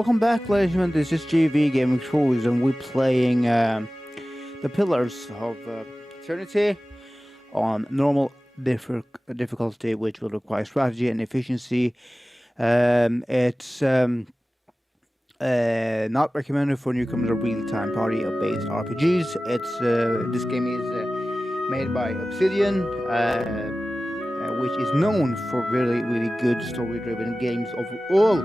Welcome back, ladies and gentlemen. This is GV Gaming Cruise, and we're playing the Pillars of Eternity on normal difficulty, which will require strategy and efficiency. It's not recommended for newcomers or real-time party-based RPGs. This game is made by Obsidian, which is known for really good story-driven games overall.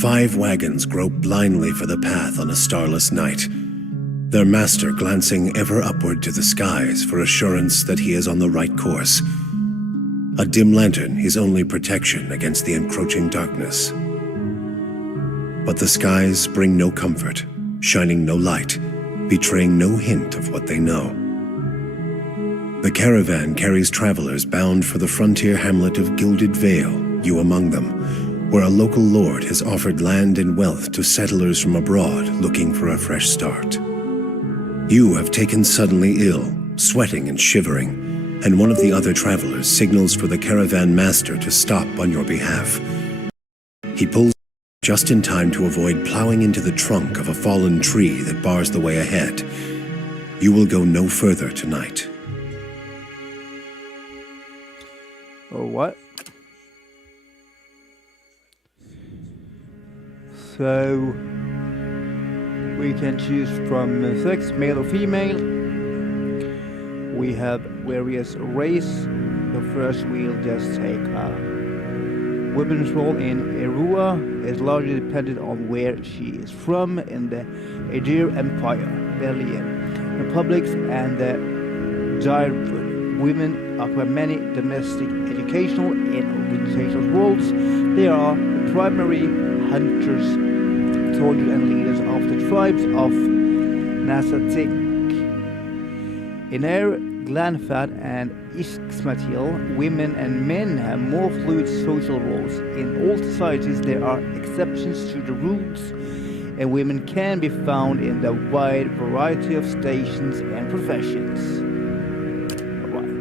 Five wagons grope blindly for the path on a starless night, their master glancing ever upward to the skies for assurance that he is on the right course. A dim lantern his only protection against the encroaching darkness. But the skies bring no comfort, shining no light, betraying no hint of what they know. The caravan carries travelers bound for the frontier hamlet of Gilded Vale, you among them, where a local lord has offered land and wealth to settlers from abroad looking for a fresh start. You have taken suddenly ill, sweating and shivering, and one of the other travelers signals for the caravan master to stop on your behalf. He pulls just in time to avoid plowing into the trunk of a fallen tree that bars the way ahead. You will go no further tonight. Or what? So we can choose from sex, male or female. We have various race. The first we'll just take a woman's role in Erua. It's largely dependent on where she is from in the Aegir Empire, Belian Republics, and the Direwolf. Women occupy many domestic, educational, and organizational roles. They are the primary hunters, soldiers, and leaders of the tribes of Nasatik. In Air, Glanfad, and Ixmatil, women and men have more fluid social roles. In all societies, there are exceptions to the rules, and women can be found in the wide variety of stations and professions.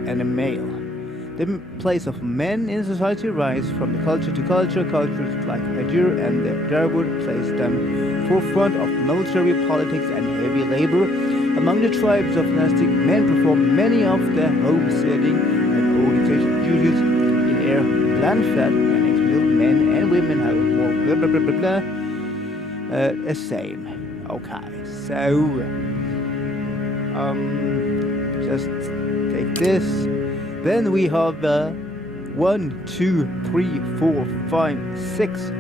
And a male. The place of men in society rise from the culture to culture. Cultures like Aegir and the Darwood place them forefront of military politics and heavy labor. Among the tribes of Nastic, men perform many of the homesteading and organizational duties. In Air Blandfed and Exmill, men and women have more the same. Okay, so just take this. Then we have 1, 2, 3, 4, 5, 6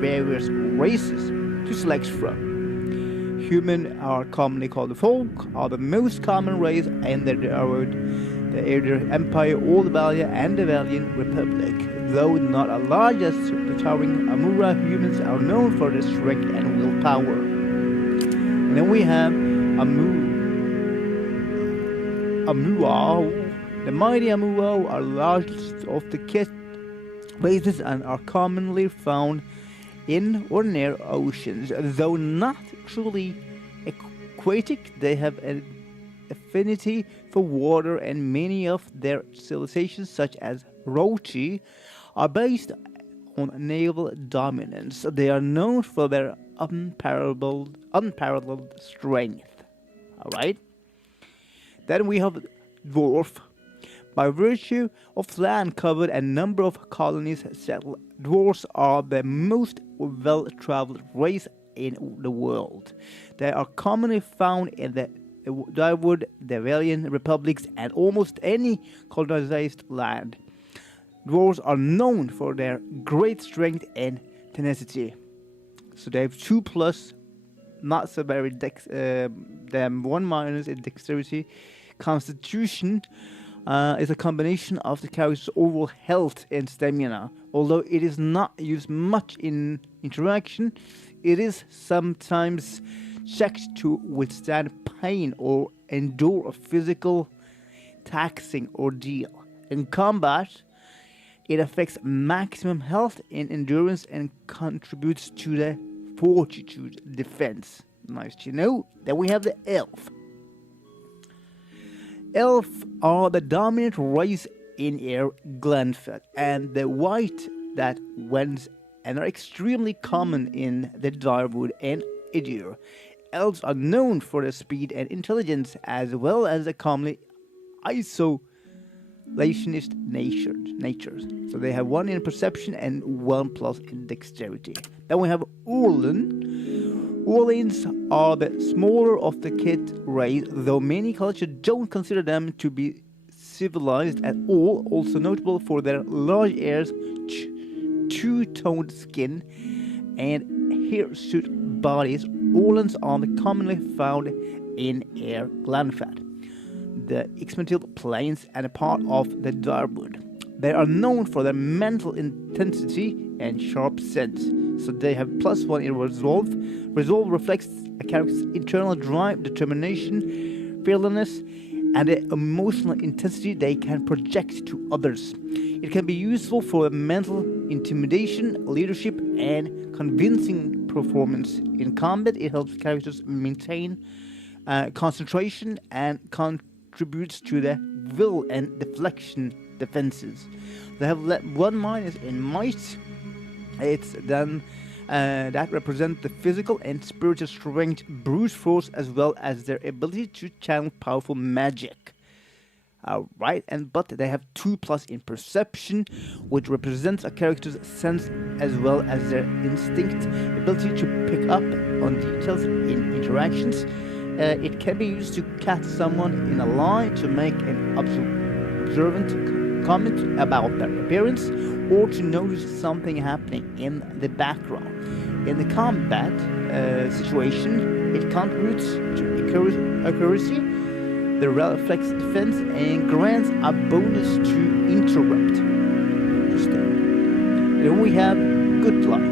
various races to select from. Human are commonly called the folk, are the most common race in the Aegir Empire, all the Valia and the Valiant Republic. Though not as large as the towering Amura, humans are known for their strength and willpower. And then we have Amuao. The mighty Amuo are largest of the cat races and are commonly found in or near oceans. Though not truly aquatic, they have an affinity for water, and many of their civilizations, such as Rochi, are based on naval dominance. They are known for their unparalleled strength. Alright? Then we have dwarf. By virtue of land covered and number of colonies settled, dwarves are the most well-traveled race in the world. They are commonly found in the Dwarwood, the Valian republics, and almost any colonized land. Dwarves are known for their great strength and tenacity. So they have 2+, not so very them 1- in dexterity. Constitution is a combination of the character's overall health and stamina. Although it is not used much in interaction, it is sometimes checked to withstand pain or endure a physical taxing ordeal. In combat, it affects maximum health and endurance and contributes to the fortitude defense. Nice to know. Then we have the elf. Elf are the dominant race in Air Glenfed and the white that wends and are extremely common in the Dwarwood and Edir. Elves are known for their speed and intelligence as well as the commonly isolationist natures. So they have 1 in perception and 1+ in dexterity. Then we have Orlin. Orlins are the smaller of the kit race, though many cultures don't consider them to be civilized at all. Also notable for their large ears, two-toned skin, and hirsute bodies. Orlins are commonly found in Air Glenfed, the Ixmitil Plains, and a part of the Dwarwood. They are known for their mental intensity and sharp sense, so they have +1 in resolve. Resolve reflects a character's internal drive, determination, fearlessness, and the emotional intensity they can project to others. It can be useful for mental intimidation, leadership, and convincing performance. In combat, it helps characters maintain concentration and contributes to the will and deflection defenses. They have 1- in might. It's then that represent the physical and spiritual strength, brute force, as well as their ability to channel powerful magic. Alright, but they have 2+ in perception, which represents a character's sense as well as their instinct, ability to pick up on details in interactions. It can be used to catch someone in a lie, to make an observant comment about their appearance, or to notice something happening in the background. In the combat situation, it contributes to accuracy, the reflex defense, and grants a bonus to interrupt. Interesting. Then we have good luck.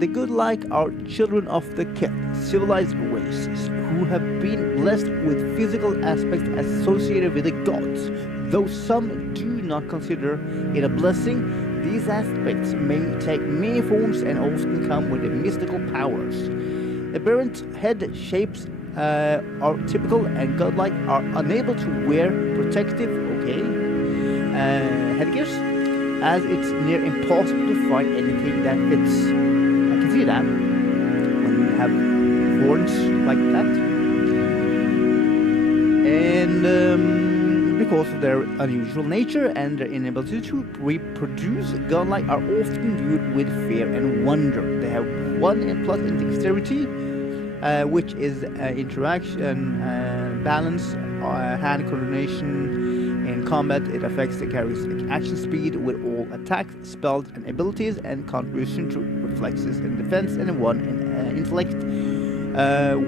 The good like are children of the kith, civilized races, who have been blessed with physical aspects associated with the gods. Though some do not consider it a blessing, these aspects may take many forms and often come with mystical powers. Aberrant head shapes are typical, and godlike are unable to wear protective headgears, as it's near impossible to find anything that fits. I can see that when you have horns like that. And because of their unusual nature and their inability to reproduce, godlike are often viewed with fear and wonder. They have 1+ in dexterity, which is interaction, balance, hand coordination. In combat, it affects the character's action speed with all attacks, spells, and abilities, and contribution to reflexes and defense, and 1 in intellect,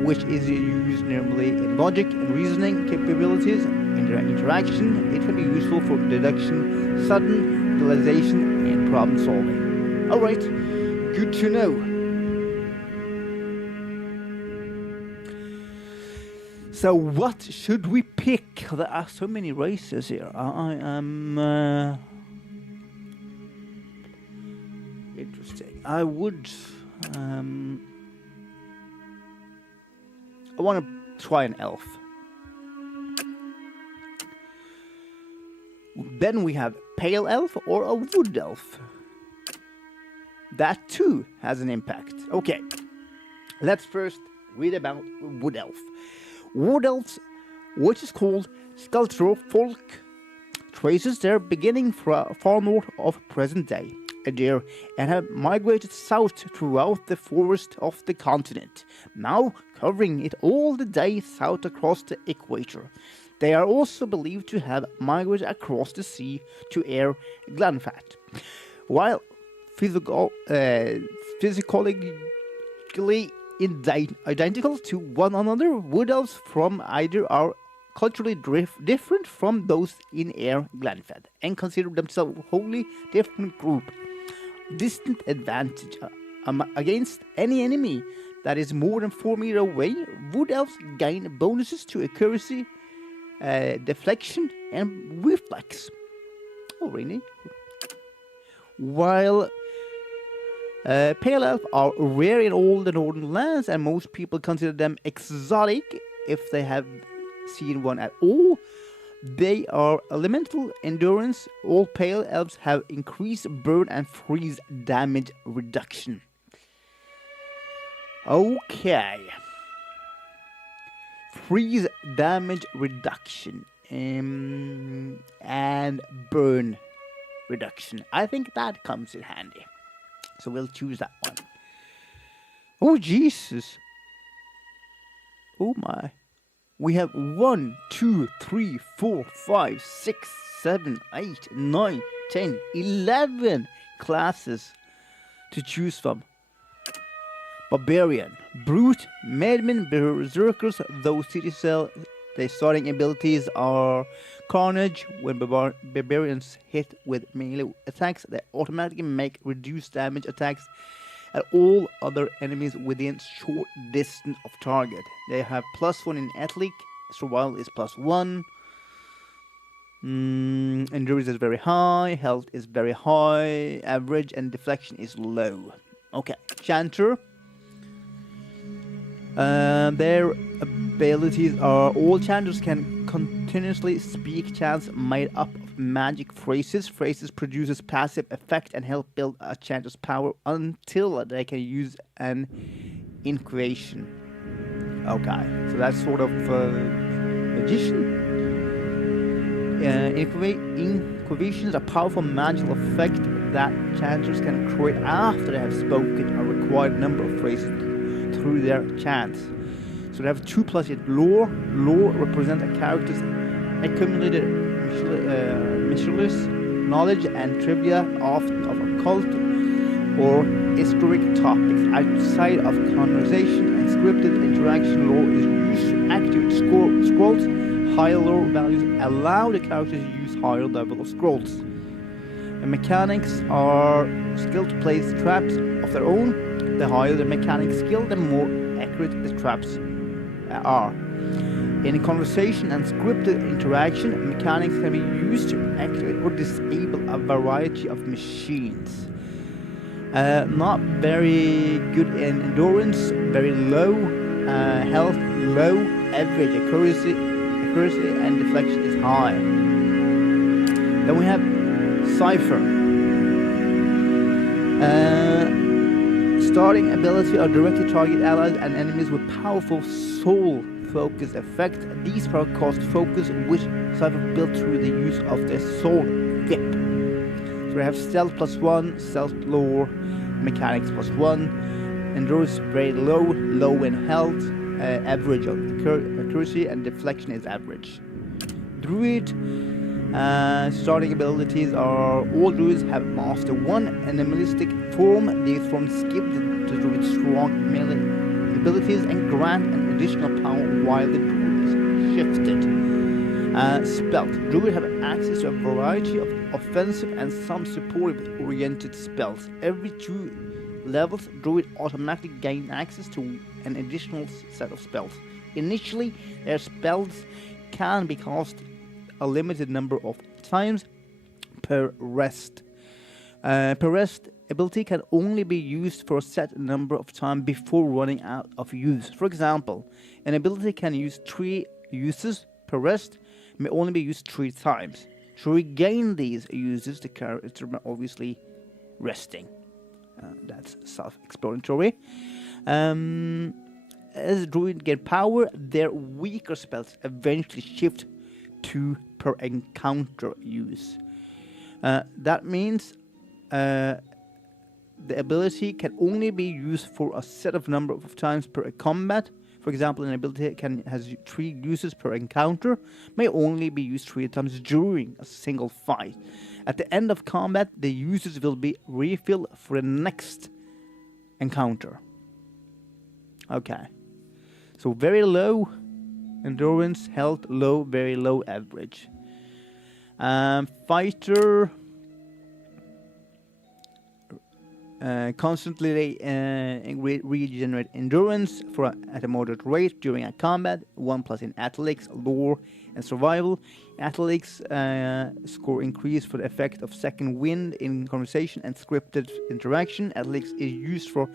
which is used normally in logic and reasoning capabilities. In their interaction, it can be useful for deduction, sudden realization, and problem solving. Alright, good to know. So what should we pick? There are so many races here. I am interesting. I would I want to try an elf. Then we have pale elf or a wood elf. that too has an impact. Okay, let's first read about Wood Elf. Wood Elves, which is called Sculptural Folk, traces their beginning far north of present day Adair and have migrated south throughout the forest of the continent, now covering it all the day south across the equator. They are also believed to have migrated across the sea to Air Glenfat. While physically identical to one another, Wood Elves from either are culturally different from those in Air Glenfat and consider themselves a wholly different group. Distant advantage against any enemy that is more than 4 meters away. Wood Elves gain bonuses to accuracy, deflection, and reflex. Oh, really? While Pale Elf are rare in all the northern lands, and most people consider them exotic if they have seen one at all. They are elemental endurance. All Pale Elves have increased burn and freeze damage reduction. Okay. Freeze damage reduction and burn reduction. I think that comes in handy. So we'll choose that one. Oh, Jesus. Oh, my. We have 1, 2, 3, 4, 5, 6, 7, 8, 9, 10, 11 classes to choose from. Barbarian, Brute, Madmen, Berserkers, those city cell. Their starting abilities are Carnage. When Barbarians hit with melee attacks, they automatically make reduced damage attacks at all other enemies within short distance of target. They have +1 in Athletic, Survival is +1. Endurance is very high, health is very high, average, and deflection is low. Okay, Chanter. Their abilities are all chanters can continuously speak chants made up of magic phrases. Phrases produces passive effect and help build a chanter's power until they can use an incubation. Okay, so that's sort of magician. Incubation is a powerful magical effect that chanters can create after they have spoken a required number of phrases through their chants. So they have 2+ in lore. Lore represents a character's accumulated miscellaneous knowledge and trivia, often of occult or historic topics outside of conversation and scripted interaction. Lore is used to activate scrolls. Higher lore values allow the character to use higher level of scrolls. The mechanics are skilled to place traps of their own. The higher the mechanic skill, the more accurate the traps are. In conversation and scripted interaction, mechanics can be used to activate or disable a variety of machines. Not very good in endurance, very low health, low average accuracy, and deflection is high. Then we have Cipher. Starting ability are directly target allies and enemies with powerful soul focus effect. These power cost focus, which Cipher built through the use of their soul whip. So we have stealth +1, stealth lore, mechanics +1, endurance very low, low in health, average of accuracy, and deflection is average. Druid. Starting abilities are all druids have master 1 animalistic form. These forms skip the druid's strong melee abilities and grant an additional power while the druid is shifted. Spells. Druids have access to a variety of offensive and some supportive oriented spells. Every 2 levels, druid automatically gain access to an additional set of spells. Initially, their spells can be cast a limited number of times per rest. Per rest ability can only be used for a set number of times before running out of use. For example, an ability can use 3 uses per rest, may only be used 3 times. To regain these uses, the character may obviously resting. That's self-explanatory. As druids get power, their weaker spells eventually shift to per encounter use. That means the ability can only be used for a set of number of times per combat. For example, an ability has 3 uses per encounter, may only be used 3 times during a single fight. At the end of combat, the uses will be refilled for the next encounter. Okay. So very low endurance, health low, very low average. Fighter constantly regenerate endurance at a moderate rate during a combat. 1+ in athletics, lore, and survival. Athletics score increase for the effect of second wind in conversation and scripted interaction. Athletics is used for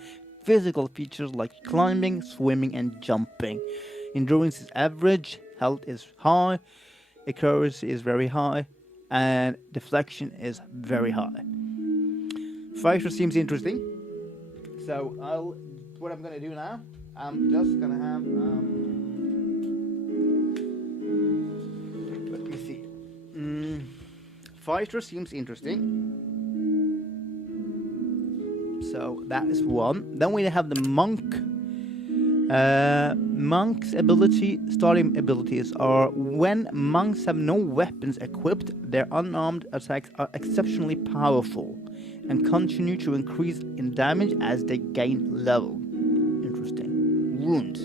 physical features like climbing, swimming, and jumping. Endurance is average, health is high, accuracy is very high, and deflection is very high. Fighter seems interesting. So what I'm gonna do now, I'm just gonna have let me see. Fighter seems interesting. So that is one. Then we have the monk. Monk's starting abilities are when monks have no weapons equipped, their unarmed attacks are exceptionally powerful and continue to increase in damage as they gain level. Interesting. Wounds.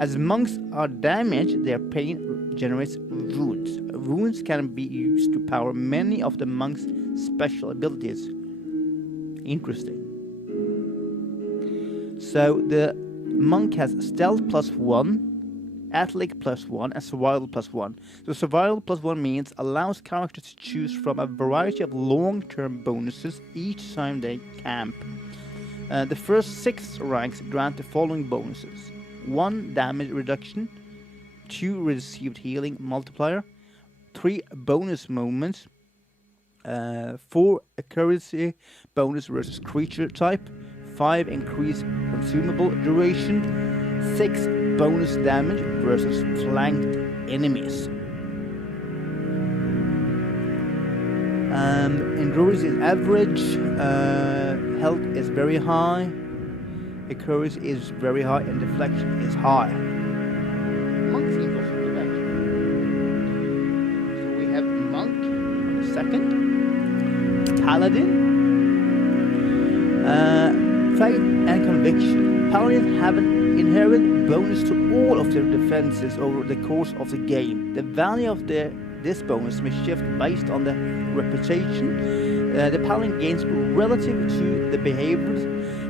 As monks are damaged, their pain generates wounds. Wounds can be used to power many of the monk's special abilities. Interesting. So the monk has stealth +1, athletics +1, and survival +1. So survival +1 means allows characters to choose from a variety of long-term bonuses each time they camp. The first 6 ranks grant the following bonuses: 1 damage reduction, 2 received healing multiplier, 3 bonus moments, 4 accuracy bonus versus creature type, 5 increased consumable duration, 6 bonus damage versus flanked enemies. Endurance is average, health is very high, accuracy is very high, and deflection is high. Monk seems also good actually. So we have Monk second, Paladin, Faith and Conviction. Paladins have an inherent bonus to all of their defenses over the course of the game. The value of this bonus may shift based on the reputation the Paladin gains relative to the behaviors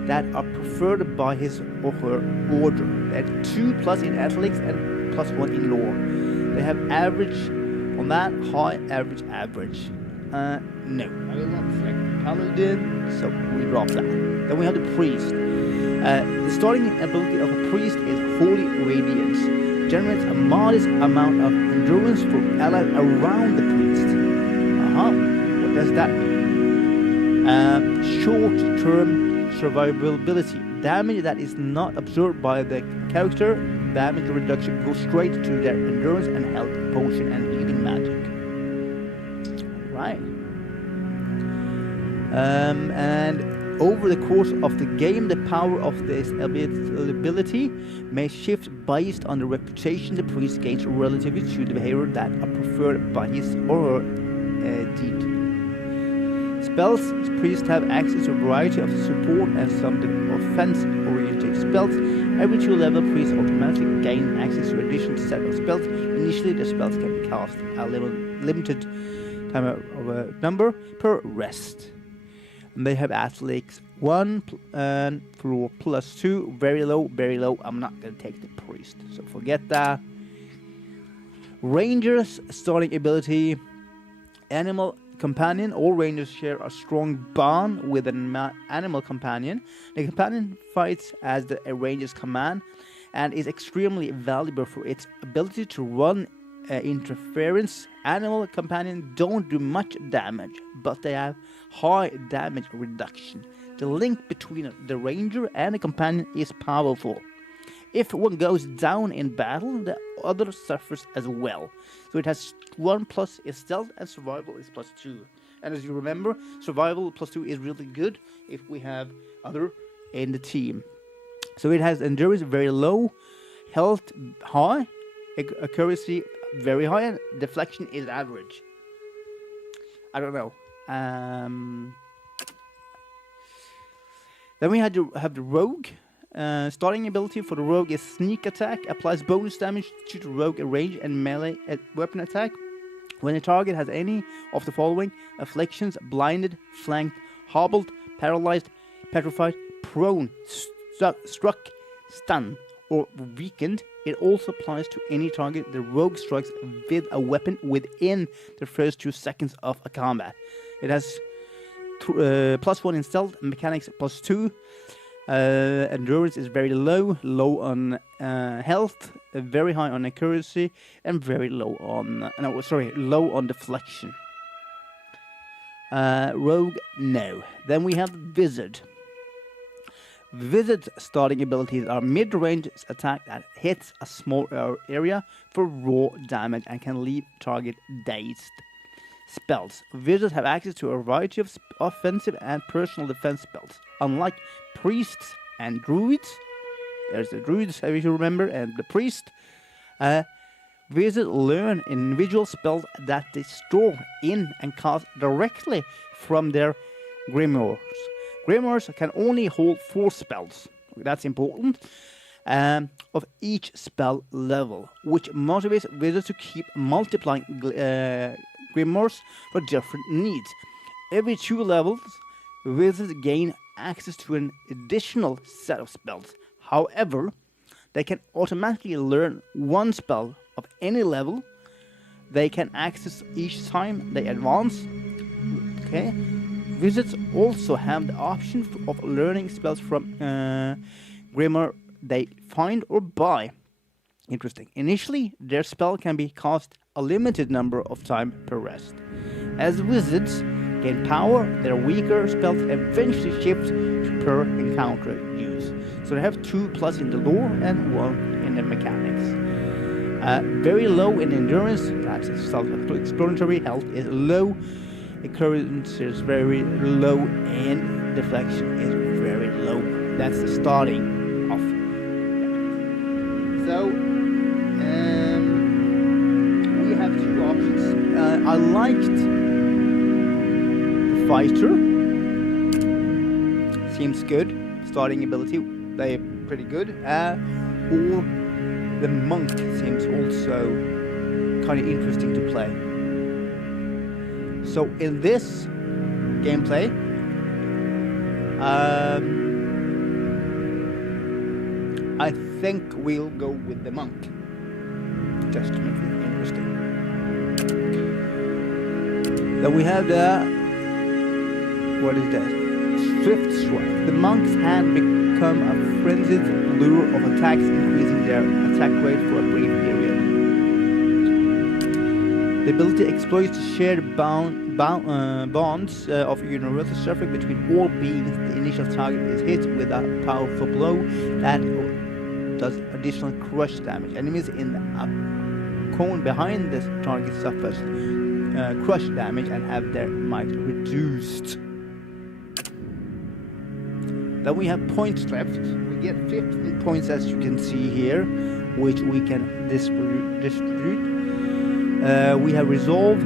that are preferred by his or her order. They have 2+ in athletics and +1 in lore. They have average on that, high, average, average. No, I will not select Paladin, so we drop that. Then we have the Priest. The starting ability of a Priest is Holy Radiance. Generates a modest amount of endurance for allies around the Priest. What does that mean? Short-term survivability. Damage that is not absorbed by the character, damage reduction goes straight to their endurance and health potion and healing magic. Right. And over the course of the game, the power of this ability may shift based on the reputation the priest gains relative to the behavior that are preferred by his or her deity. Spells, priests have access to a variety of support and some offense-oriented spells. Every 2 level, priests automatically gain access to an additional set of spells. Initially, the spells can be cast a limited time of a number per rest. And they have athletics 1 and floor +2, very low, very low. I'm not going to take the priest, so forget that. Rangers starting ability, animal companion. All rangers share a strong bond with an animal companion. The companion fights as the ranger's command and is extremely valuable for its ability to run interference. Animal companions don't do much damage, but they have high damage reduction. The link between the ranger and the companion is powerful. If one goes down in battle, the other suffers as well. So it has 1+ is stealth and survival is +2. And as you remember, survival +2 is really good if we have other in the team. So it has endurance very low, health high, accuracy very high, and deflection is average. I don't know. Then we have the rogue. Starting ability for the rogue is sneak attack, applies bonus damage to the rogue range and melee weapon attack. When a target has any of the following afflictions: blinded, flanked, hobbled, paralyzed, petrified, prone, struck, stunned, or weakened, it also applies to any target the rogue strikes with a weapon within the first 2 seconds of a combat. It has +1 in stealth, mechanics +2. Endurance is very low on health, very high on accuracy, and very low on low on deflection. Rogue, no. Then we have Wizard. Wizard's starting abilities are mid-range attack that hits a small area for raw damage and can leave target dazed. Spells. Wizards have access to a variety of offensive and personal defense spells. Unlike priests and druids, there's the druids, if you remember, and the priest, wizards learn individual spells that they store in and cast directly from their grimoires. Grimoires can only hold 4 spells, that's important, of each spell level, which motivates wizards to keep multiplying grimoires for different needs. Every 2 levels, wizards gain access to an additional set of spells. However, they can automatically learn 1 spell of any level they can access each time they advance. Okay. Wizards also have the option of learning spells from grimoire they find or buy. Interesting. Initially, their spell can be cast a limited number of times per rest. As wizards gain power, their weaker spells eventually shift to per encounter use. So they have 2+ in the lore and 1 in the mechanics. Very low in endurance, that's self-explanatory. Health is low, occurrence is very low, and deflection is very low. That's the starting off. So we have 2 options. I liked the fighter. Seems good. Starting ability, they're pretty good. Or the monk seems also kind of interesting to play. So in this gameplay, I think we'll go with the monk, just to make it interesting. Then we have the, what is that? Swift Strike. The monk's hand become a frenzied lure of attacks, increasing their attack rate for a brief period. The ability exploits the shared bonds of universal suffering between all beings. The initial target is hit with a powerful blow that does additional crush damage. Enemies in a cone behind the target suffers crush damage and have their might reduced. Then we have points left. We get 15 points, as you can see here, which we can distribute. We have Resolve.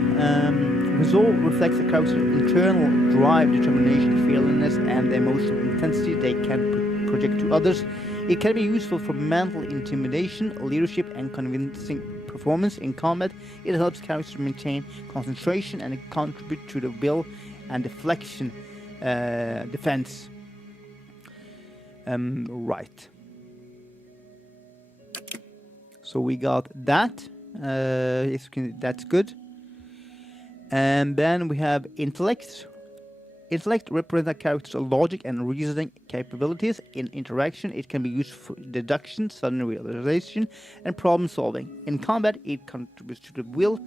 Resolve reflects the character's internal drive, determination, fearlessness, and the emotional intensity they can project to others. It can be useful for mental intimidation, leadership, and convincing performance in combat. It helps characters maintain concentration and contribute to the will and deflection defense. Right. So we got that. That's good. And then we have Intellect. Intellect represents a character's logic and reasoning capabilities. In interaction, it can be used for deduction, sudden realization, and problem solving. In combat, it contributes to the will,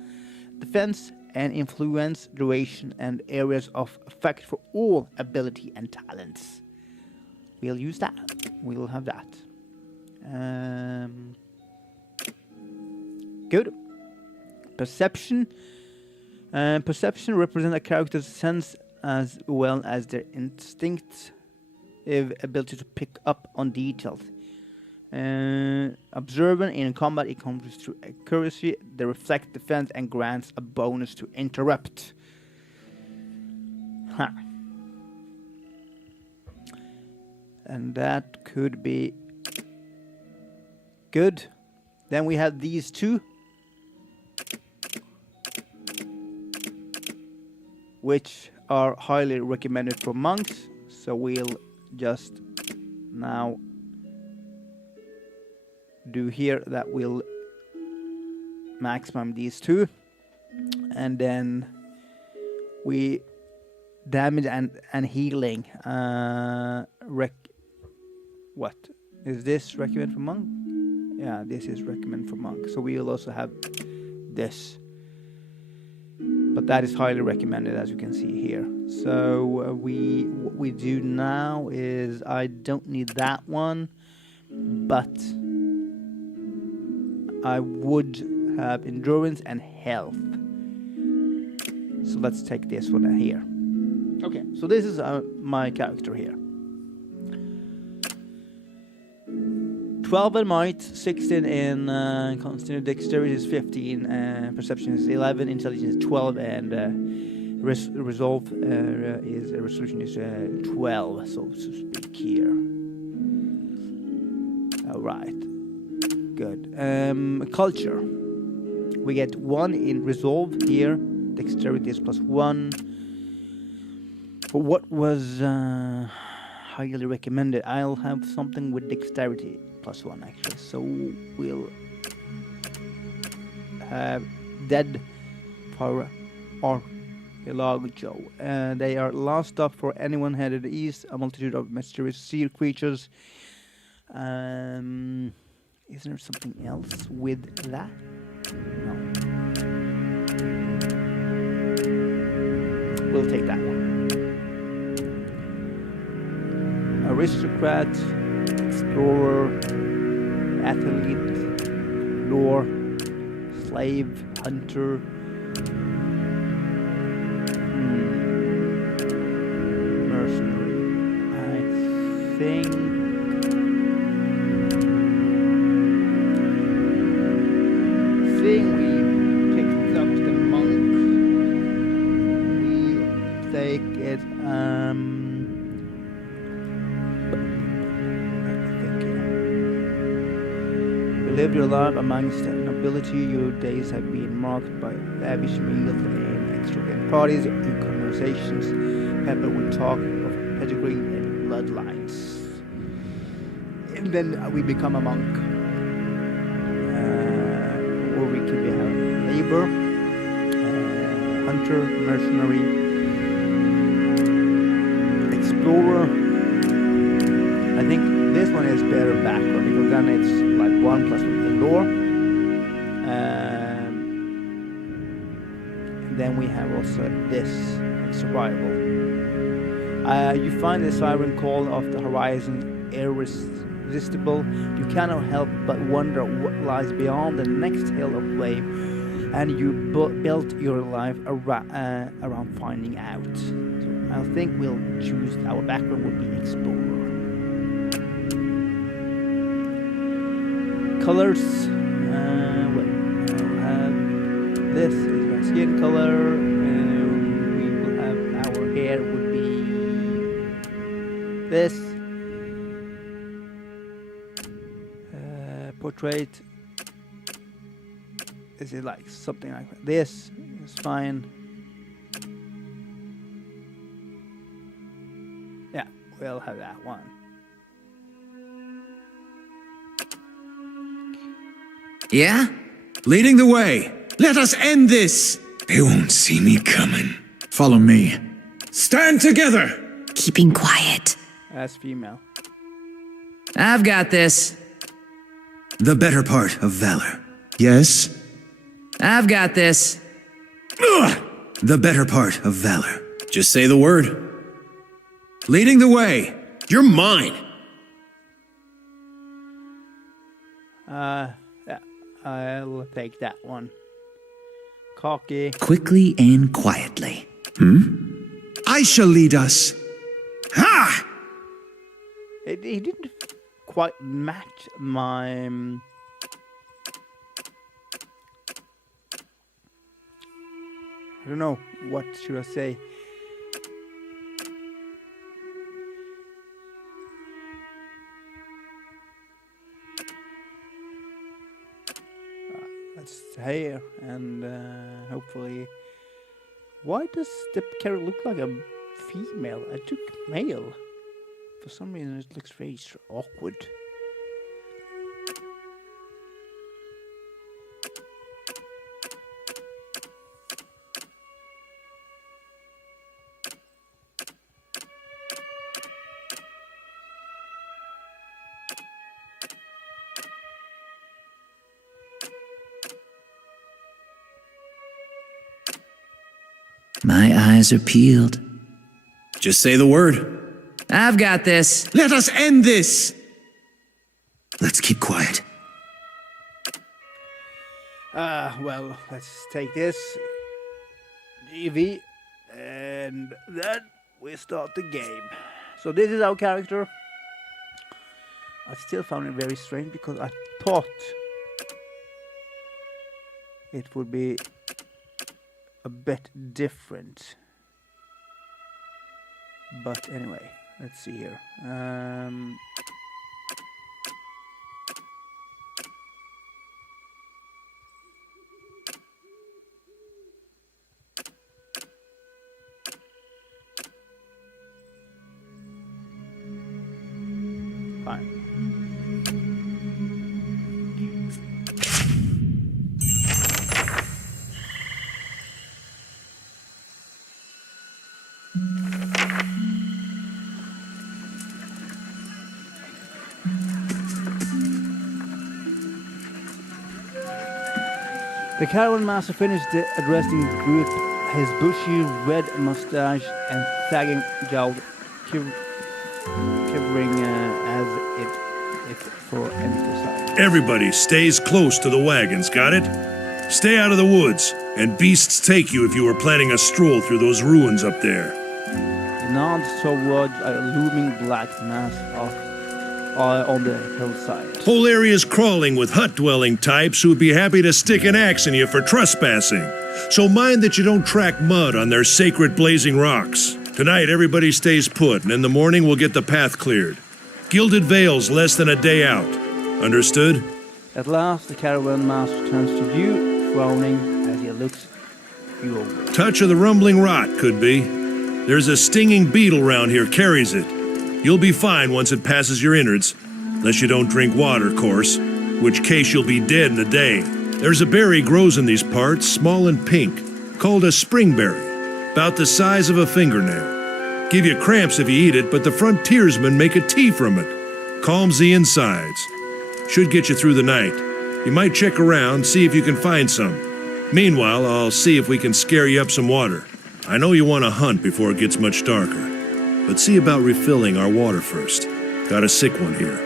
defense, and influence, duration, and areas of effect for all ability and talents. We'll use that. We'll have that. Good. Perception. Perception represents a character's sense as well as their instinctive ability to pick up on details. Observant in combat, it comes through accuracy. They reflect defense and grants a bonus to interrupt. Huh. And that could be good. Then we have these two, which are highly recommended for monks. So we'll just now do here that we'll maximum these two, and then we damage and healing. What is this recommend for monk? Yeah, this is recommend for monk. So we will also have this, but that is highly recommended, as you can see here. So what we do now is I don't need that one, but I would have endurance and health. So let's take this one here. Okay, so this is my character here. 12 in might, 16 in constituted dexterity is 15, perception is 11, intelligence is 12, and resolve resolution is 12, so to speak here. All right. Good. Culture. We get 1 in resolve here. Dexterity is +1. For what was highly recommended, I'll have something with dexterity +1 actually. So we'll have dead for Archaeologo. They are last up for anyone headed east. A multitude of mysterious sea creatures. Is there something else with that? No. We'll take that one. Aristocrat, explorer, athlete, lore, slave, hunter. Mercenary. I think we picked up the monk. We'll take it. You lived your life amongst the nobility. Your days have been marked by lavish meals and extravagant parties. Your conversations peppered with talk of pedigree and bloodlines. And then we become a monk. Or we could be a labor, hunter, mercenary, explorer. I think this one is better background because then it's like 1 + in lore. And then we have also this survival. You find the siren call of the horizon irresistible. You cannot help but wonder what lies beyond the next hill of flame, and you built your life around finding out. So I think we'll choose our background would be explorer. Colors. We'll have this is my skin color. We will have our hair would be this. Portrait. Is it like something like that? This is fine. Yeah, we'll have that one. Yeah? Leading the way. Let us end this. They won't see me coming. Follow me. Stand together. Keeping quiet. As female. I've got this. The better part of valor. Yes? I've got this. The better part of valor. Just say the word. Leading the way. You're mine. Yeah, I'll take that one. Cocky. Quickly and quietly. I shall lead us. Ha! He didn't quite match my... I don't know, what should I say? Let's here and hopefully... Why does the character look like a female? I took male. For some reason it looks very awkward. My eyes are peeled. Just say the word. I've got this. Let us end this. Let's keep quiet. Well, let's take this. GV. And then we start the game. So this is our character. I still found it very strange because I thought it would be a bit different. But anyway, let's see here. Fine. The caravan master finished addressing the group, his bushy red mustache and sagging jaw quivering as it's for emphasize. Everybody stays close to the wagons, got it? Stay out of the woods, and beasts take you if you were planning a stroll through those ruins up there. He nods towards a looming black mass on the hillside. Whole area's crawling with hut-dwelling types who would be happy to stick an axe in you for trespassing. So mind that you don't track mud on their sacred blazing rocks. Tonight, everybody stays put, and in the morning we'll get the path cleared. Gilded Vale's less than a day out. Understood? At last, the caravan master turns to you, frowning as he looks you over. Touch of the rumbling rot, could be. There's a stinging beetle round here, carries it. You'll be fine once it passes your innards. Unless you don't drink water, course. Which case you'll be dead in a day. There's a berry grows in these parts, small and pink, called a springberry. About the size of a fingernail. Give you cramps if you eat it, but the frontiersmen make a tea from it. Calms the insides. Should get you through the night. You might check around, see if you can find some. Meanwhile, I'll see if we can scare you up some water. I know you want to hunt before it gets much darker. But see about refilling our water first. Got a sick one here.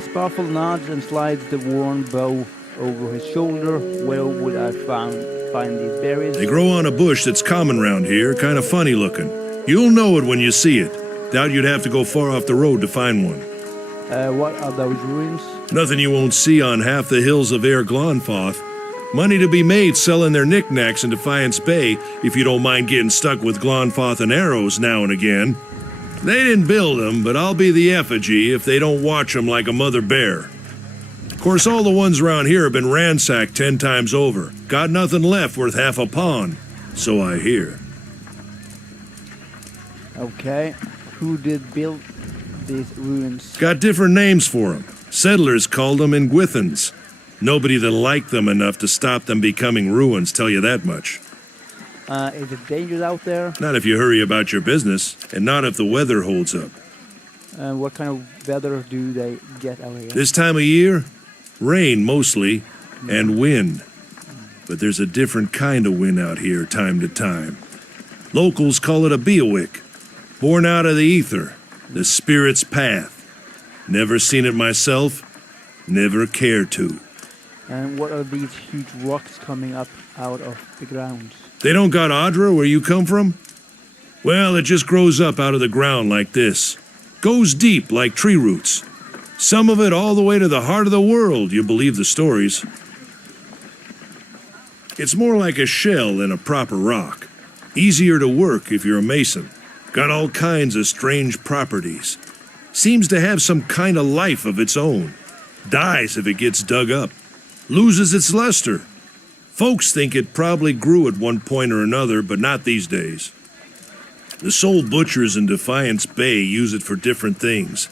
Sparkle nods and slides the worn bow over his shoulder. Where would I find these berries? They grow on a bush that's common round here, kind of funny looking. You'll know it when you see it. Doubt you'd have to go far off the road to find one. What are those ruins? Nothing you won't see on half the hills of Air Glonfoth. Money to be made selling their knickknacks in Defiance Bay, if you don't mind getting stuck with Glonfoth and arrows now and again. They didn't build them, but I'll be the effigy if they don't watch them like a mother bear. Of course, all the ones around here have been ransacked 10 times over. Got nothing left worth half a pawn, so I hear. Okay, who did build these ruins? Got different names for them. Settlers called them Ingwithans. Nobody that liked them enough to stop them becoming ruins, tell you that much. Is it dangerous out there? Not if you hurry about your business, and not if the weather holds up. What kind of weather do they get out here? This time of year, rain mostly, and wind. but there's a different kind of wind out here time to time. Locals call it a Beowick, born out of the ether, the spirit's path. Never seen it myself, never cared to. And what are these huge rocks coming up out of the ground? They don't got Adra where you come from? Well, it just grows up out of the ground like this. Goes deep like tree roots. Some of it all the way to the heart of the world, you believe the stories. It's more like a shell than a proper rock. Easier to work if you're a mason. Got all kinds of strange properties. Seems to have some kind of life of its own. Dies if it gets dug up. Loses its luster. Folks think it probably grew at one point or another, but not these days. The soul butchers in Defiance Bay use it for different things.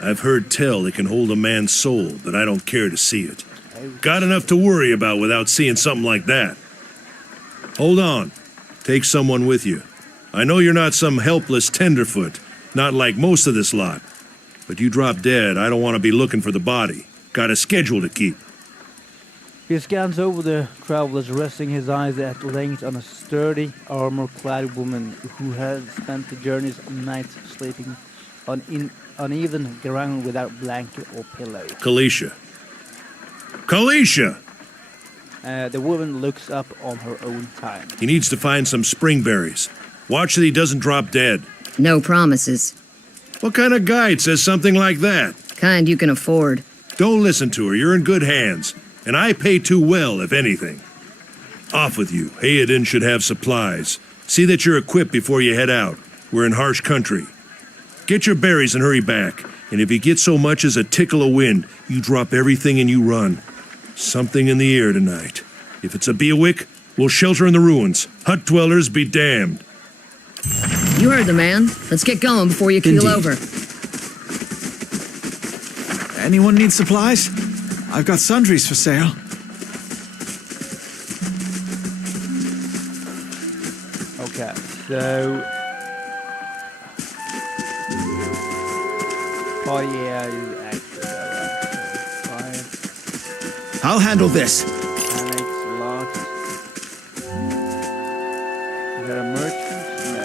I've heard tell it can hold a man's soul, but I don't care to see it. Got enough to worry about without seeing something like that. Hold on. Take someone with you. I know you're not some helpless tenderfoot, not like most of this lot. But you drop dead, I don't want to be looking for the body. Got a schedule to keep. He scans over the travelers, resting his eyes at length on a sturdy, armor-clad woman who has spent the journey's nights sleeping on uneven ground without blanket or pillow. Kalisha. Kalisha! The woman looks up on her own time. He needs to find some springberries. Watch that he doesn't drop dead. No promises. What kind of guide says something like that? Kind you can afford. Don't listen to her. You're in good hands. And I pay too well, if anything. Off with you. Hayden should have supplies. See that you're equipped before you head out. We're in harsh country. Get your berries and hurry back. And if you get so much as a tickle of wind, you drop everything and you run. Something in the air tonight. If it's a Beowick, we'll shelter in the ruins. Hut dwellers be damned. You heard the man. Let's get going before you keel over. Anyone need supplies? I've got sundries for sale. Okay, so... Oh yeah, is actually fine. I'll handle this. That makes a lot. Is that a merchant? No.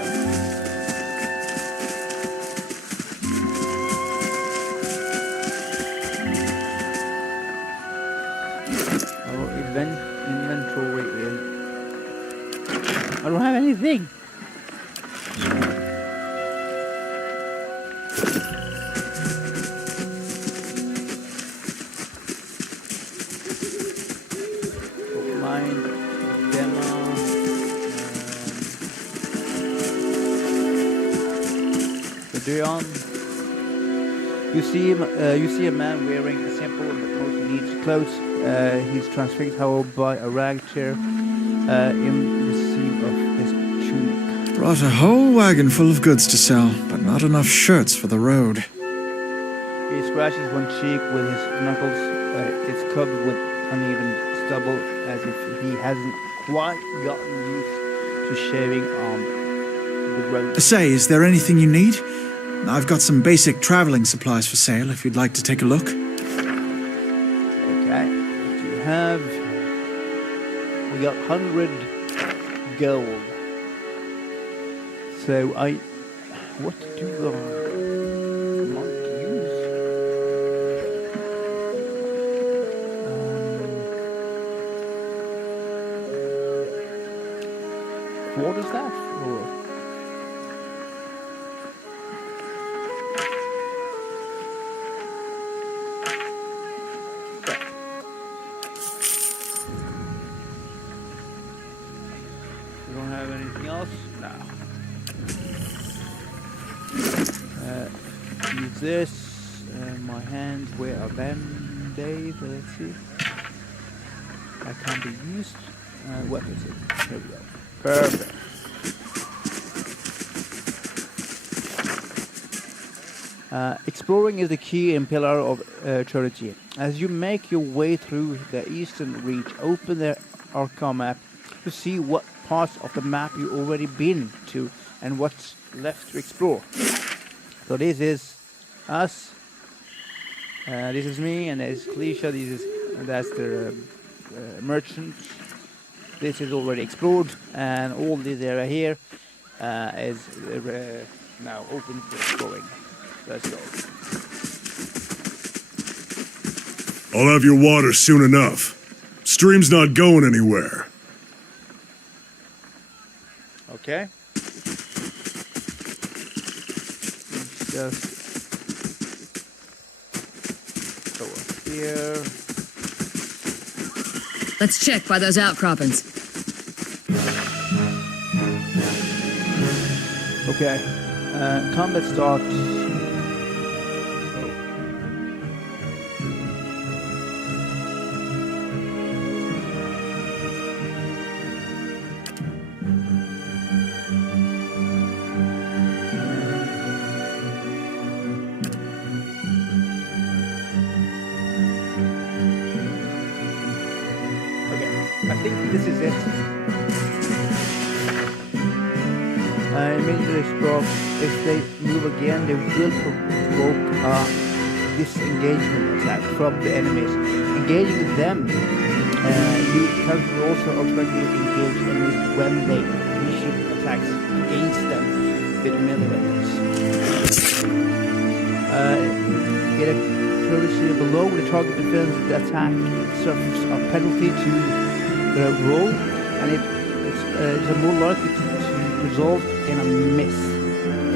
Our inventory is... I don't have anything. You see a man wearing a simple but most neat clothes. He's transfixed, however, by a rag chair in the seam of his tunic. Brought a whole wagon full of goods to sell, but not enough shirts for the road. He scratches one cheek with his knuckles. It's covered with uneven stubble, as if he hasn't quite gotten used to shaving on the road. Say, is there anything you need? I've got some basic traveling supplies for sale if you'd like to take a look. Okay, what do you have? We got 100 gold. So what do I want to use? What is that for? Use this. My hands, where are them? Dave, let's see. That can be used. What is it? Here we go. Perfect. Exploring is the key and pillar of eternity. As you make your way through the eastern reach, open the Arca map to see what parts of the map you've already been to and what's left to explore. So this is us. This is me, and there's Kalisha. That's the merchant. this is already explored, and all this area here is now open for exploring. Let's go. I'll have your water soon enough. Stream's not going anywhere. Okay. Just go up here. Let's check by those outcroppings. Okay. Combat starts. I think this is it. Immediately stop. If they move again, they will provoke a disengagement attack from the enemies. Engaging them, you can also automatically engage enemies when they initiate attacks against them with melee weapons. Get a accuracy below the target defense. The attack suffers a penalty to roll, and it is more likely to result in a miss.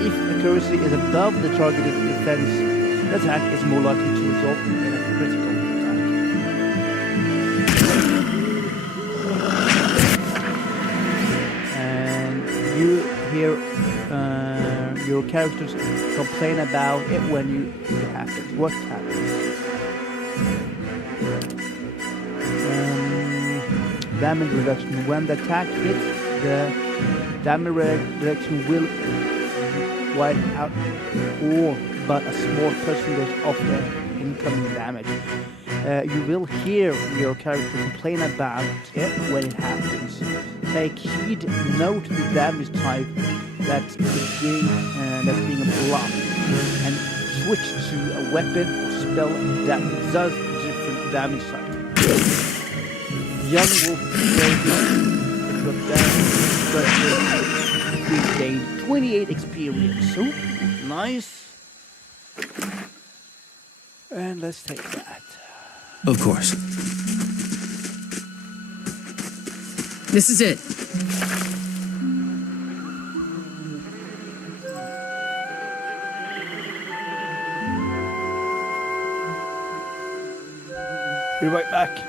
If accuracy is above the targeted defense, the attack is more likely to result in a critical attack. And you hear your characters complain about it when it happens. What happens? Damage reduction. When the attack hits, the damage reduction will wipe out all but a small percentage of the incoming damage. You will hear your character complain about it when it happens. Take heed, note the damage type that's being blocked, and switch to a weapon or spell that does different damage type. Young Wolf we gained 28 experience. So nice. And let's take that. Of course. This is it. Be right back.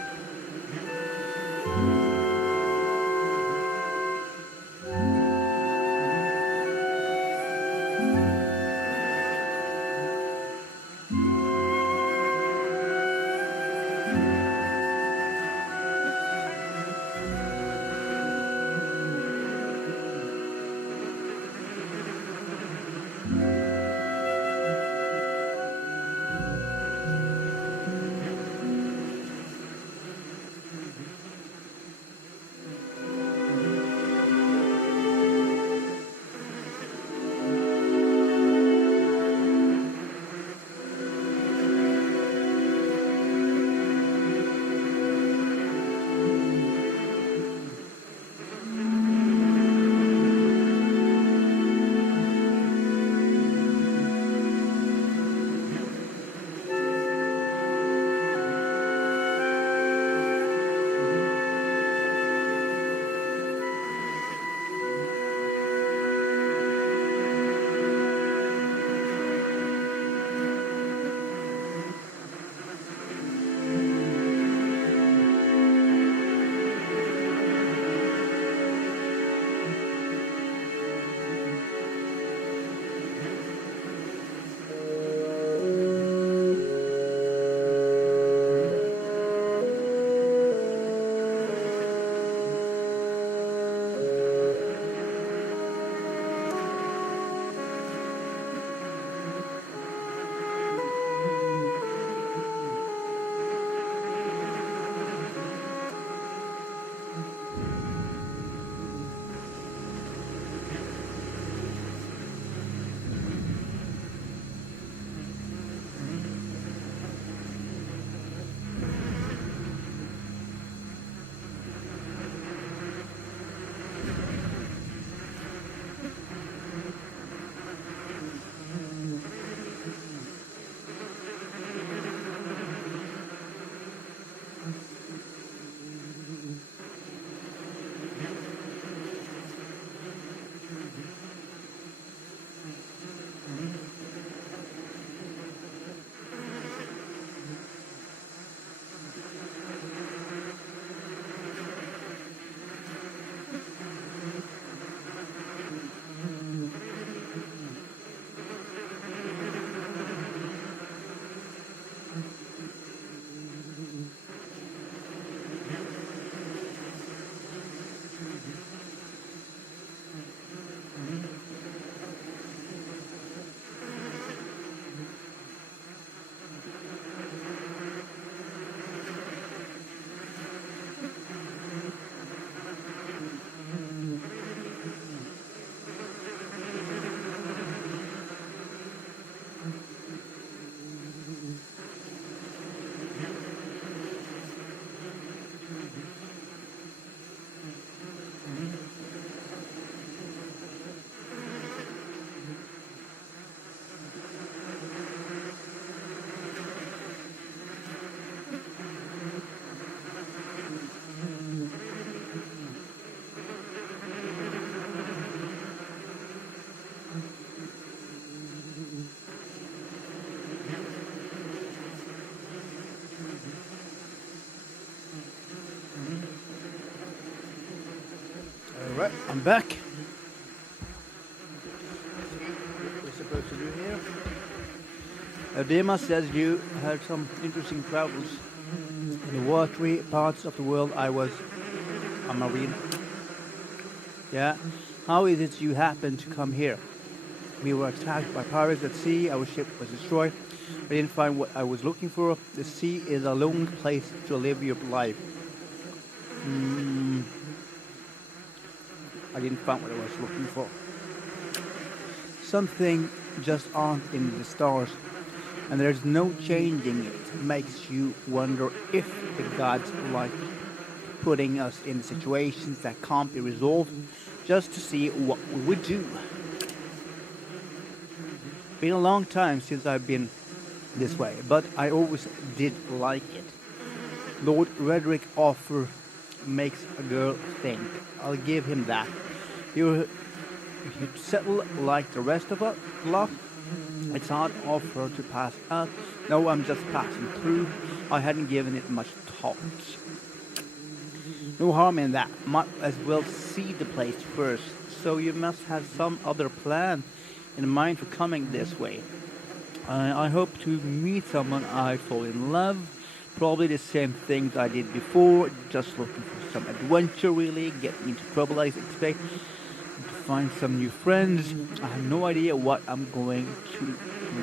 Alright, I'm back. See what we're supposed to do here. Dema says you had some interesting travels. In the watery parts of the world I was a marine. Yeah? How is it you happened to come here? We were attacked by pirates at sea, our ship was destroyed. I didn't find what I was looking for. The sea is a lonely place to live your life. I didn't find what I was looking for. Something just aren't in the stars, and there's no changing it. Makes you wonder if the gods like putting us in situations that can't be resolved just to see what we would do. Been a long time since I've been this way, but I always did like it. Lord Redrick offer makes a girl think. I'll give him that. You settle like the rest of us lot. It's hard of her to pass out. No, I'm just passing through. I hadn't given it much thought. No harm in that. Might as well see the place first. So you must have some other plan in mind for coming this way. I hope to meet someone I fall in love. Probably the same things I did before. Just looking for some adventure, really. Get into trouble, I expect. To find some new friends. I have no idea what I'm going to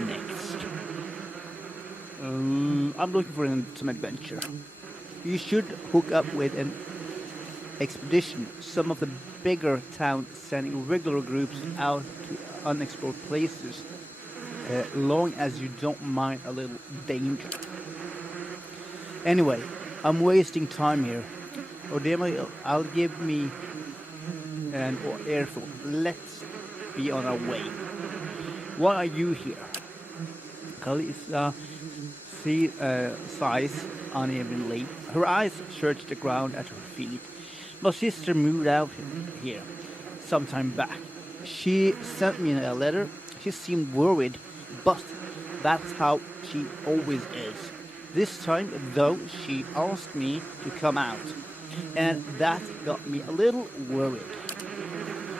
next. I'm looking for some adventure. You should hook up with an expedition. Some of the bigger towns sending regular groups out to unexplored places. Long as you don't mind a little danger. Anyway, I'm wasting time here. Odema, I'll give me an earful. Let's be on our way. Why are you here? Kalisa sighs unevenly. Her eyes search the ground at her feet. My sister moved out here some time back. She sent me a letter. She seemed worried, but that's how she always is. This time, though, she asked me to come out, and that got me a little worried.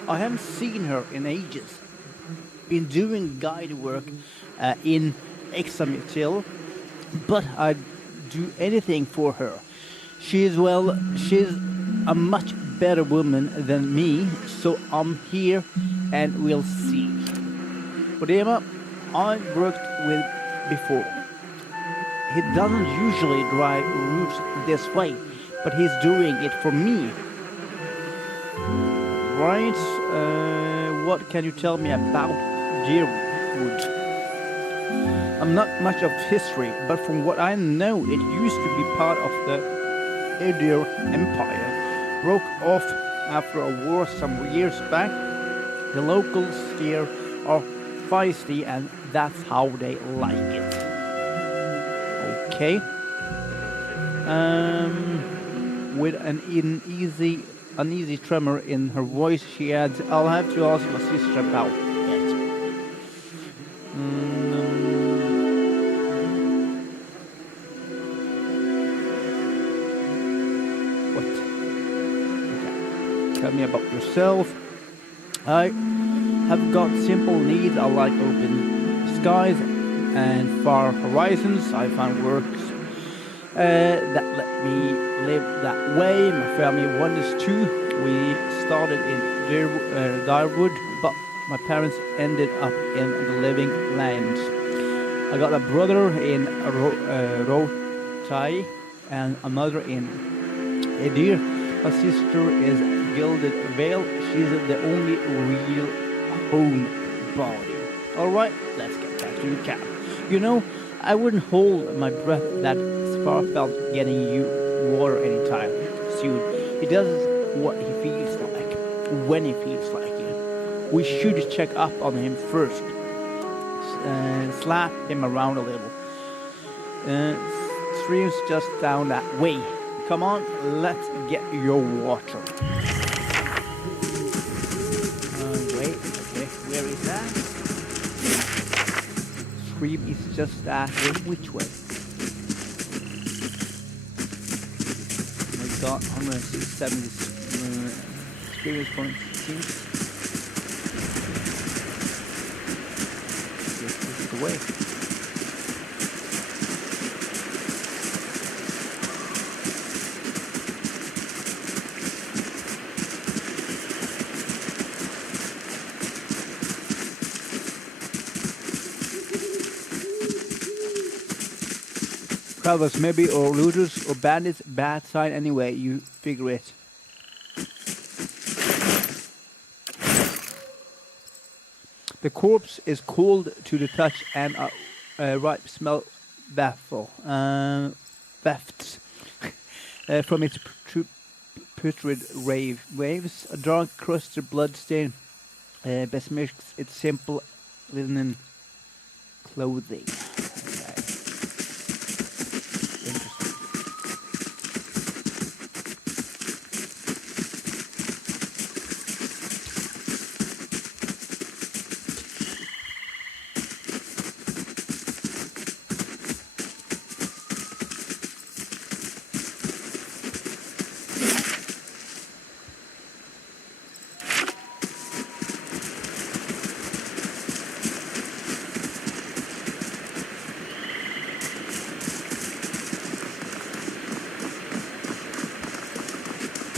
I haven't seen her in ages. Been doing guide work in Examitil, but I'd do anything for her. She's a much better woman than me, so I'm here and we'll see. Odema, I've worked with before. He doesn't usually drive roofs this way, but he's doing it for me. Right, what can you tell me about Deerwood? I'm not much of history, but from what I know, it used to be part of the Edir Empire. Broke off after a war some years back. The locals here are feisty, and that's how they like it. Okay. With an uneasy tremor in her voice, she adds, I'll have to ask my sister about it. What? Okay. Tell me about yourself. I have got simple needs. I like open skies and far horizons. I found works that let me live that way. My family wanted to. We started in Darwood, but my parents ended up in the living lands. I got a brother in Rotai and a mother in Edir. My sister is Gilded Vale. She's the only real home body. Alright, let's get back to the camp. You know, I wouldn't hold my breath that Sparfelt getting you water anytime soon. He does what he feels like, when he feels like it. We should check up on him first. Slap him around a little. Stream's just down that way. Come on, let's get your water. Wait, okay, where is that? Stream is just that way. Which way? We got 170. experience points. Seems this is the way. Travelers, maybe, or looters, or bandits, bad sign anyway, you figure it. The corpse is cold to the touch and ripe smell wafts from its putrid waves. A dark crusted bloodstain besmirks its simple linen clothing.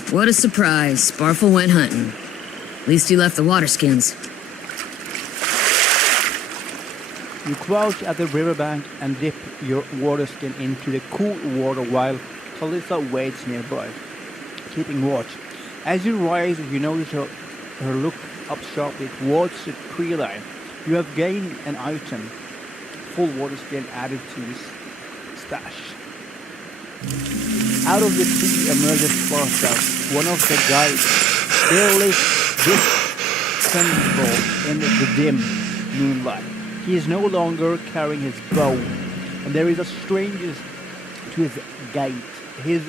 What a surprise. Sparfle went hunting. At least he left the water skins. You crouch at the riverbank and dip your water skin into the cool water while Kalissa waits nearby, keeping watch. As you rise, you notice her look up sharply towards the tree line. You have gained an item, full water skin added to his stash. Out of the tree emerges Sparta, one of the guides, barely discernible in the dim moonlight. He is no longer carrying his bow, and there is a strangeness to his gait, his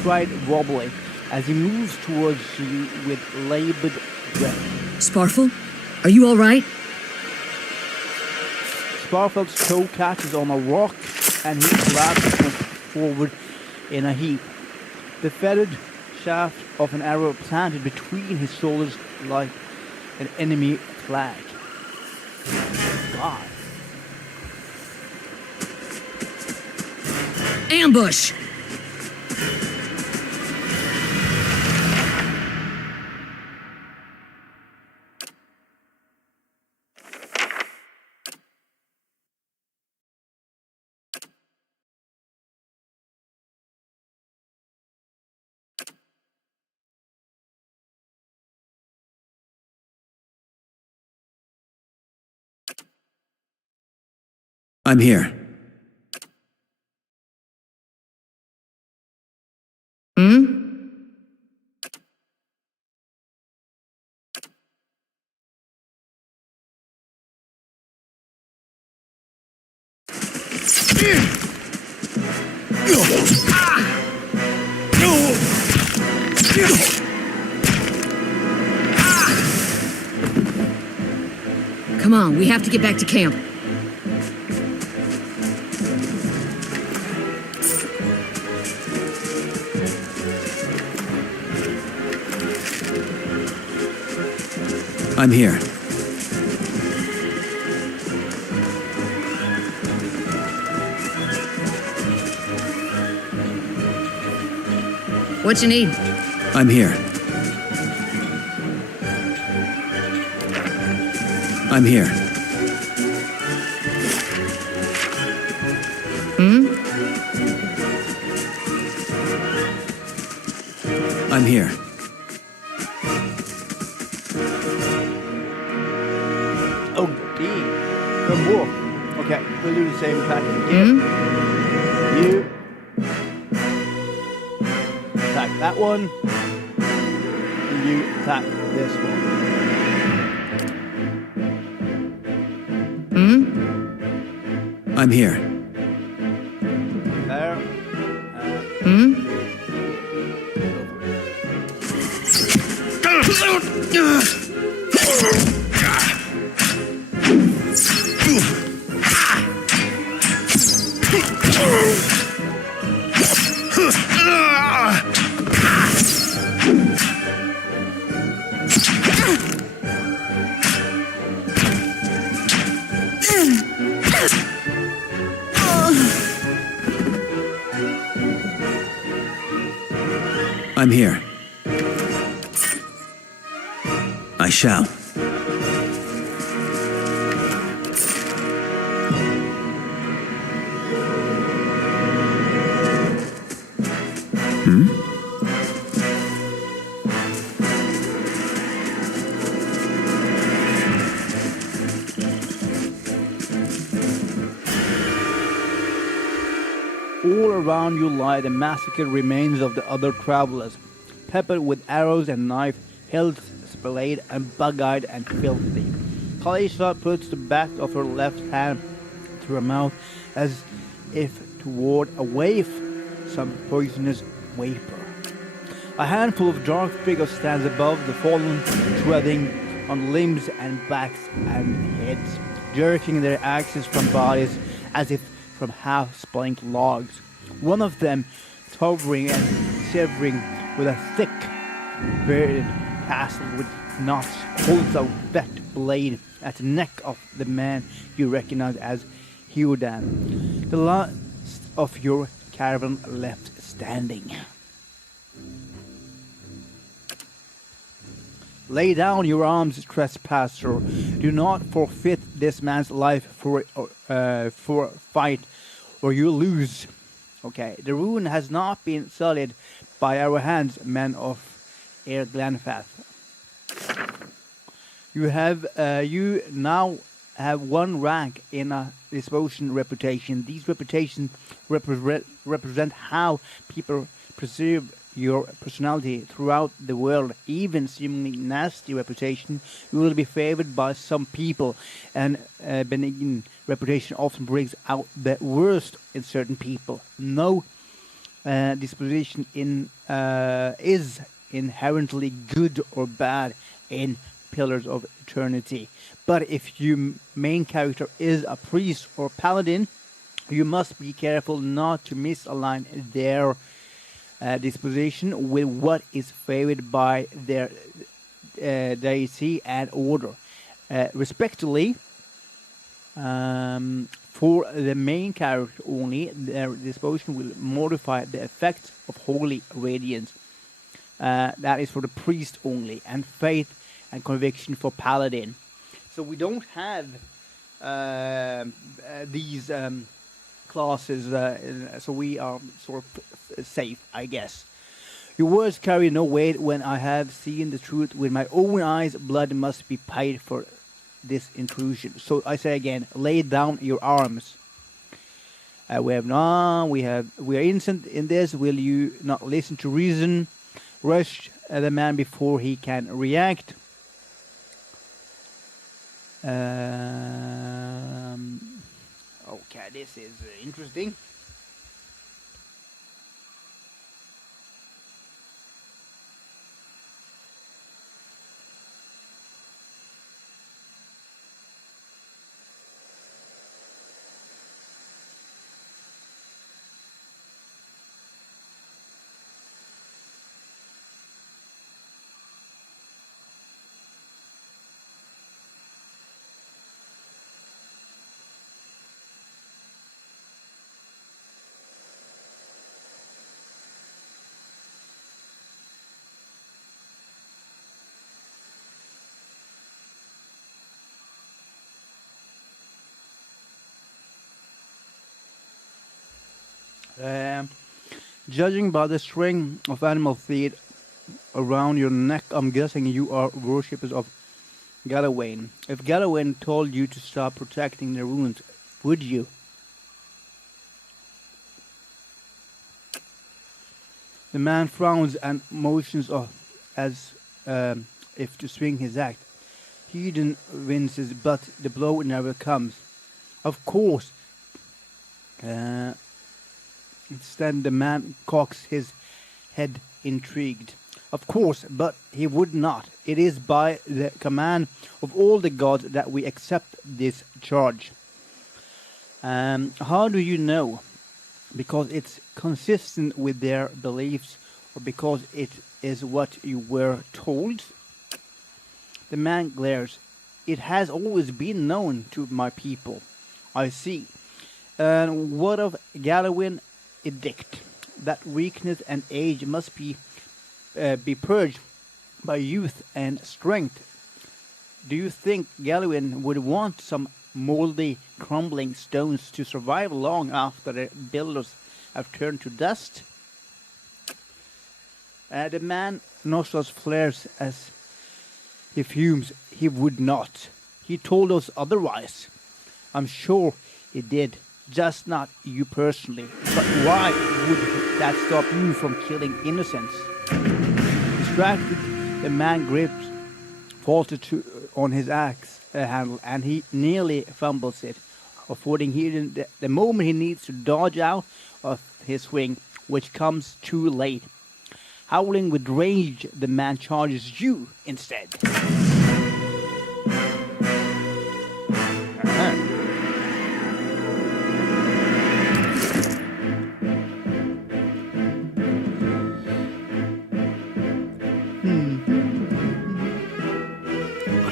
stride wobbling as he moves towards you with labored breath. Sparfle, are you all right? Sparfel's toe catches on a rock, and he collapses forward in a heap. The feathered shaft of an arrow planted between his shoulders like an enemy flag. God. Ambush! I'm here. Come on, we have to get back to camp. I'm here. What you need? I'm here. I'm here. I'm here. Oh, D. Good walk. Okay, we'll do the same pattern again. You attack that one. And you attack this one. I'm here. There. I'm here. I shall. All around you lie the massacred remains of the other travelers, peppered with arrows and knife hilts, splayed and bug-eyed and filthy. Kalisha puts the back of her left hand to her mouth as if to ward away some poisonous vapor. A handful of dark figures stands above the fallen, treading on limbs and backs and heads, jerking their axes from bodies as if from half-splintered logs. One of them, towering and shivering with a thick, bearded castle with knots, holds a wet blade at the neck of the man you recognize as Hewdan, the last of your caravan left standing. Lay down your arms, trespasser. Do not forfeit this man's life for fight, or you lose. Okay, the rune has not been sullied by our hands, men of Air Glenfath. You now have one rank in a devotion reputation. These reputations represent how people perceive your personality throughout the world. Even seemingly nasty reputation will be favored by some people, and benign reputation often brings out the worst in certain people. No disposition is inherently good or bad in Pillars of Eternity. But if your main character is a priest or paladin, you must be careful not to misalign their disposition with what is favored by their deity and order. Respectively, for the main character only, their disposition will modify the effects of holy radiance. That is for the priest only, and faith and conviction for paladin. So we don't have these classes, so we are sort of safe, I guess. Your words carry no weight when I have seen the truth with my own eyes. Blood must be paid for this intrusion. So I say again, lay down your arms. We are innocent in this. Will you not listen to reason? Rush the man before he can react. Okay, this is interesting. Judging by the string of animal feet around your neck, I'm guessing you are worshippers of Galawain. If Galawain told you to stop protecting the ruins, would you? The man frowns and motions as if to swing his axe. Hedon winces, but the blow never comes. Of course. Instead, the man cocks his head, intrigued. Of course, but he would not. It is by the command of all the gods that we accept this charge. How do you know? Because it's consistent with their beliefs, or because it is what you were told? The man glares. it has always been known to my people. I see. And what of Gallowin edict? That weakness and age must be purged by youth and strength. Do you think Gallowin would want some moldy, crumbling stones to survive long after the builders have turned to dust? The man nostrils flares as he fumes. He would not. He told us otherwise. I'm sure he did. Just not you personally. But why would that stop you from killing innocents? Distracted, the man grips faltered on his axe handle, and he nearly fumbles it, affording him the moment he needs to dodge out of his swing, which comes too late. Howling with rage, the man charges you instead.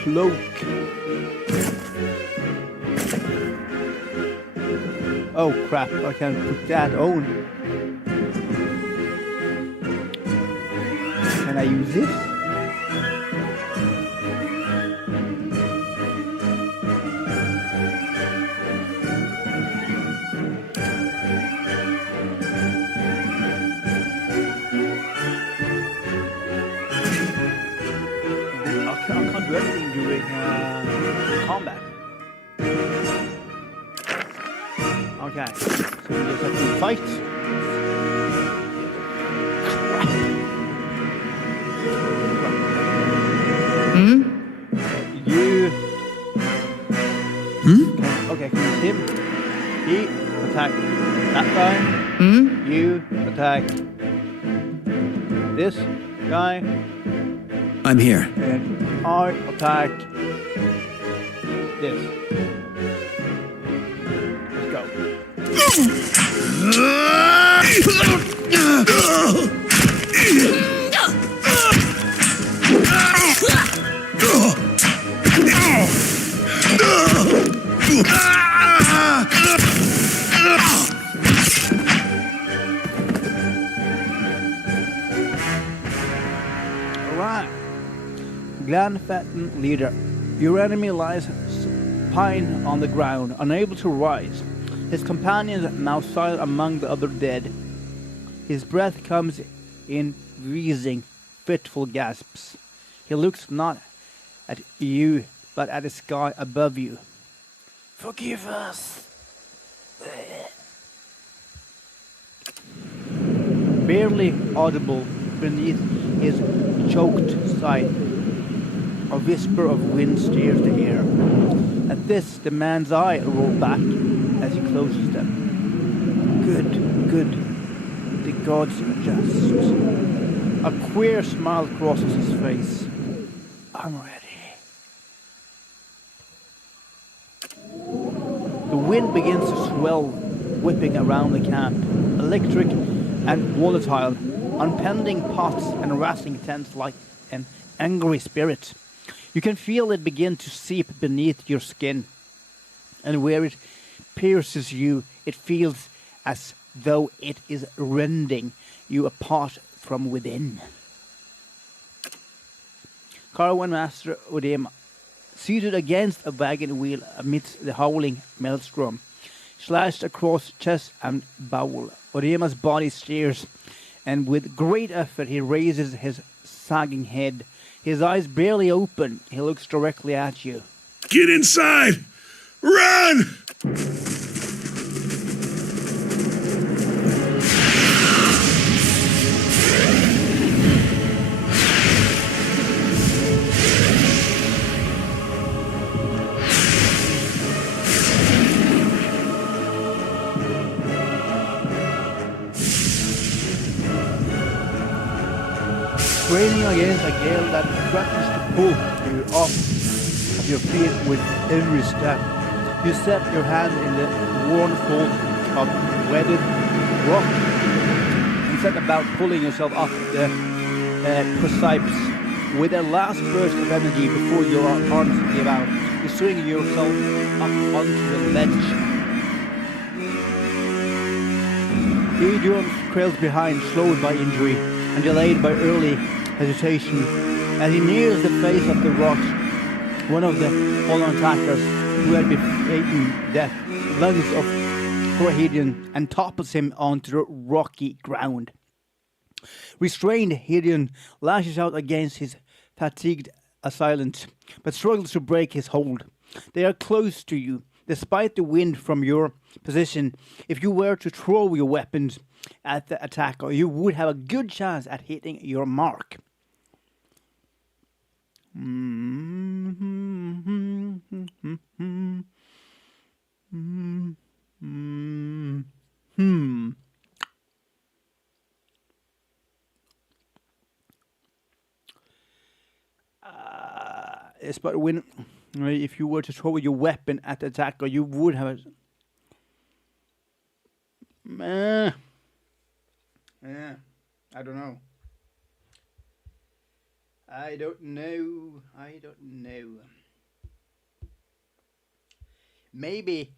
Cloak. Oh crap, I can put that on. Can I use this? I can't do anything during combat. Okay, so we just have to fight. Okay, he's him. He attack that guy. You attack this guy. I'm here. And I attack this. Let's go. Alright. Glenfatton leader. Your enemy lies supine on the ground, unable to rise. His companions now silent among the other dead. His breath comes in wheezing, fitful gasps. He looks not at you, but at the sky above you. Forgive us. Barely audible beneath his choked sigh, a whisper of wind steers the air. At this, the man's eye rolls back as he closes them. Good. The gods are just. A queer smile crosses his face. I'm ready. The wind begins to swell, whipping around the camp, electric and volatile, unpending pots and rattling tents like an angry spirit. You can feel it begin to seep beneath your skin, and where it pierces you, it feels as though it is rending you apart from within. Carwin Master Odem, seated against a wagon wheel amidst the howling maelstrom, slashed across chest and bowel. Odema's body steers, and with great effort he raises his sagging head. His eyes barely open, he looks directly at you. Get inside! Run! Straining against a gale that threatens to pull you off of your feet with every step. You set your hand in the worn fold of weathered rock and set about pulling yourself up the precipice. With a last burst of energy before your arms give out, you swing yourself up onto the ledge. Gideon trails behind, slowed by injury and delayed by early hesitation. As he nears the face of the rocks, one of the fallen attackers who had been faking death lunges for Gideon and topples him onto the rocky ground. Restrained, Gideon lashes out against his fatigued assailant, but struggles to break his hold. They are close to you, despite the wind from your position. If you were to throw your weapons at the attacker, you would have a good chance at hitting your mark. But when, if you were to throw your weapon at the attacker, you would have a... I don't know. I don't know. Maybe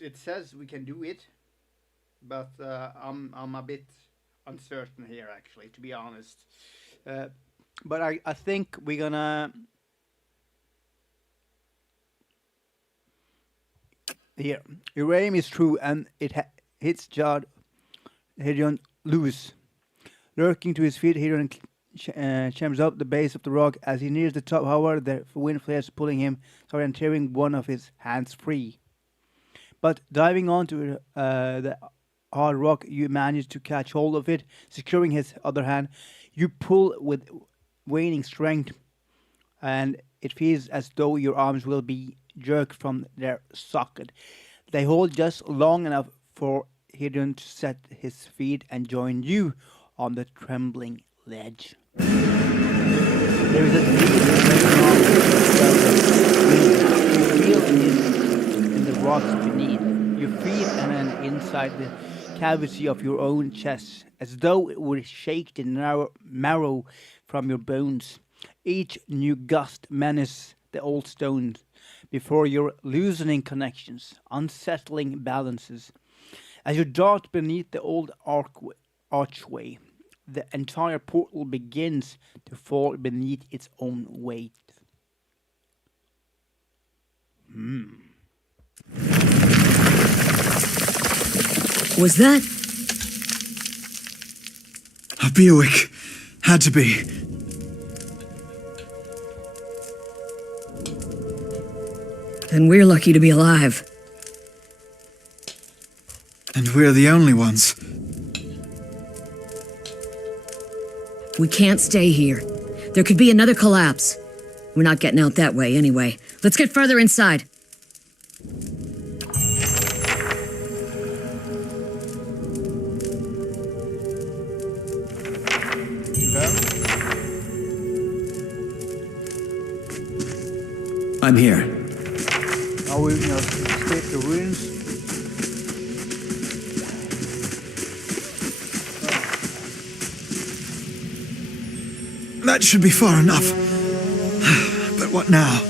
it says we can do it, but I'm a bit uncertain here, actually, to be honest. But I think we're gonna... Here, your aim is true, and it hits Gideon loose. Lurking to his feet, Gideon chambers up the base of the rock. As he nears the top, however, the wind flares, pulling him sorry and tearing one of his hands free. But diving onto the hard rock, you manage to catch hold of it, securing his other hand. You pull with waning strength, and it feels as though your arms will be jerked from their socket. They hold just long enough for Gideon to set his feet and join you on the trembling ledge. There is a deep in the rocks beneath. Your feet and inside the cavity of your own chest, as though it would shake the marrow from your bones. Each new gust menaces the old stones before your loosening connections, unsettling balances. As you dart beneath the old archway, the entire portal begins to fall beneath its own weight. Was that? A Bewick. Had to be. Then we're lucky to be alive. And we're the only ones. We can't stay here. There could be another collapse. We're not getting out that way anyway. Let's get further inside. I'm here. Now we're gonna escape the ruins. That should be far enough. But what now?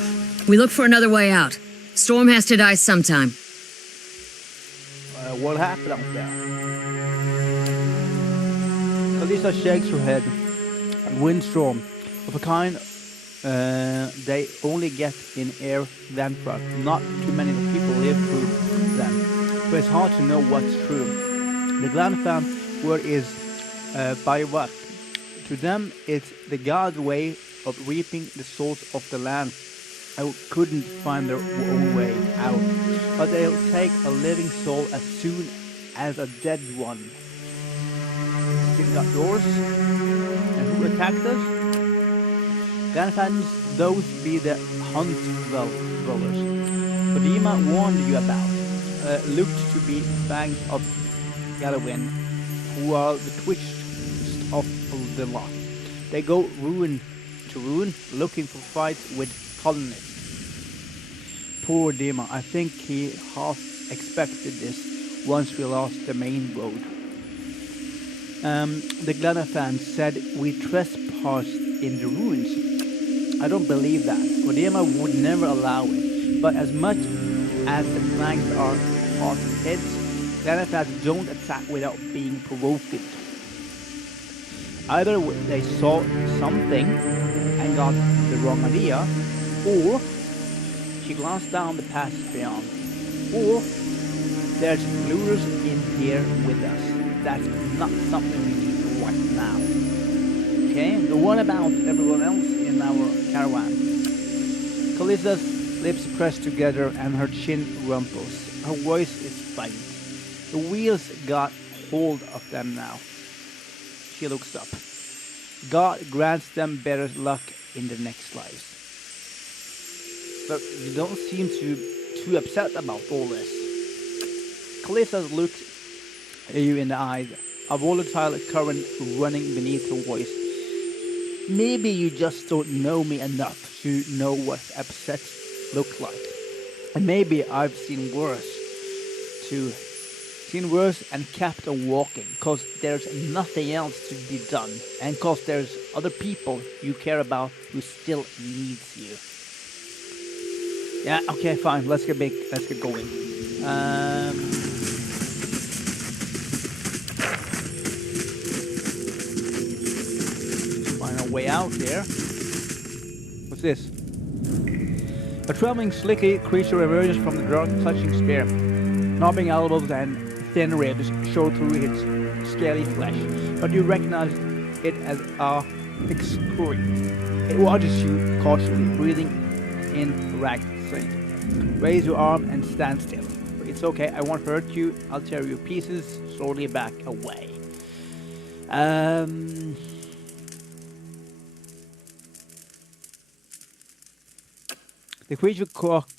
We look for another way out. Storm has to die sometime. What happened out there? Kalisa shakes her head. Windstorm of a kind they only get in air Vanfra. Not too many people live through them, so it's hard to know what's true. The Glanfam word is Bayawak. To them, it's the god's way of reaping the souls of the land. I couldn't find their own way out, but they'll take a living soul as soon as a dead one. Still got yours? And who attacked us? Ganfans, those be the hunt dwellers. Kodima warned you about, looked to be fangs of Icewind, who are the twitchest of the lot. They go ruin to ruin, looking for fights with colonists. Poor Dima, I think he half expected this once we lost the main road. The Glenafans said we trespassed in the ruins. I don't believe that. Kodema would never allow it. But as much as the flanks are hot hits, the Xenophates don't attack without being provoked. Either they saw something and got the wrong idea, or she glanced down the passage beyond, or there's lures in here with us. That's not something we need right now. Okay, but what about everyone else in our caravan? Kalissa's lips press together and her chin rumples. Her voice is faint. The wheels got hold of them now. She looks up. God grants them better luck in their next lives. But you don't seem too upset about all this. Kalissa looks you in the eyes, a volatile current running beneath her voice. Maybe you just don't know me enough to know what upset look like. And maybe I've seen worse and kept on walking, cause there's nothing else to be done, and cause there's other people you care about who still needs you. Yeah, okay, fine, let's get going. Find a way out here. What's this? A traveling slicky creature emerges from the dark, clutching spear. Knobbing elbows and thin ribs show through its scaly flesh, but you recognize it as a excoriant. It watches you cautiously, breathing in ragged sync. Raise your arm and stand still. It's okay, I won't hurt you. I'll tear you to pieces. Slowly back away. The creature cocks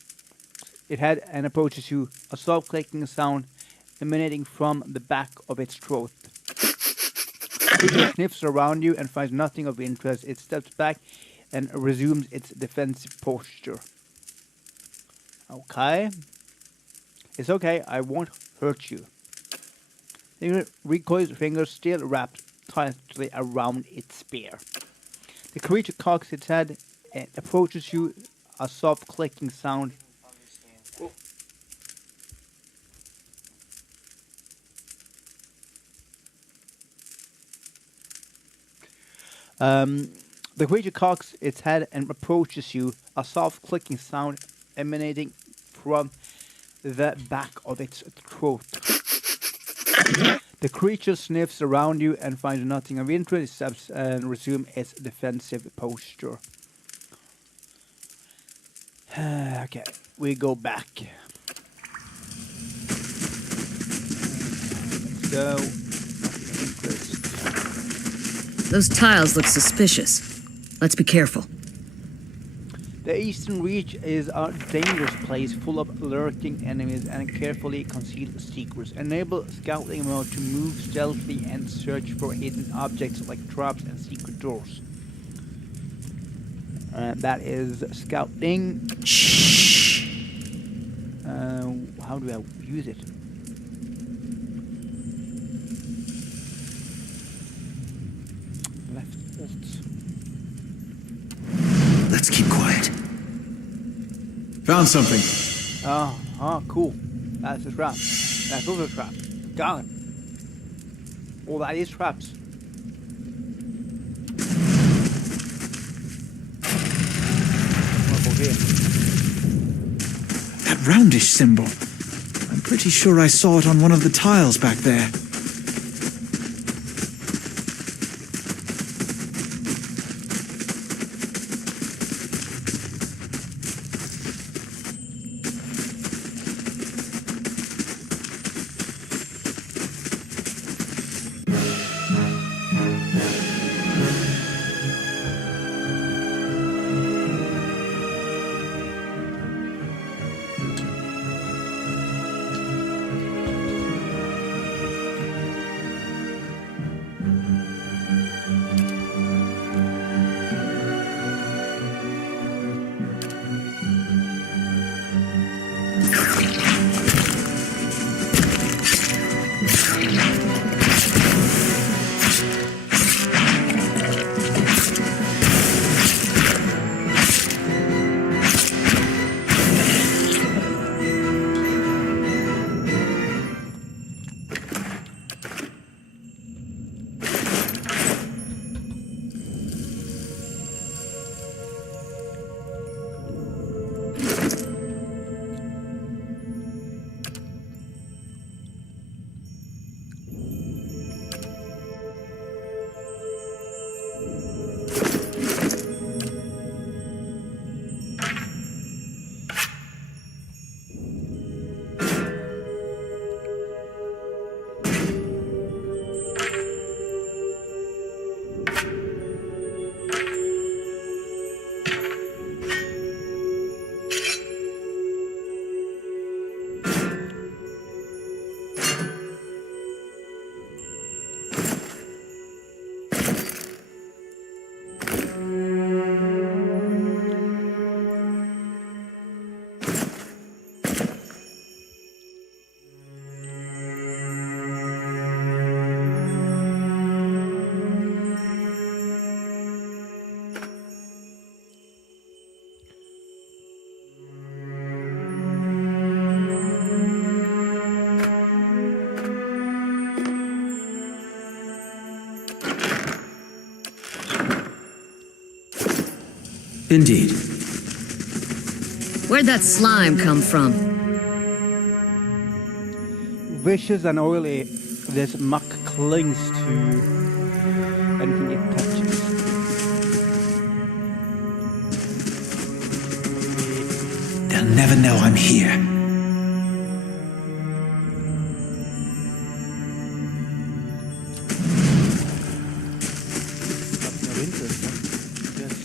its head and approaches you, a soft clicking sound emanating from the back of its throat. The creature sniffs around you and finds nothing of interest. It steps back and resumes its defensive posture. Okay. It's okay, I won't hurt you. The recoil's fingers still wrapped tightly around its spear. The creature cocks its head and approaches you, a soft clicking sound. The creature cocks its head and approaches you, a soft clicking sound emanating from the back of its throat. The creature sniffs around you and finds nothing of interest. It steps and resumes its defensive posture. Okay, we go back. So, Those tiles look suspicious. Let's be careful. The Eastern Reach is a dangerous place full of lurking enemies and carefully concealed secrets. Enable scouting mode to move stealthily and search for hidden objects like traps and secret doors. That is scouting. Shh. How do I use it? Left alt. Let's keep quiet. Found something. Oh, cool. That's a trap. That's also a trap. Got it. Oh, that is traps. What about here? That roundish symbol. I'm pretty sure I saw it on one of the tiles back there. Indeed. Where'd that slime come from? Vicious and oily, this muck clings to anything it touches. They'll never know I'm here. Nothing of interest, huh? Just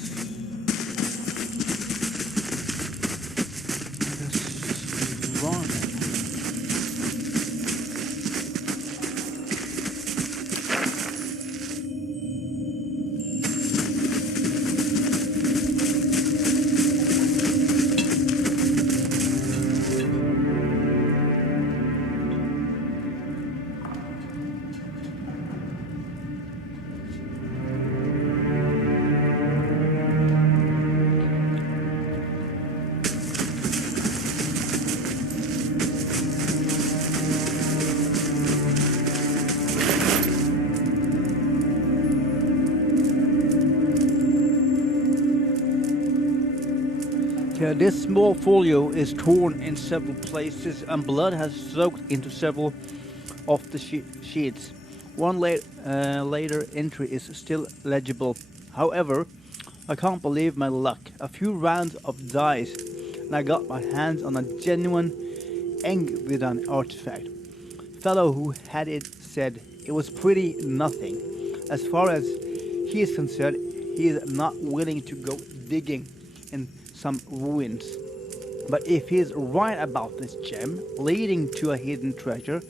wrong. This small folio is torn in several places and blood has soaked into several of the sheets. One later entry is still legible. However, I can't believe my luck. A few rounds of dice and I got my hands on a genuine Icewind artifact. Fellow who had it said it was pretty nothing. As far as he is concerned, he is not willing to go digging in some ruins. But if he is right about this gem leading to a hidden treasure,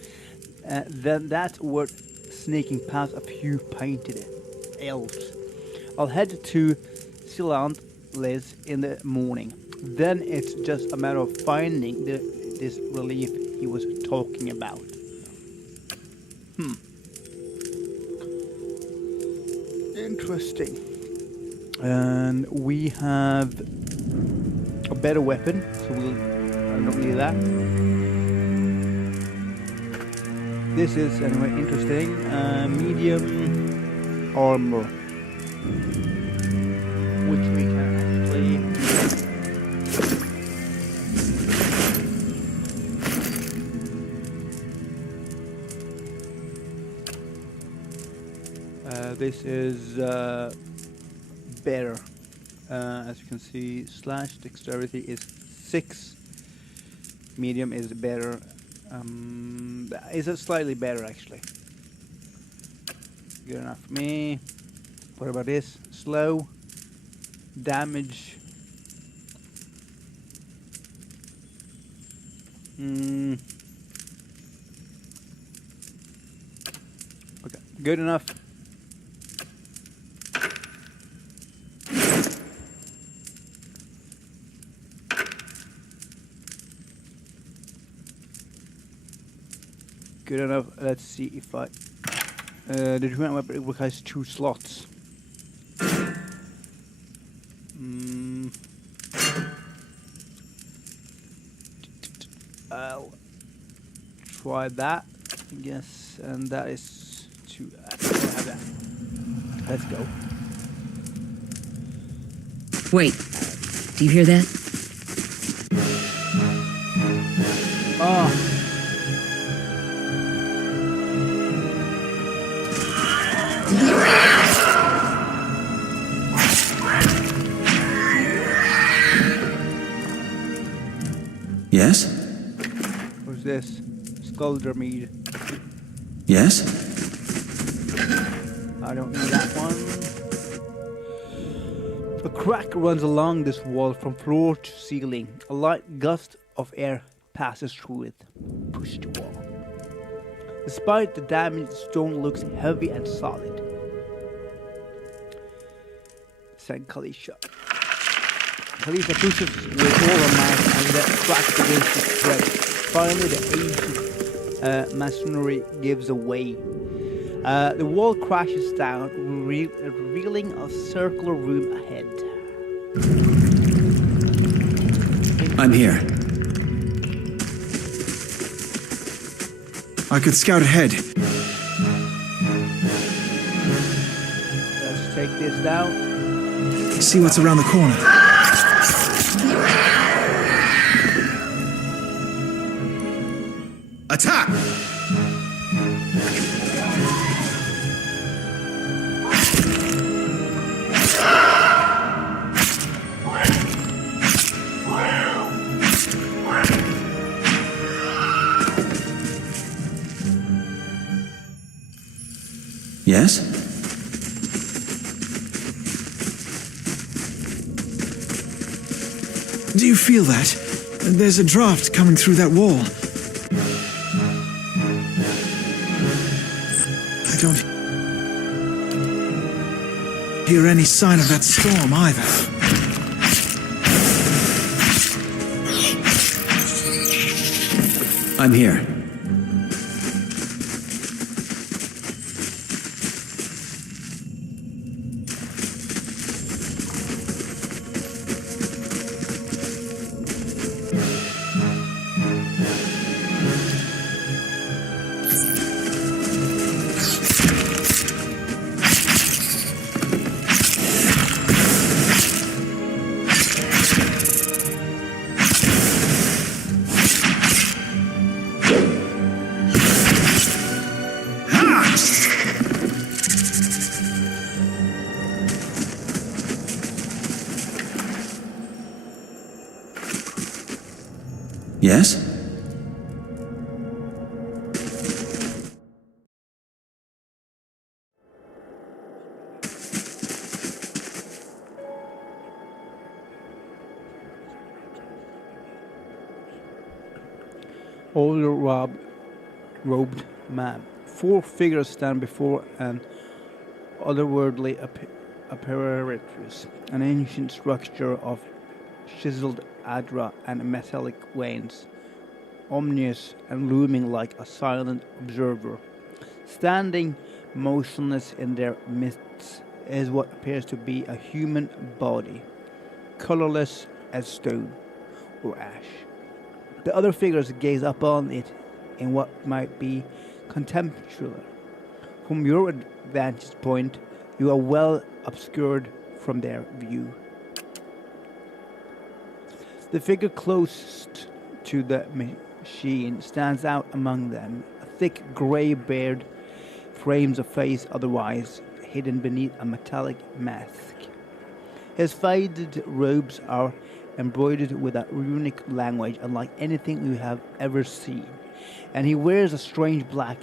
then that's worth sneaking past a few painted elves. I'll head to Sealand Liz in the morning. Then it's just a matter of finding this relief he was talking about. Interesting. And we have a better weapon, so we'll not need that. This is anyway interesting. Medium armor, which we can actually this is better. As you can see, slash dexterity is 6. Medium is better. Is slightly better actually. Good enough for me. What about this? Slow damage. Okay, good enough. Good enough. Let's see if I... the different weapon requires 2 slots. I'll try that, I guess, and that is 2. I have that. Let's go. Wait, do you hear that? Oh. Yes? What's this? Skulder mead. Yes? I don't need that one. A crack runs along this wall from floor to ceiling. A light gust of air passes through it. Push the wall. Despite the damage, the stone looks heavy and solid. Said Kalisha. Kalisha pushes with all her might and the crack begins to spread. Finally, the ancient masonry gives away. The wall crashes down, revealing a circular room ahead. I'm here. I could scout ahead. Let's take this down. See what's around the corner. Attack! Yes? Do you feel that? There's a draft coming through that wall. I don't hear any sign of that storm either. I'm here. Yes? Older robed man. 4 figures stand before an otherworldly apparatus, an ancient structure of chiseled adra and metallic veins, ominous and looming like a silent observer. Standing motionless in their midst is what appears to be a human body, colorless as stone or ash. The other figures gaze upon it in what might be contemptuous. From your vantage point, you are well obscured from their view. The figure closest to the machine stands out among them. A thick grey beard frames a face otherwise hidden beneath a metallic mask. His faded robes are embroidered with a runic language unlike anything you have ever seen, and he wears a strange black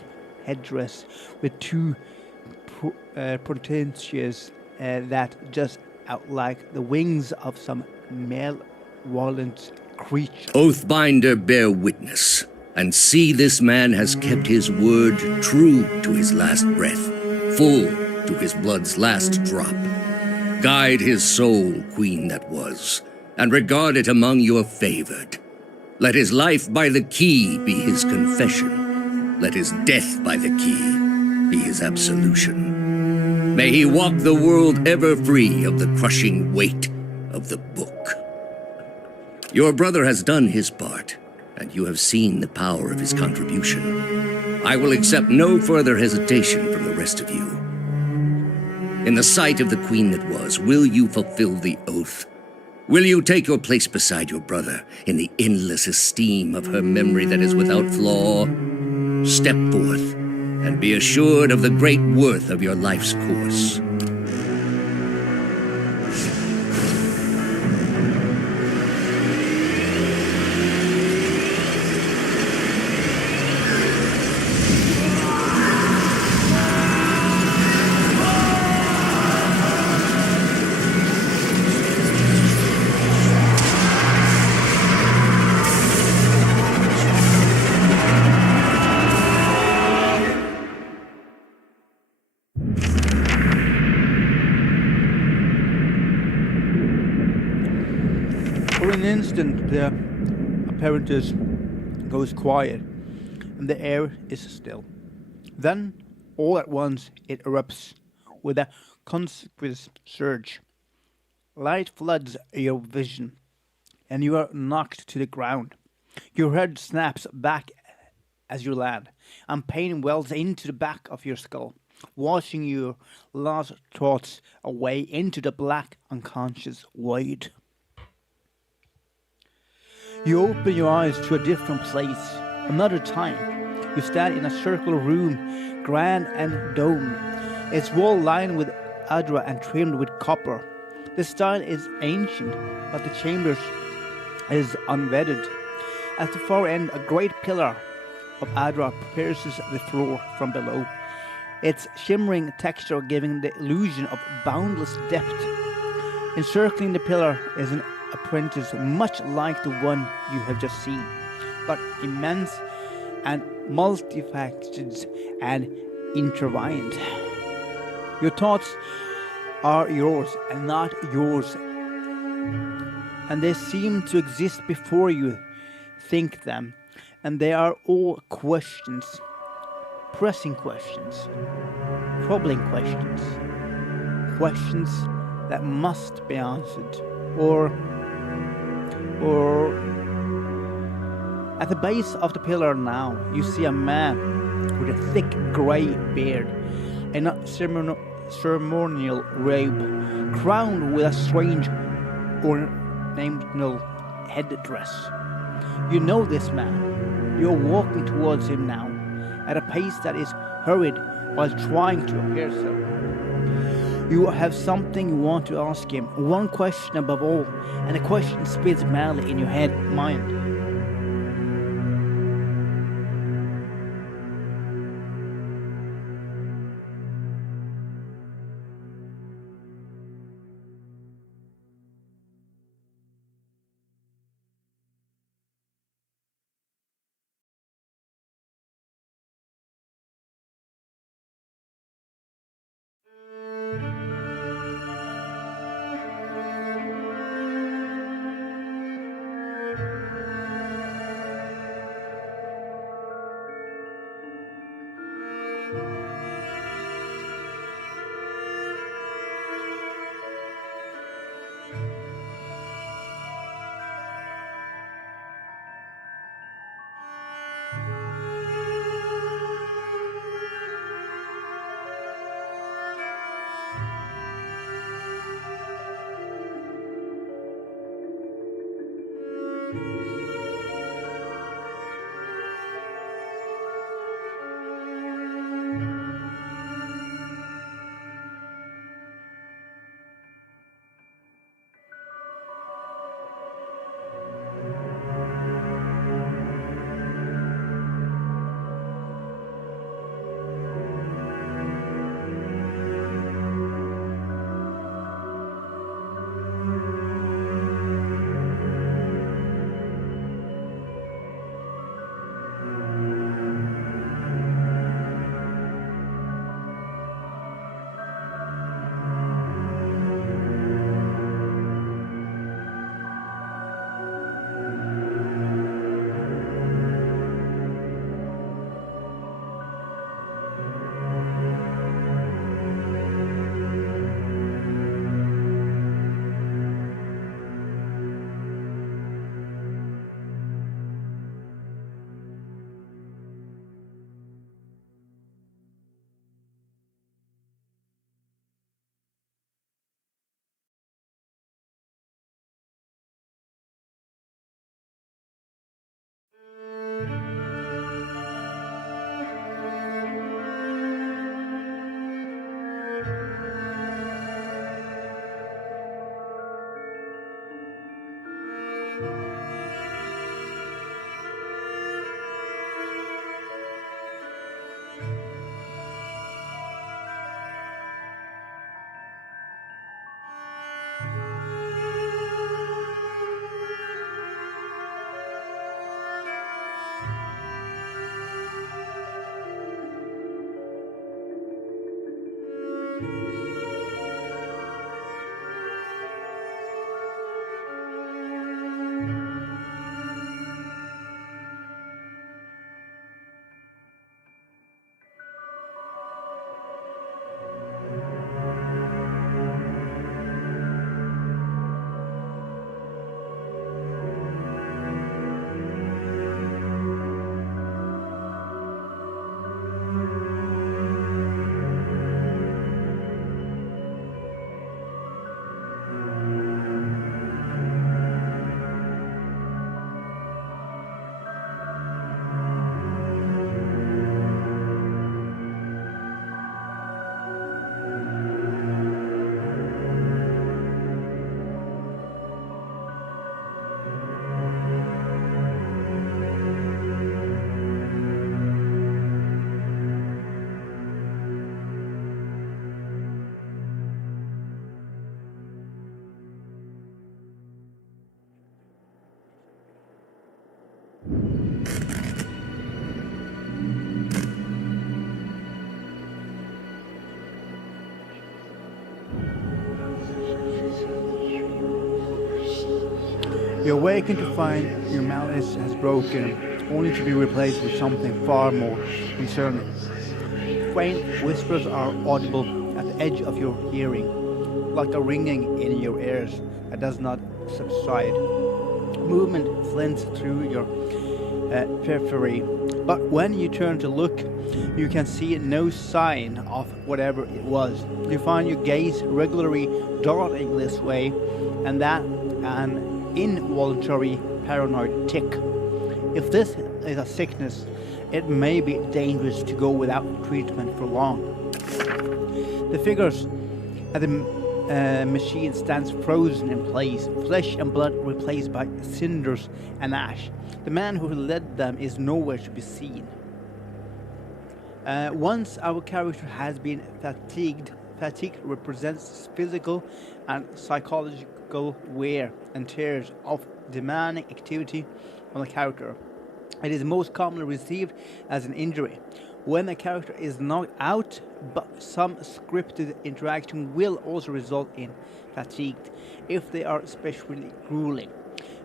headdress with 2 protrusions that just out like the wings of some malevolent creature. Oathbinder, bear witness, and see this man has kept his word true to his last breath, full to his blood's last drop. Guide his soul, queen that was, and regard it among your favored. Let his life by the key be his confession. Let his death by the key be his absolution. May he walk the world ever free of the crushing weight of the book. Your brother has done his part, and you have seen the power of his contribution. I will accept no further hesitation from the rest of you. In the sight of the queen that was, will you fulfill the oath? Will you take your place beside your brother in the endless esteem of her memory that is without flaw? Step forth, and be assured of the great worth of your life's course. For an instant, the apparatus goes quiet, and the air is still. Then, all at once, it erupts with a conspicuous surge. Light floods your vision, and you are knocked to the ground. Your head snaps back as you land, and pain wells into the back of your skull. washing your lost thoughts away into the black unconscious void. You open your eyes to a different place, another time. You stand in a circular room, grand and domed. Its wall lined with adra and trimmed with copper. The style is ancient, but the chamber is unweathered. At the far end, a great pillar of adra pierces the floor from below, its shimmering texture giving the illusion of boundless depth. Encircling the pillar is an apprentice much like the one you have just seen, but immense and multifaceted and intertwined. Your thoughts are yours and not yours, and they seem to exist before you think them, and they are all questions, pressing questions, troubling questions, questions that must be answered, or at the base of the pillar now, you see a man with a thick grey beard and a ceremonial robe, crowned with a strange ornamental headdress. You know this man. You are walking towards him now, at a pace that is hurried while trying to appear so. You have something you want to ask him, one question above all, and the question spins madly in your mind. You awaken to find your malice has broken, only to be replaced with something far more concerning. Faint whispers are audible at the edge of your hearing, like a ringing in your ears that does not subside. Movement flints through your periphery, but when you turn to look, you can see no sign of whatever it was. You find your gaze regularly darting this way, and that an involuntary paranoid tick. If this is a sickness, it may be dangerous to go without treatment for long. The figures at the machine stands frozen in place, flesh and blood replaced by cinders and ash. The man who led them is nowhere to be seen. Once our character has been fatigued, fatigue represents physical and psychological wear and tears of demanding activity on the character. It is most commonly received as an injury. When a character is knocked out, but some scripted interaction will also result in fatigue if they are especially grueling.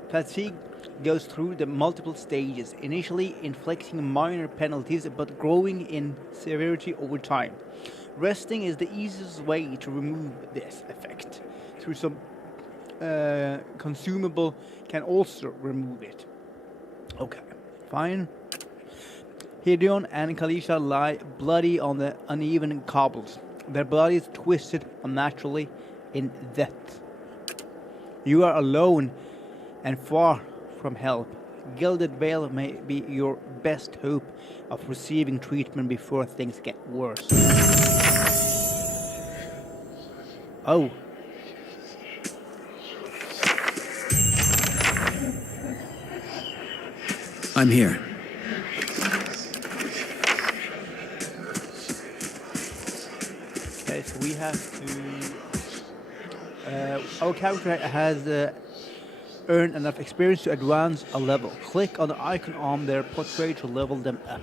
Fatigue goes through the multiple stages, initially inflicting minor penalties but growing in severity over time. Resting is the easiest way to remove this effect. Through some consumable can also remove it. Okay, fine. Hideon and Kalisha lie bloody on the uneven cobbles, their bodies twisted unnaturally in death. You are alone and far from help. Gilded Veil may be your best hope of receiving treatment before things get worse. Oh. I'm here. Okay, so we have to... our character has earned enough experience to advance a level. Click on the icon on their portrait to level them up.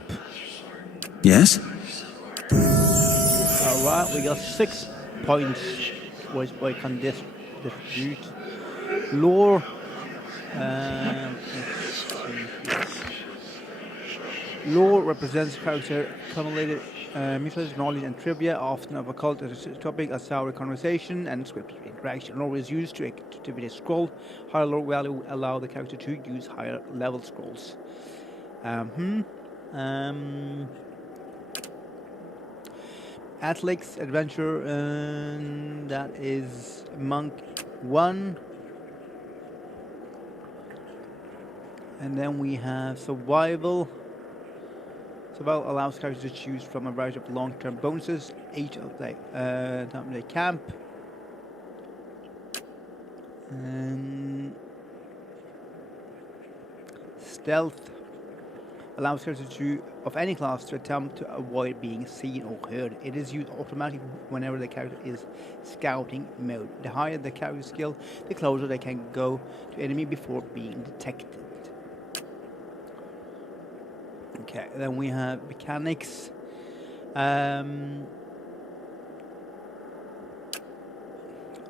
Yes? Alright, we got 6 points which we can distribute. Lore... Lore represents character accumulated mutual knowledge and trivia, often of a cult as a topic, a sour conversation, and scripted interaction. Lore is used to activate a scroll. Higher lore value allow the character to use higher level scrolls. Athletics, adventure, that is Monk 1. And then we have survival. Survival allows characters to choose from a variety of long-term bonuses, each of the time they camp. And stealth allows characters of any class to attempt to avoid being seen or heard. It is used automatically whenever the character is scouting mode. The higher the character skill, the closer they can go to enemy before being detected. Okay, then we have mechanics.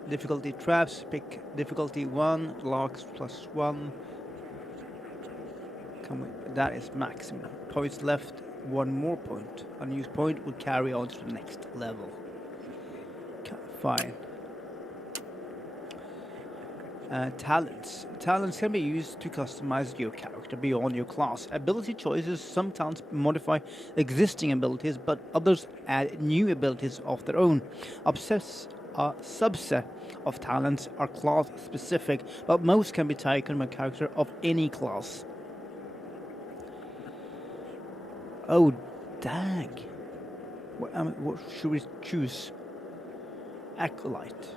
Difficulty traps, pick difficulty 1, locks +1. That is maximum. Points left, 1 more point. Unused point will carry on to the next level. Okay, fine. Talents. Talents can be used to customize your character beyond your class. Ability choices sometimes modify existing abilities, but others add new abilities of their own. A subset of talents are class specific, but most can be taken by a character of any class. Oh, dang. What should we choose? Acolyte.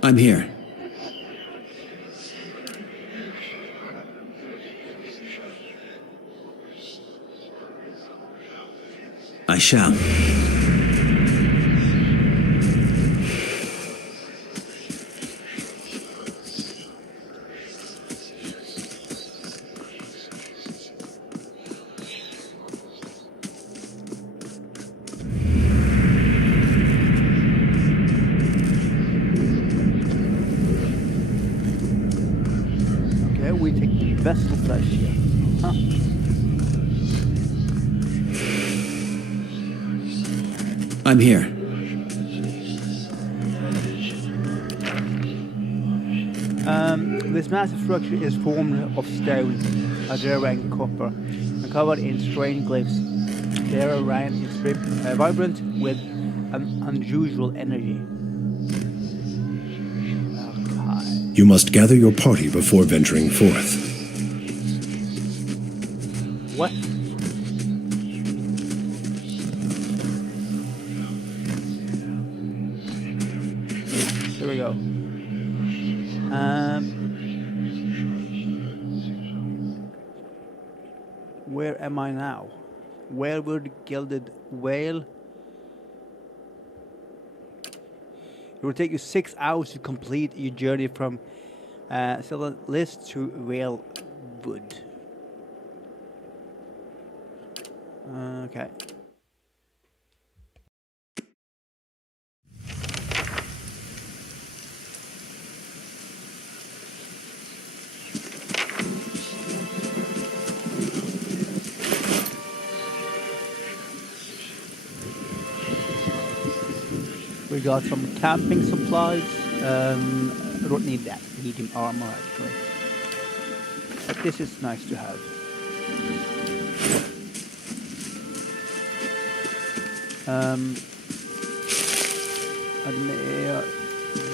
I'm here. I shall. Okay, we take the vessel flesh here. Huh. I'm here. This massive structure is formed of stone, agera, and copper, and covered in strange glyphs. Their around is vibrant with an unusual energy. Okay. You must gather your party before venturing forth. What? Here we go. Where am I now? Wherewood Gilded Whale. It will take you 6 hours to complete your journey from List to Whalewood. Okay. We got some camping supplies. I don't need that. Medium armor actually. But this is nice to have.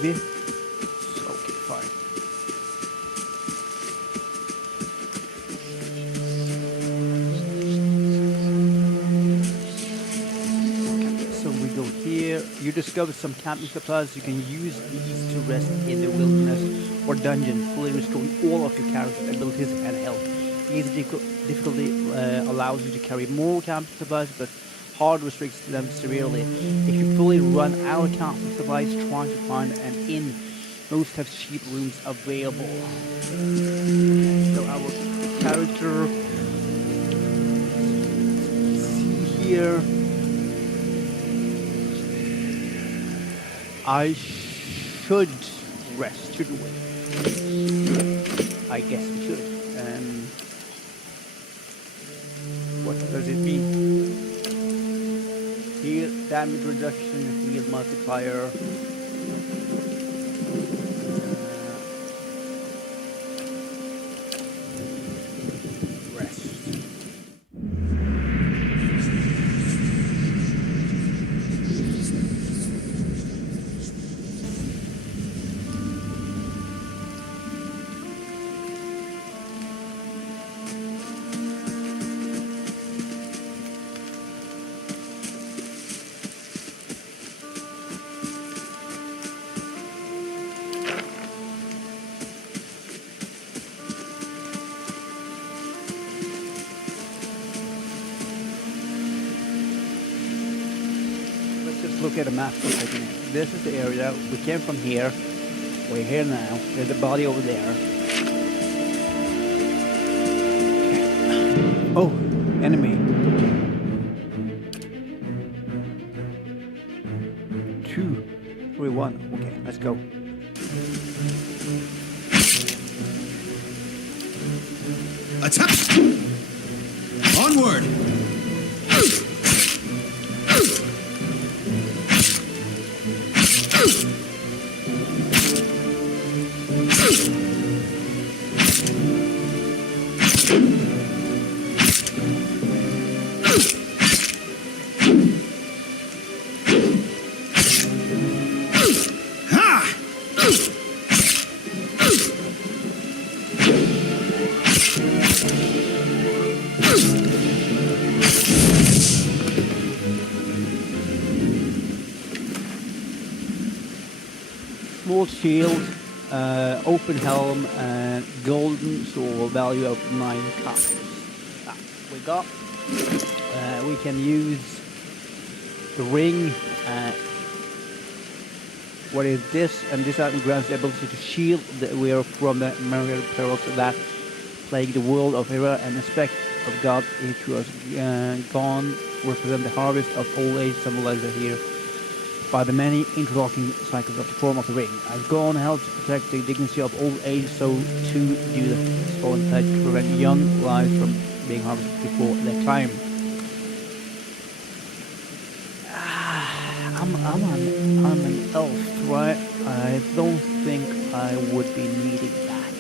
This. Okay, fine. You discover some camping supplies. You can use these to rest in the wilderness or dungeon, fully restoring all of your character's abilities and health. Easy difficulty allows you to carry more camping supplies, but hard restricts them severely. If you fully run out of camping supplies, try to find an inn. Most have cheap rooms available. So our character, see here. I should rest, shouldn't we? I guess we should. What does it mean? Heal, damage reduction, heal multiplier. Look at a map for a second. This is the area. We came from here. We're here now. There's a body over there. Oh, enemy. 2, 3, 1. Okay, let's go. Attack! Onward! Small shield, open helm, and golden sword, value of 9 copies. We got. We can use the ring. What is this? And this item grants the ability to shield the wearer from the myriad perils that plague the world of Hera, and aspect of God which was gone represent the harvest of old age, symbolized here by the many interlocking cycles of the form of the ring. As gone helps protect the dignity of old age, so too do the stolen pledge to prevent young lives from being harvested before their time. I'm an elf, right? I don't think I would be needing that.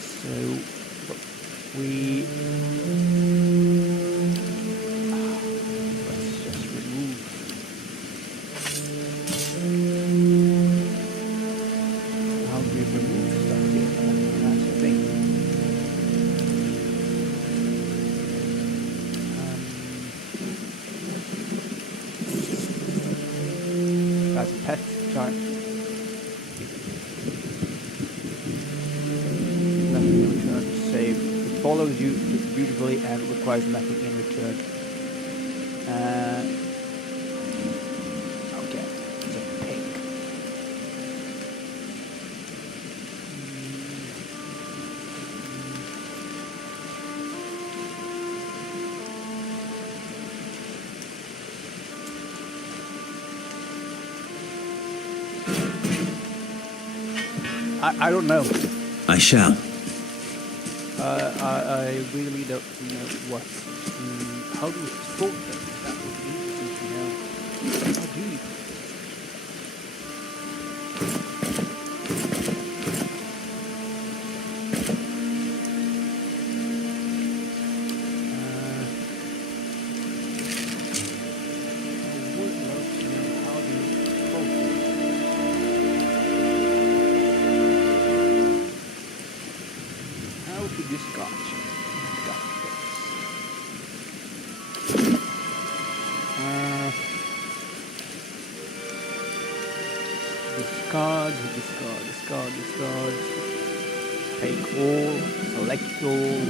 So, we... let's just remove... How do we remove stuff here? That's the thing. That's a pet chart. Nothing in return to save. It follows you beautifully and requires nothing in return. Okay, it's a pig. I don't know. I shall. I really don't know what. How do we support them? That would be interesting to know. How do you? I would love to know how do you support them. How to discard this. Discard. Take all, select all.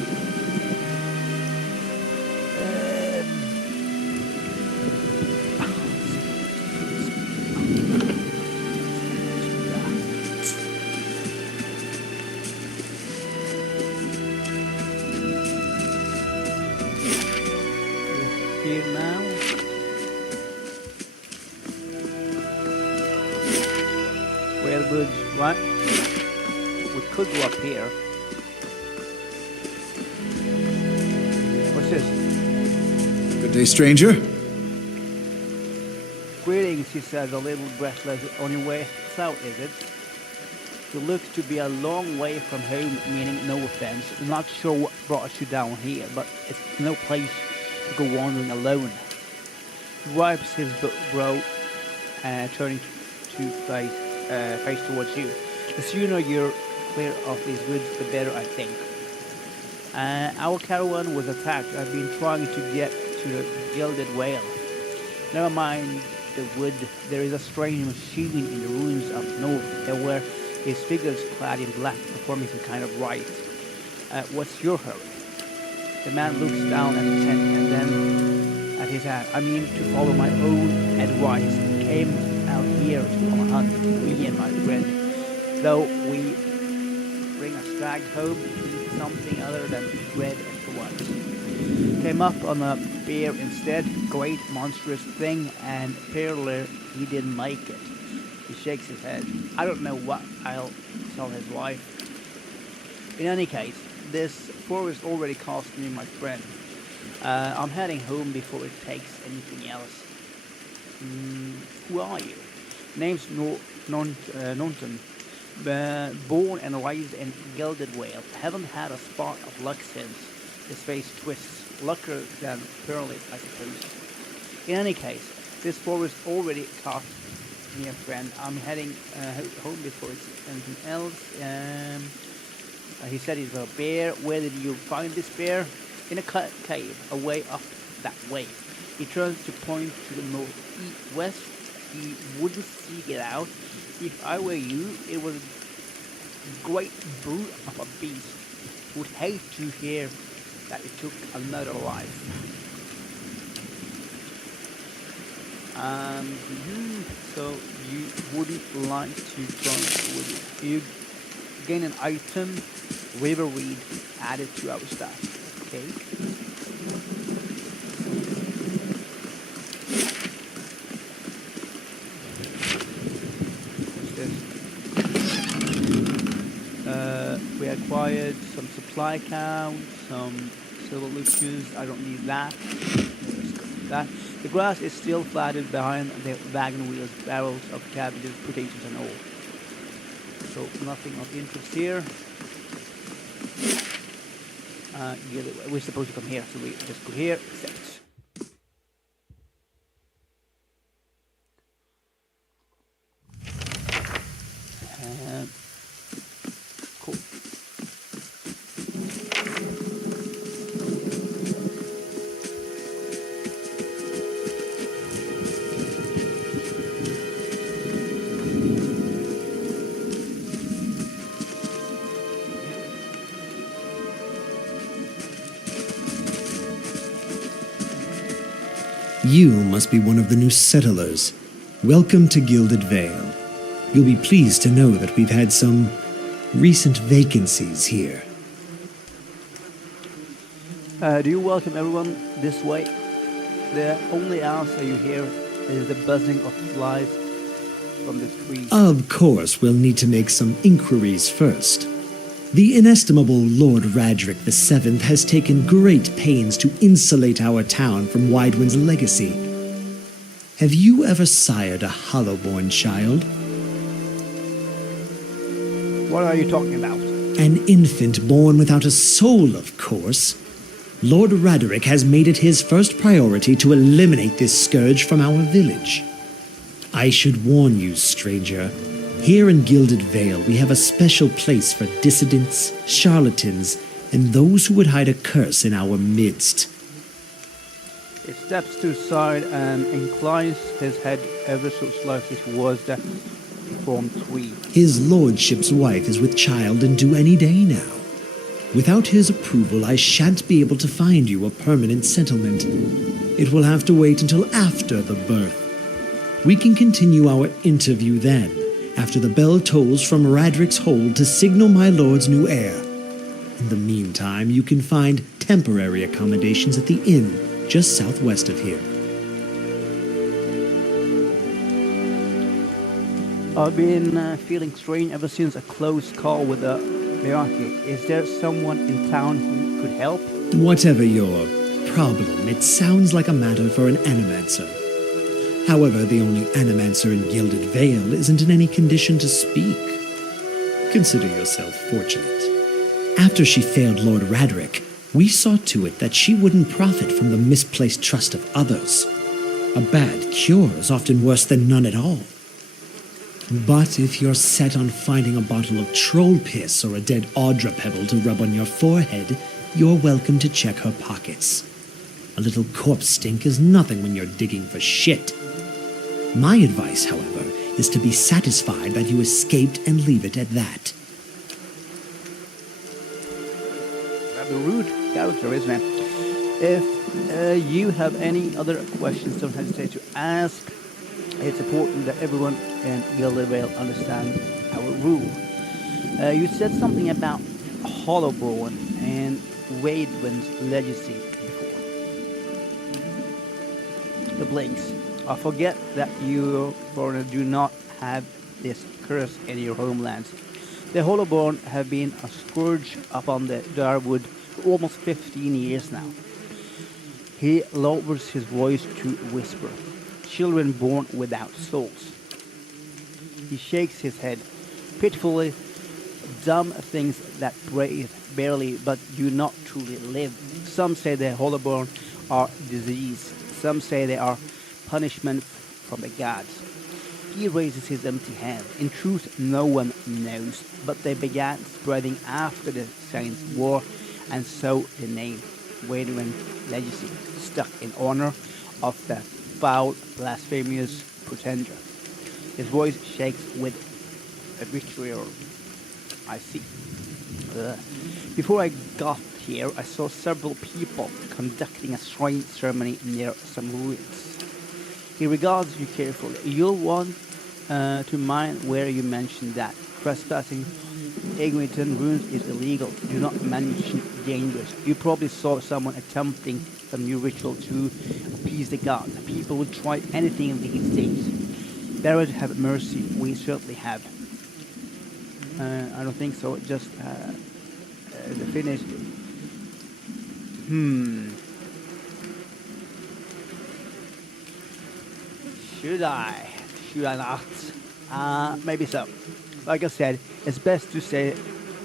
Here now. Well, good, right? We could go up here. What's this? Good day, stranger. Greetings, he says, a little breathless. On your way south, is it? You look to be a long way from home, meaning no offense. I'm not sure what brought you down here, but it's no place to go wandering alone. He wipes his brow, turning to face towards you. The sooner you're clear of these woods, the better, I think. Our caravan was attacked. I've been trying to get to the Gilded Whale. Never mind the wood. There is a strange machine in the ruins up north. There were his figures clad in black, performing some kind of rite. What's your hurry? The man looks down at the tent and then at his hand. I mean to follow my own advice. Came out here on a hunt, me and my friend. Though we bring a stag home, eat something other than bread and blood. Came up on a bear instead. Great monstrous thing, and apparently he didn't like it. He shakes his head. I don't know what I'll tell his wife. In any case, this forest already cost me my friend. I'm heading home before it takes anything else. Who are you? Name's Nonton. Born and raised in Gilded Whale. Haven't had a spot of luck since. His face twists. Luckier than Pearly, I suppose. In any case, this forest already cost me a friend. I'm heading home before it's anything else. He said he's a bear. Where did you find this bear? In a cave, away up that way. He turns to point to the northwest. He wouldn't seek it out. If I were you, it was a great brute of a beast. Would hate to hear that it took another life. So you wouldn't like to join, would you? You gain an item, River Reed, added to our staff. Okay. We acquired some supply counts, some silver luxuries. I don't need that. That the grass is still flattened behind the wagon wheels, barrels of cabbages, potatoes, and all. So nothing of interest here. We're supposed to come here, so we just go here. Accept. Cool. You must be one of the new settlers. Welcome to Gilded Vale. You'll be pleased to know that we've had some recent vacancies here. Do you welcome everyone this way? The only answer you hear is the buzzing of flies from the tree. Of course, we'll need to make some inquiries first. The inestimable Lord Radric VII has taken great pains to insulate our town from Widewind's legacy. Have you ever sired a Hollowborn child? What are you talking about? An infant born without a soul, of course. Lord Radric has made it his first priority to eliminate this scourge from our village. I should warn you, stranger. Here in Gilded Vale, we have a special place for dissidents, charlatans, and those who would hide a curse in our midst. He steps to the side and inclines his head ever so slightly towards the deformed tree. His lordship's wife is with child and due any day now. Without his approval, I shan't be able to find you a permanent settlement. It will have to wait until after the birth. We can continue our interview then, after the bell tolls from Radric's hold to signal my lord's new heir. In the meantime, you can find temporary accommodations at the inn just southwest of here. I've been feeling strange ever since a close call with the hierarchy. Is there someone in town who could help? Whatever your problem, it sounds like a matter for an animancer. However, the only animancer in Gilded Vale isn't in any condition to speak. Consider yourself fortunate. After she failed Lord Radric, we saw to it that she wouldn't profit from the misplaced trust of others. A bad cure is often worse than none at all. But if you're set on finding a bottle of troll piss or a dead Audra pebble to rub on your forehead, you're welcome to check her pockets. A little corpse stink is nothing when you're digging for shit. My advice, however, is to be satisfied that you escaped and leave it at that. Rather rude character, isn't it? If you have any other questions, don't hesitate to ask. It's important that everyone in Gilded Vale understand our rule. You said something about Hollowborn and Widewind's legacy before. The Blinks. I forget that you foreigners do not have this curse in your homelands. The Hollowborn have been a scourge upon the Darwood for almost 15 years now. He lowers his voice to whisper. Children born without souls. He shakes his head pitifully. Dumb things that breathe barely but do not truly live. Some say the Hollowborn are disease. Some say they are punishment from the gods. He raises his empty hand. In truth, no one knows, but they began spreading after the Saints' War, and so the name Widewind's legacy stuck in honor of the foul, blasphemous pretender. His voice shakes with a vitriol. I see. Before I got here, I saw several people conducting a shrine ceremony near some ruins. He regards you carefully. You'll want to mind where you mention that. Trespassing Eglinton ruins is illegal. Do not mention dangerous. You probably saw someone attempting some new ritual to appease the gods. People will try anything these days. Better to have mercy. We certainly have. I don't think so. Just the finished. Should I? Should I not? Maybe so. Like I said, it's best to stay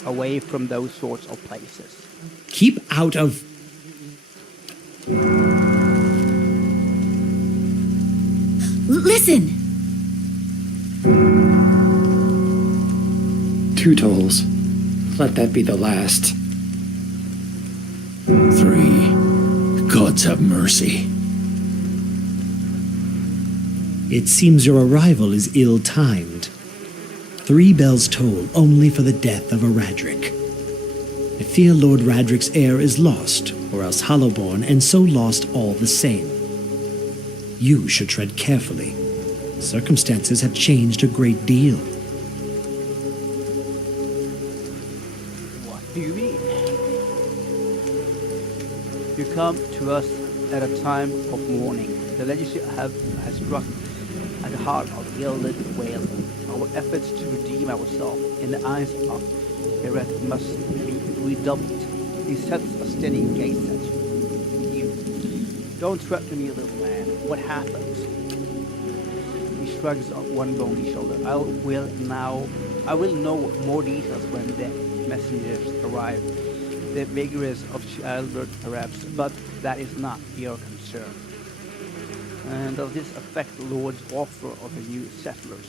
away from those sorts of places. Keep out of... Listen! 2 tolls. Let that be the last. 3. Gods have mercy. It seems your arrival is ill-timed. 3 bells toll only for the death of a Radric. I fear Lord Radric's heir is lost, or else Hollowborn, and so lost all the same. You should tread carefully. Circumstances have changed a great deal. What do you mean? You come to us at a time of mourning. The legislature has struck at the heart of gilded whale. Our efforts to redeem ourselves in the eyes of Eret must be redoubled. He sets a steady gaze at you. Don't threaten me, little man. What happens? He shrugs up one bony shoulder. I will know more details when the messengers arrive. The vigorous of childbirth, perhaps, but that is not your concern. And does this affect the Lord's offer of the new settlers?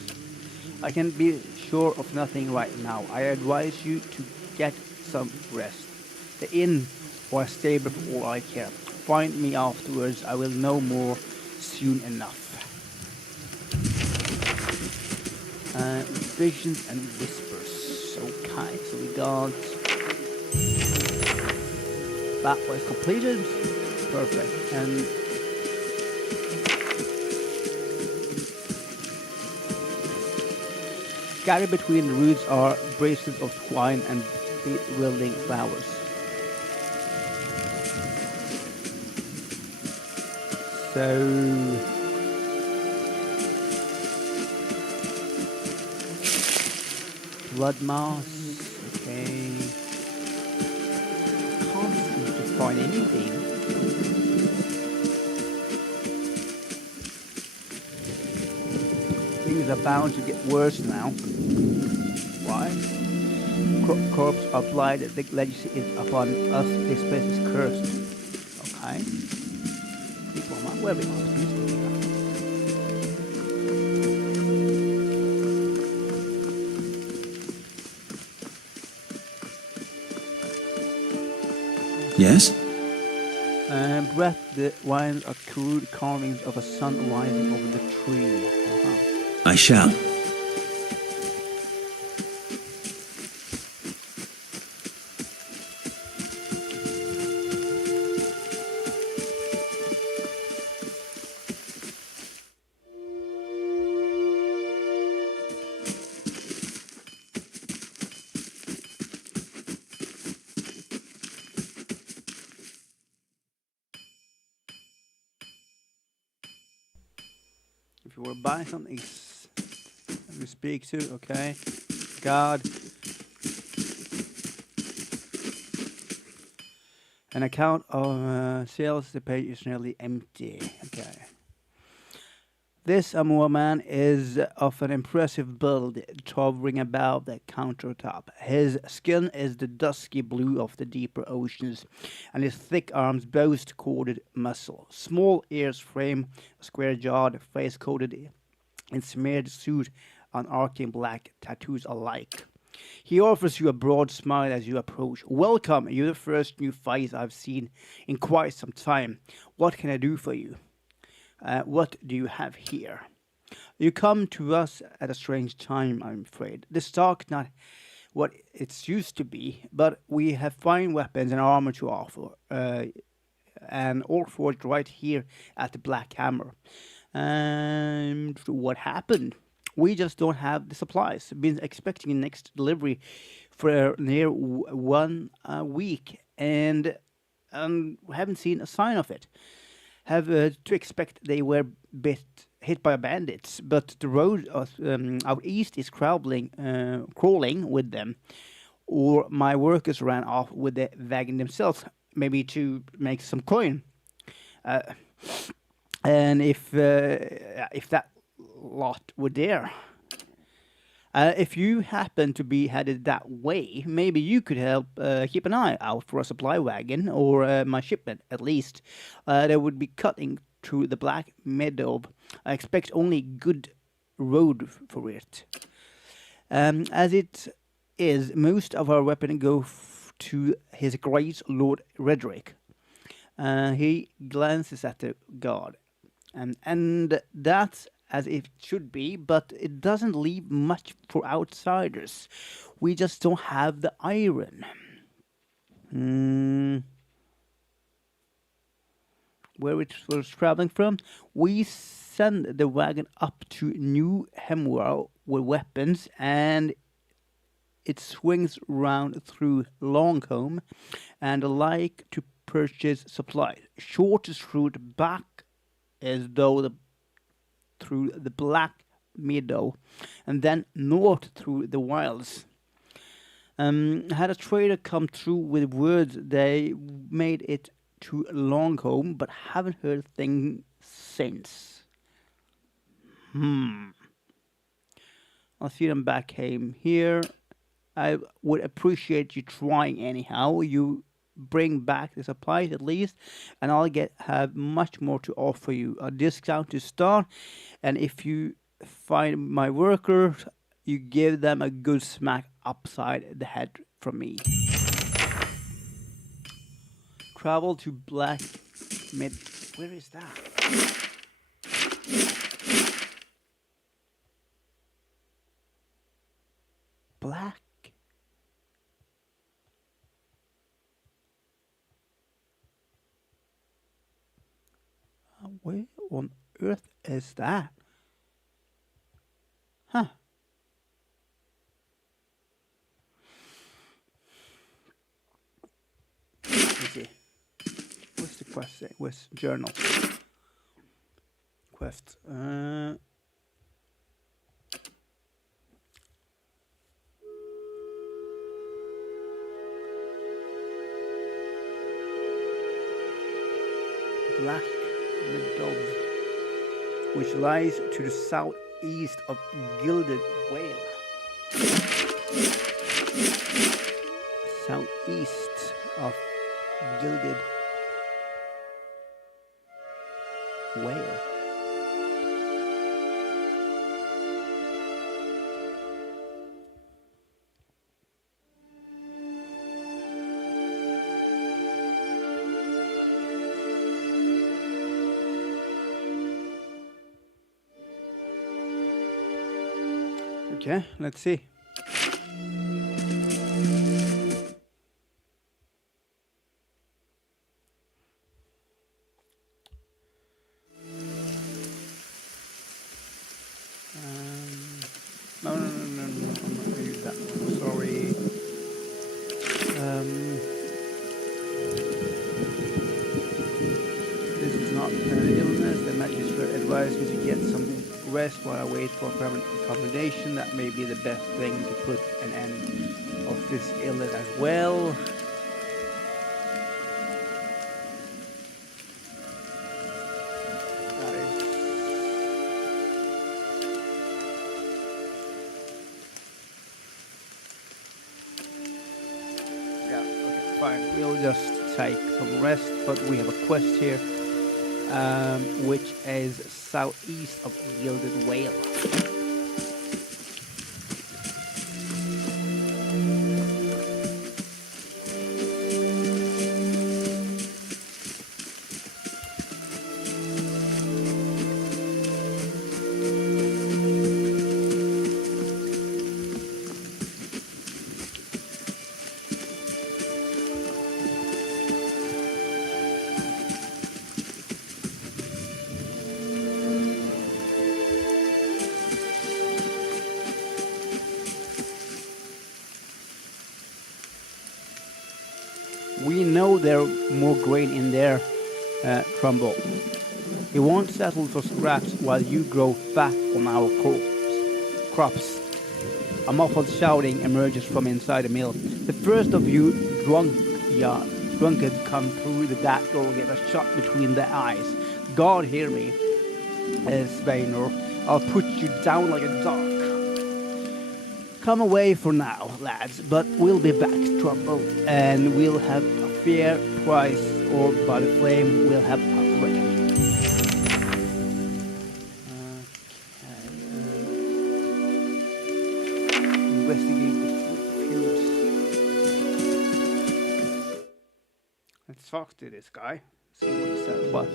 I can be sure of nothing right now. I advise you to get some rest. The inn or a stable for all I care. Find me afterwards. I will know more soon enough. Visions and whispers. Okay, so we got... That was completed. Perfect. And... Scattered between the roots are bracelets of twine and wielding flowers. So... Blood mass, okay. Can't seem to find anything. Things are bound to get worse now. Why? Corpse applied, the legacy is upon us, this place is cursed. Okay. People are not wearing optimistic here. Yes? Breath the wines are crude carvings of a sun rising over the tree. I shall. If you were buying something we speak to, okay. God. An account of sales, the page is nearly empty. Okay. This Amur man is of an impressive build, towering above the countertop. His skin is the dusky blue of the deeper oceans, and his thick arms boast corded muscle. Small ears frame a square-jawed, face-coated in smeared suit on arcing black tattoos alike. He offers you a broad smile as you approach. Welcome, you're the first new face I've seen in quite some time. What can I do for you? What do you have here? You come to us at a strange time, I'm afraid. The stock not what it's used to be, but we have fine weapons and armor to offer, and all forged right here at the Black Hammer. And what happened? We just don't have the supplies. Been expecting the next delivery for near 1 week, and haven't seen a sign of it. Have to expect they were hit by bandits, but the road out east is crawling with them, or my workers ran off with the wagon themselves, maybe to make some coin. And if that lot were there. If you happen to be headed that way, maybe you could help keep an eye out for a supply wagon, or my shipment at least. That would be cutting through the Black Meadow. I expect only good road for it. As it is, most of our weapons go to His Grace Lord Redrick. He glances at the guard. And that's as it should be, but it doesn't leave much for outsiders. We just don't have the iron. Where it was traveling from, we send the wagon up to New Hemwell with weapons, and it swings round through Longcombe, and like to purchase supplies. Shortest route back as though through the Black Meadow, and then north through the wilds. Had a trader come through with words they made it to Longcombe, but haven't heard a thing since. I'll see them back home here. I would appreciate you trying anyhow. You bring back the supplies at least, and I'll have much more to offer you. A discount to start, and if you find my workers, you give them a good smack upside the head from me. Travel to Black Mid. Where is that? Black. Where on earth is that? Huh. Let me see. What's the quest say? Where's journal? Quest. Black Meadow, which lies to the southeast of Gilded Whale. Southeast of Gilded Whale. Okay, let's see. No, I'm not gonna use that one. Sorry. This is not an illness. The magistrate advised me to get some rest while I wait for permanent accommodation. That may be the best thing to put an end of this illness as well. Yeah, okay, fine. We'll just take some rest, but we have a quest here. Which is southeast of Gilded Whale. We know there's more grain in there, Trumbull. He won't settle for scraps while you grow fat on our crops. A muffled shouting emerges from inside the mill. The first of you drunkard come through the back door and get a shot between the eyes. God hear me, Sveinor. I'll put you down like a dog. Come away for now, lads, but we'll be back, Trumbull, and we'll have a fair price, or by the flame, we'll have a reckoning. Investigate the feuds. Let's talk to this guy. See what's that about.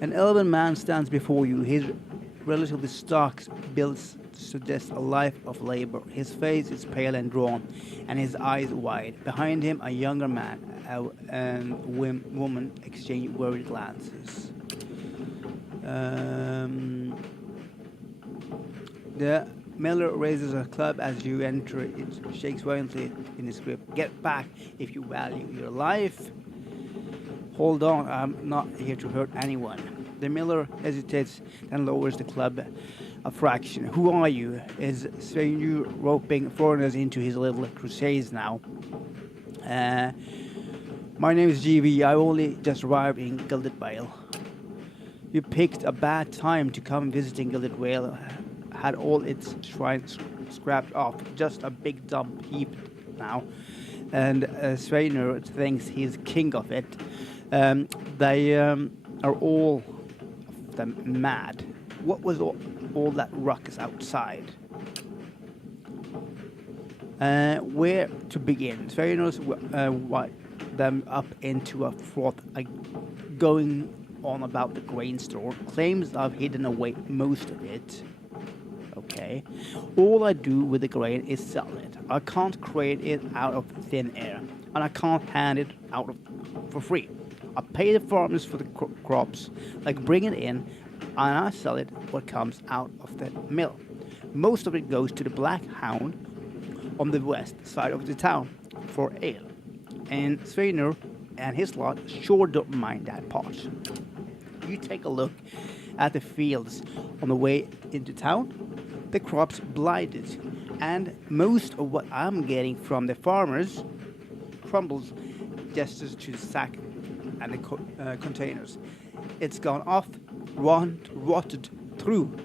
An elven man stands before you. His relatively stark build suggests a life of labor. His face is pale and drawn, and his eyes wide. Behind him, a younger man and woman exchange worried glances. The miller raises a club as you enter. It shakes violently in his grip. Get back if you value your life. Hold on, I'm not here to hurt anyone. The miller hesitates, then lowers the club a fraction. Who are you? Is Sveinur roping foreigners into his little crusades now? My name is GV. I only just arrived in Gilded Vale. You picked a bad time to come visiting Gilded Vale. Had all its shrines scrapped off. Just a big dump heap now. And Sveinur thinks he's king of it. They are all of them mad. What was all that ruckus outside? Where to begin? Sveinur's them up into a froth, going on about the grain store. Claims I've hidden away most of it. Okay. All I do with the grain is sell it. I can't create it out of thin air, and I can't hand it out for free. I pay the farmers for the crops, like bring it in, and I sell it what comes out of the mill. Most of it goes to the Black Hound on the west side of the town for ale. And Sveinur and his lot sure don't mind that part. You take a look at the fields on the way into town. The crops blighted, and most of what I'm getting from the farmers crumbles gestures to the sack and the containers. It's gone off, rotted through.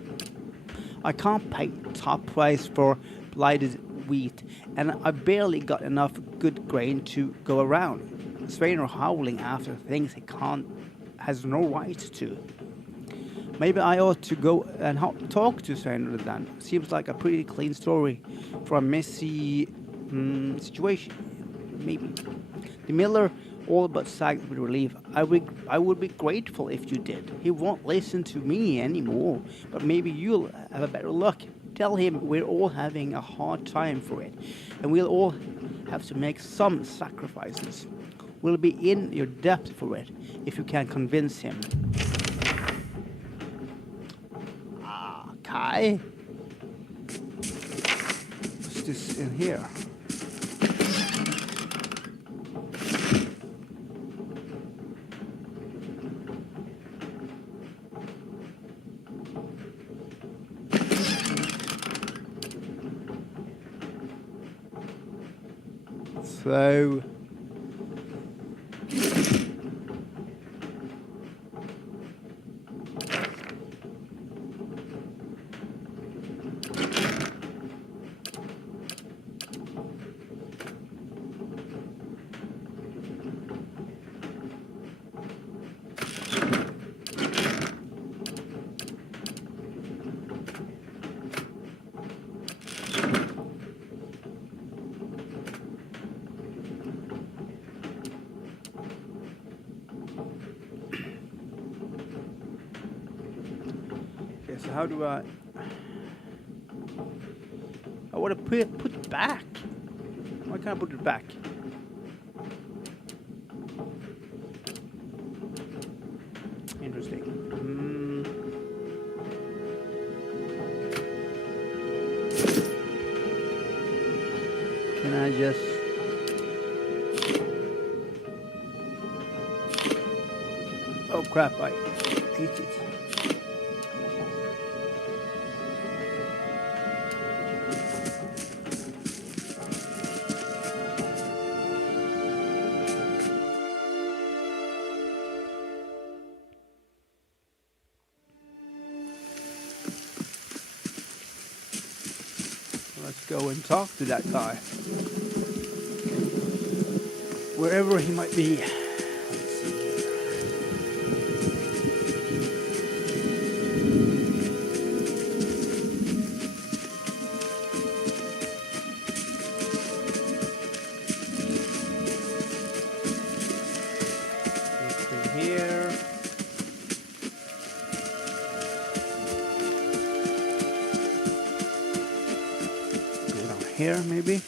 I can't pay top price for blighted wheat, and I barely got enough good grain to go around. Sveinur howling after things he has no right to. Maybe I ought to go and talk to Sveinur then. Seems like a pretty clean story for a messy situation. Maybe. The miller all but sagged with relief. I would be grateful if you did. He won't listen to me anymore, but maybe you'll have a better luck. Tell him we're all having a hard time for it, and we'll all have to make some sacrifices. We'll be in your debt for it if you can convince him. Okay. What's this in here? So how do I want to put it back. Why can't I put it back? Interesting. Can I just crap, I hate it. Let's go and talk to that guy. Wherever he might be. Let's see here. Nothing here. Go down here, maybe.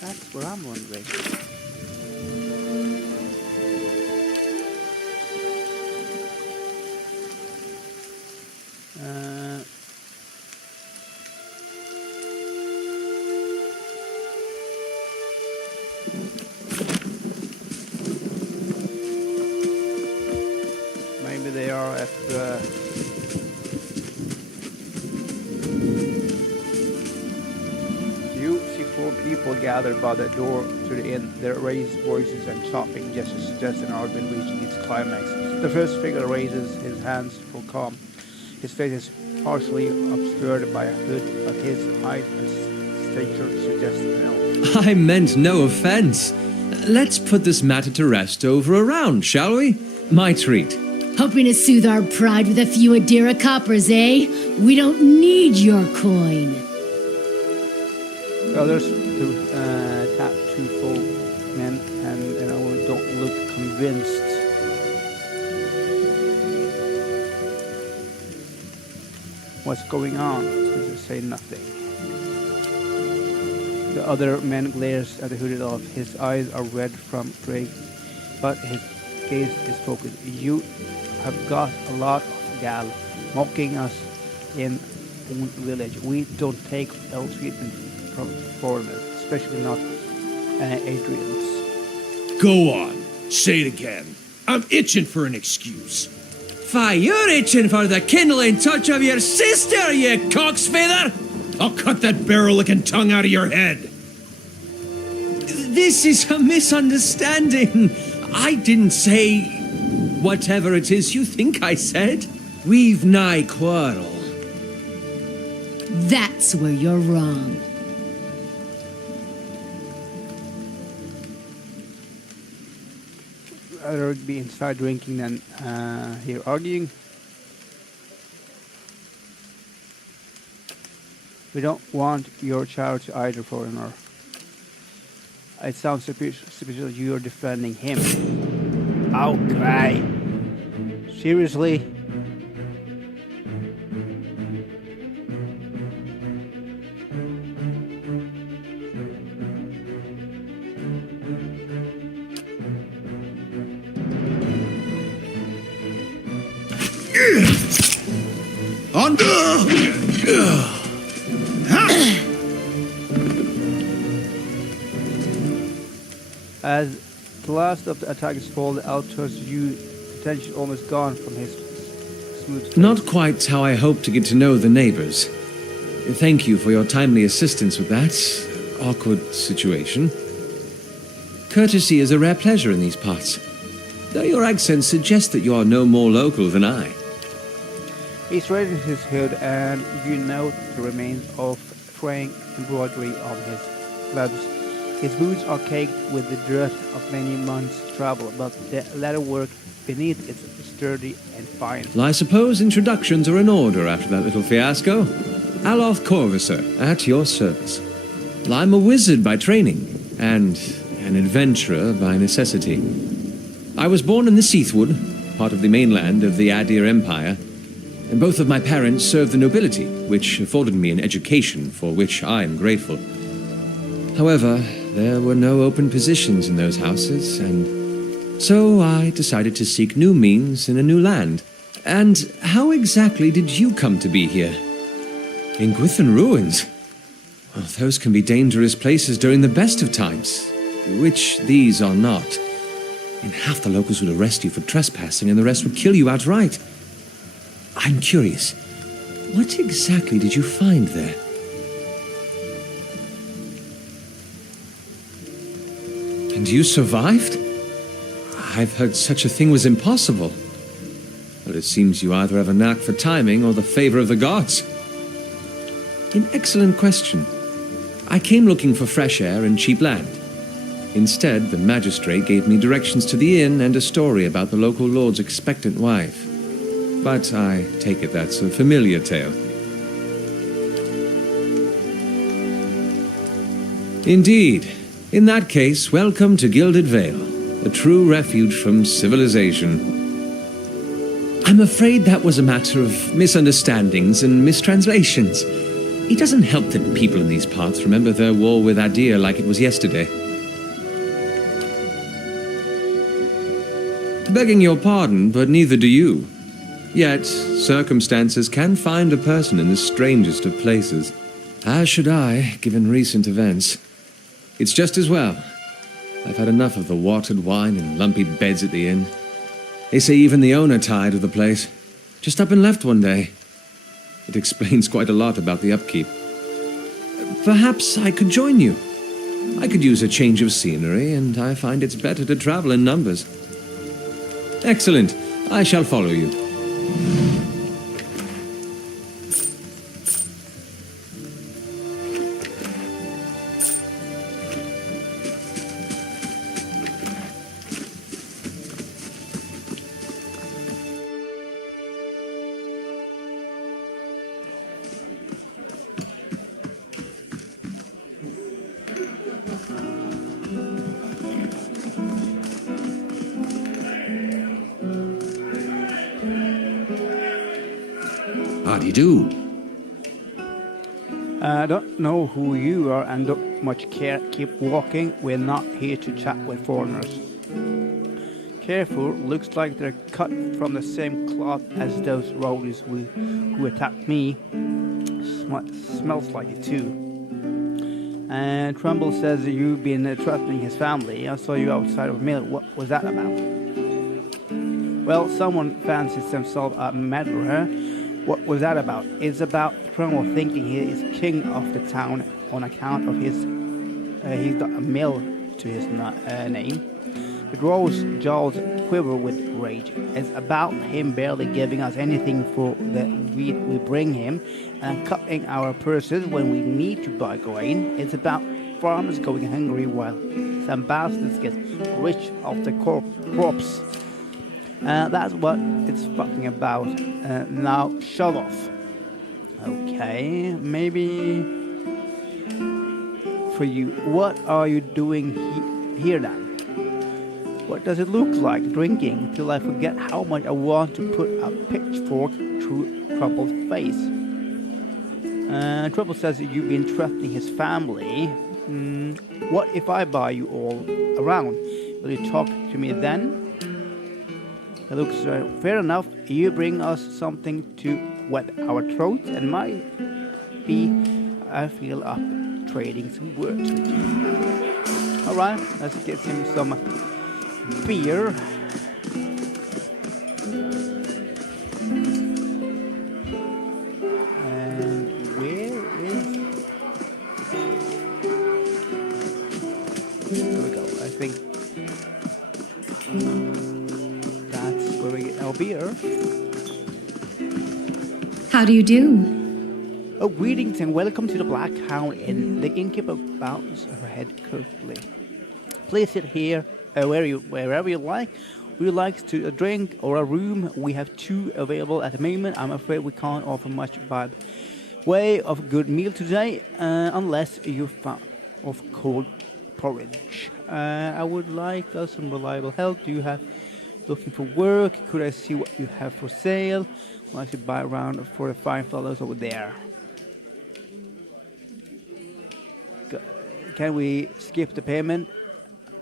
That's what I'm wondering. Maybe they are at the people gathered by the door to the inn, their raised voices and chopping gestures suggest an argument reaching its climax. The first figure raises his hands for calm. His face is partially obscured by a hood, but his height and stature suggest an elf. I meant no offense. Let's put this matter to rest over a round, shall we? My treat. Hoping to soothe our pride with a few Adira coppers, eh? We don't need your coin. Others who tap two full men and don't look convinced. What's going on? So they say nothing. The other man glares at the hooded elf. His eyes are red from drink, but his gaze is focused. You have got a lot of gal mocking us in own village. We don't take ill treatment from foreigners, especially not Adrians. Go on. Say it again. I'm itching for an excuse. Fie, you're itching for the kindling touch of your sister, you cocksfeather! I'll cut that barrel-licking tongue out of your head. This is a misunderstanding. I didn't say whatever it is you think I said. We've nigh quarrel. That's where you're wrong. Rather be inside drinking than here arguing. We don't want your child to either foreigner. It sounds suspicious you're defending him. Okay. Seriously? On. As the last of the attacks fall, the elf turns to you, attention almost gone from his smooth face. Not quite how I hoped to get to know the neighbors. Thank you for your timely assistance with that awkward situation. Courtesy is a rare pleasure in these parts, though your accent suggests that you are no more local than I. He straightens his hood, and you note the remains of fraying embroidery on his gloves. His boots are caked with the dirt of many months' travel, but the leatherwork beneath is sturdy and fine. Well, I suppose introductions are in order after that little fiasco. Aloth Corvusser, at your service. Well, I'm a wizard by training, and an adventurer by necessity. I was born in the Seathwood, part of the mainland of the Adir Empire, and both of my parents served the nobility, which afforded me an education for which I am grateful. However, there were no open positions in those houses, and so I decided to seek new means in a new land. And how exactly did you come to be here? In Gwithan Ruins? Well, those can be dangerous places during the best of times, which these are not. And half the locals would arrest you for trespassing, and the rest would kill you outright. I'm curious, what exactly did you find there? And you survived? I've heard such a thing was impossible. But it seems you either have a knack for timing or the favor of the gods. An excellent question. I came looking for fresh air and cheap land. Instead, the magistrate gave me directions to the inn and a story about the local lord's expectant wife. But I take it that's a familiar tale. Indeed. In that case, welcome to Gilded Vale, a true refuge from civilization. I'm afraid that was a matter of misunderstandings and mistranslations. It doesn't help that people in these parts remember their war with Adir like it was yesterday. Begging your pardon, but neither do you. Yet, circumstances can find a person in the strangest of places. As should I, given recent events. It's just as well. I've had enough of the watered wine and lumpy beds at the inn. They say even the owner tired of the place. Just up and left one day. It explains quite a lot about the upkeep. Perhaps I could join you. I could use a change of scenery, and I find it's better to travel in numbers. Excellent. I shall follow you. Do. I don't know who you are and don't much care. Keep walking. We're not here to chat with foreigners. Careful, looks like they're cut from the same cloth as those roadies who attacked me. Smells like it too. And Trumbull says you've been threatening his family. I saw you outside of a mill. What was that about? Well, someone fancies themselves a meddler. What was that about? It's about Trumbull thinking he is king of the town on account of his he's got a mill to his name. The Droll's jaws quiver with rage. It's about him barely giving us anything for the wheat we bring him and cutting our purses when we need to buy grain. It's about farmers going hungry while some bastards get rich off the crops. That's what it's fucking about. Now shut off. Okay, maybe for you. What are you doing here then? What does it look like drinking till I forget how much I want to put a pitchfork through Trouble's face? Trouble says that you've been threatening his family. What if I buy you all around? Will you talk to me then? It looks fair enough. You bring us something to wet our throats, and might be I feel up trading some words with you. Alright, let's get him some beer. And where is... There we go, I think that's where we get our beer. How do you do? Oh, greetings and welcome to the Black Hound Inn. The innkeeper bows her head curtly. Please sit here wherever you like. Would you like to a drink or a room? We have two available at the moment. I'm afraid we can't offer much by way of good meal today, unless you of cold porridge. I would like some reliable help. Do you have looking for work? Could I see what you have for sale? Well, I should buy around $45 over there. Can we skip the payment?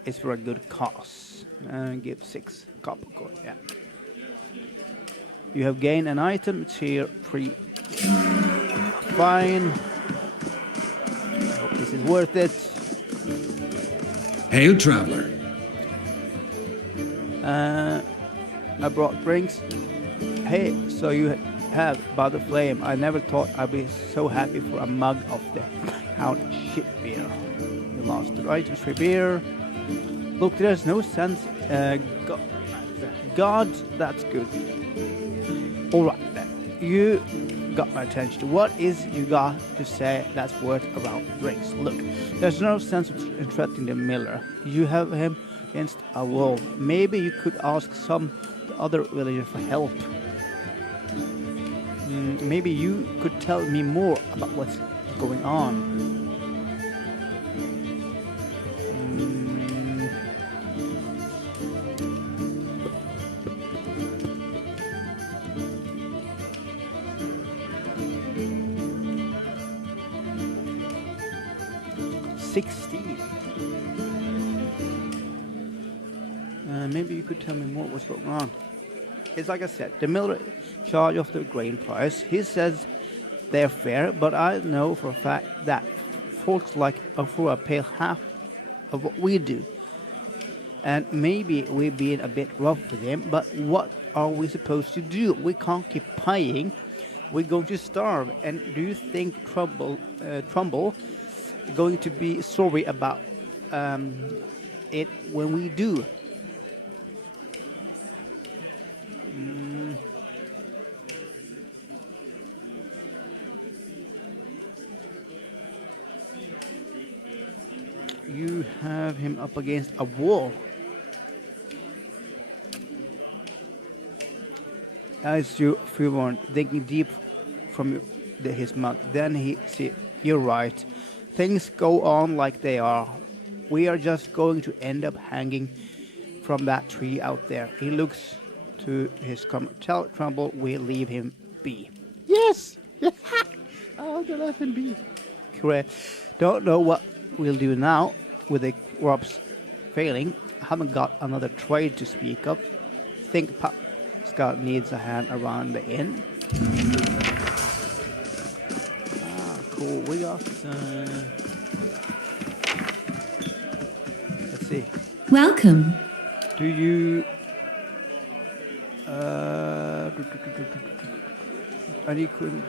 It's for a good cause. Give 6 copper coin. Yeah. You have gained an item. It's here. Free. Fine. I hope this is worth it. Hail, traveler. I brought drinks. Hey, so you have Baldur Flame. I never thought I'd be so happy for a mug of the Count shit beer. You lost the right to free beer. Look, there's no sense. God, that's good. Alright then. You got my attention. What is you got to say that's worth around drinks? Look, there's no sense of interrupting the miller. You have him against a wall. Maybe you could ask some other villager for help. Maybe you could tell me more about what's going on. 16. Maybe you could tell me more what's going on. It's like I said, the miller in charge of the grain price. He says they're fair, but I know for a fact that folks like Afura pay half of what we do. And maybe we're being a bit rough with him, but what are we supposed to do? We can't keep paying. We're going to starve. And do you think Trumbull going to be sorry about it when we do? You have him up against a wall. As you forewarned, thinking deep from his mouth, then he said, "You're right. Things go on like they are. We are just going to end up hanging from that tree out there." He looks to his comment. Tell Trumbull we leave him be. Yes! Oh, to let him be. Correct. Don't know what we'll do now with the crops failing. Haven't got another trade to speak of. Think Pascal needs a hand around the inn. Cool. We got. Let's see. Welcome. Do you? And he couldn't.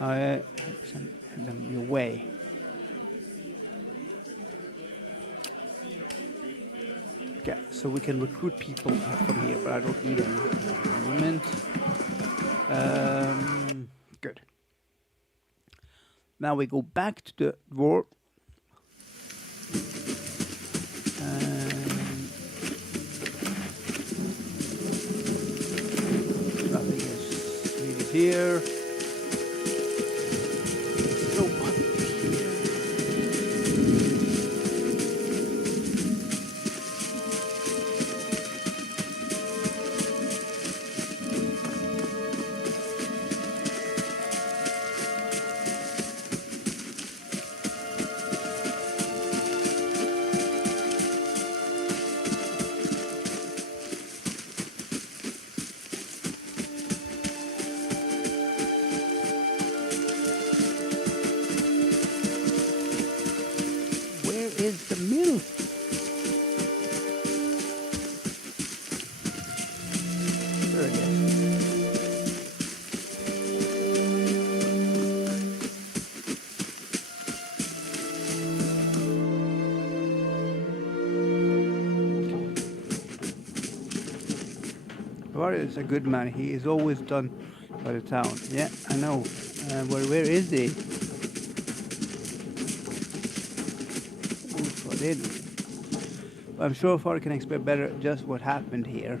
I send them your way. Okay, so we can recruit people from here, but I don't need any at the moment. Good. Now we go back to the dwarf. Nothing is needed here. Is the mill? There it is. Varda is a good man. He is always done by the town. Yeah, I know. Where is he? I'm sure Father can explain better just what happened here.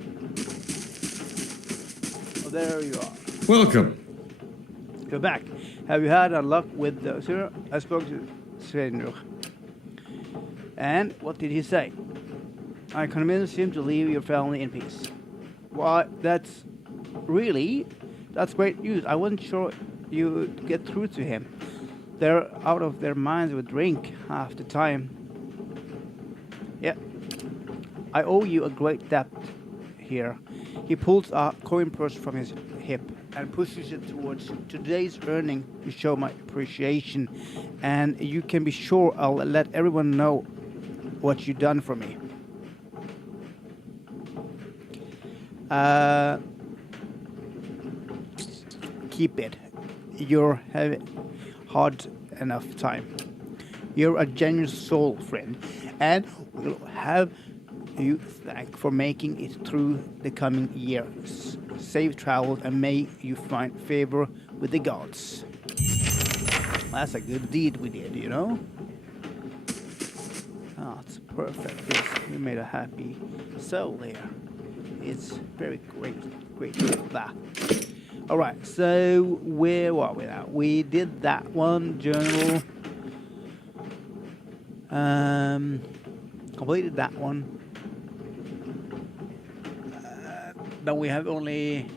So there you are. Welcome. You're back. Have you had a luck with the Sir? I spoke to Svenur. And what did he say? I convinced him to leave your family in peace. Why, that's great news. I wasn't sure you'd get through to him. They're out of their minds with drink half the time. Yeah. I owe you a great debt here. He pulls a coin purse from his hip and pushes it towards today's earning to show my appreciation. And you can be sure I'll let everyone know what you've done for me. Keep it. You're having hard enough time. You're a generous soul, friend, and we'll have you thank for making it through the coming years. Safe travels, and may you find favor with the gods. That's a good deed we did, you know? Oh, it's perfect. Yes, we made a happy soul there. It's very great that. Alright, so where were we now? We did that one, journal. Completed that one. But we have only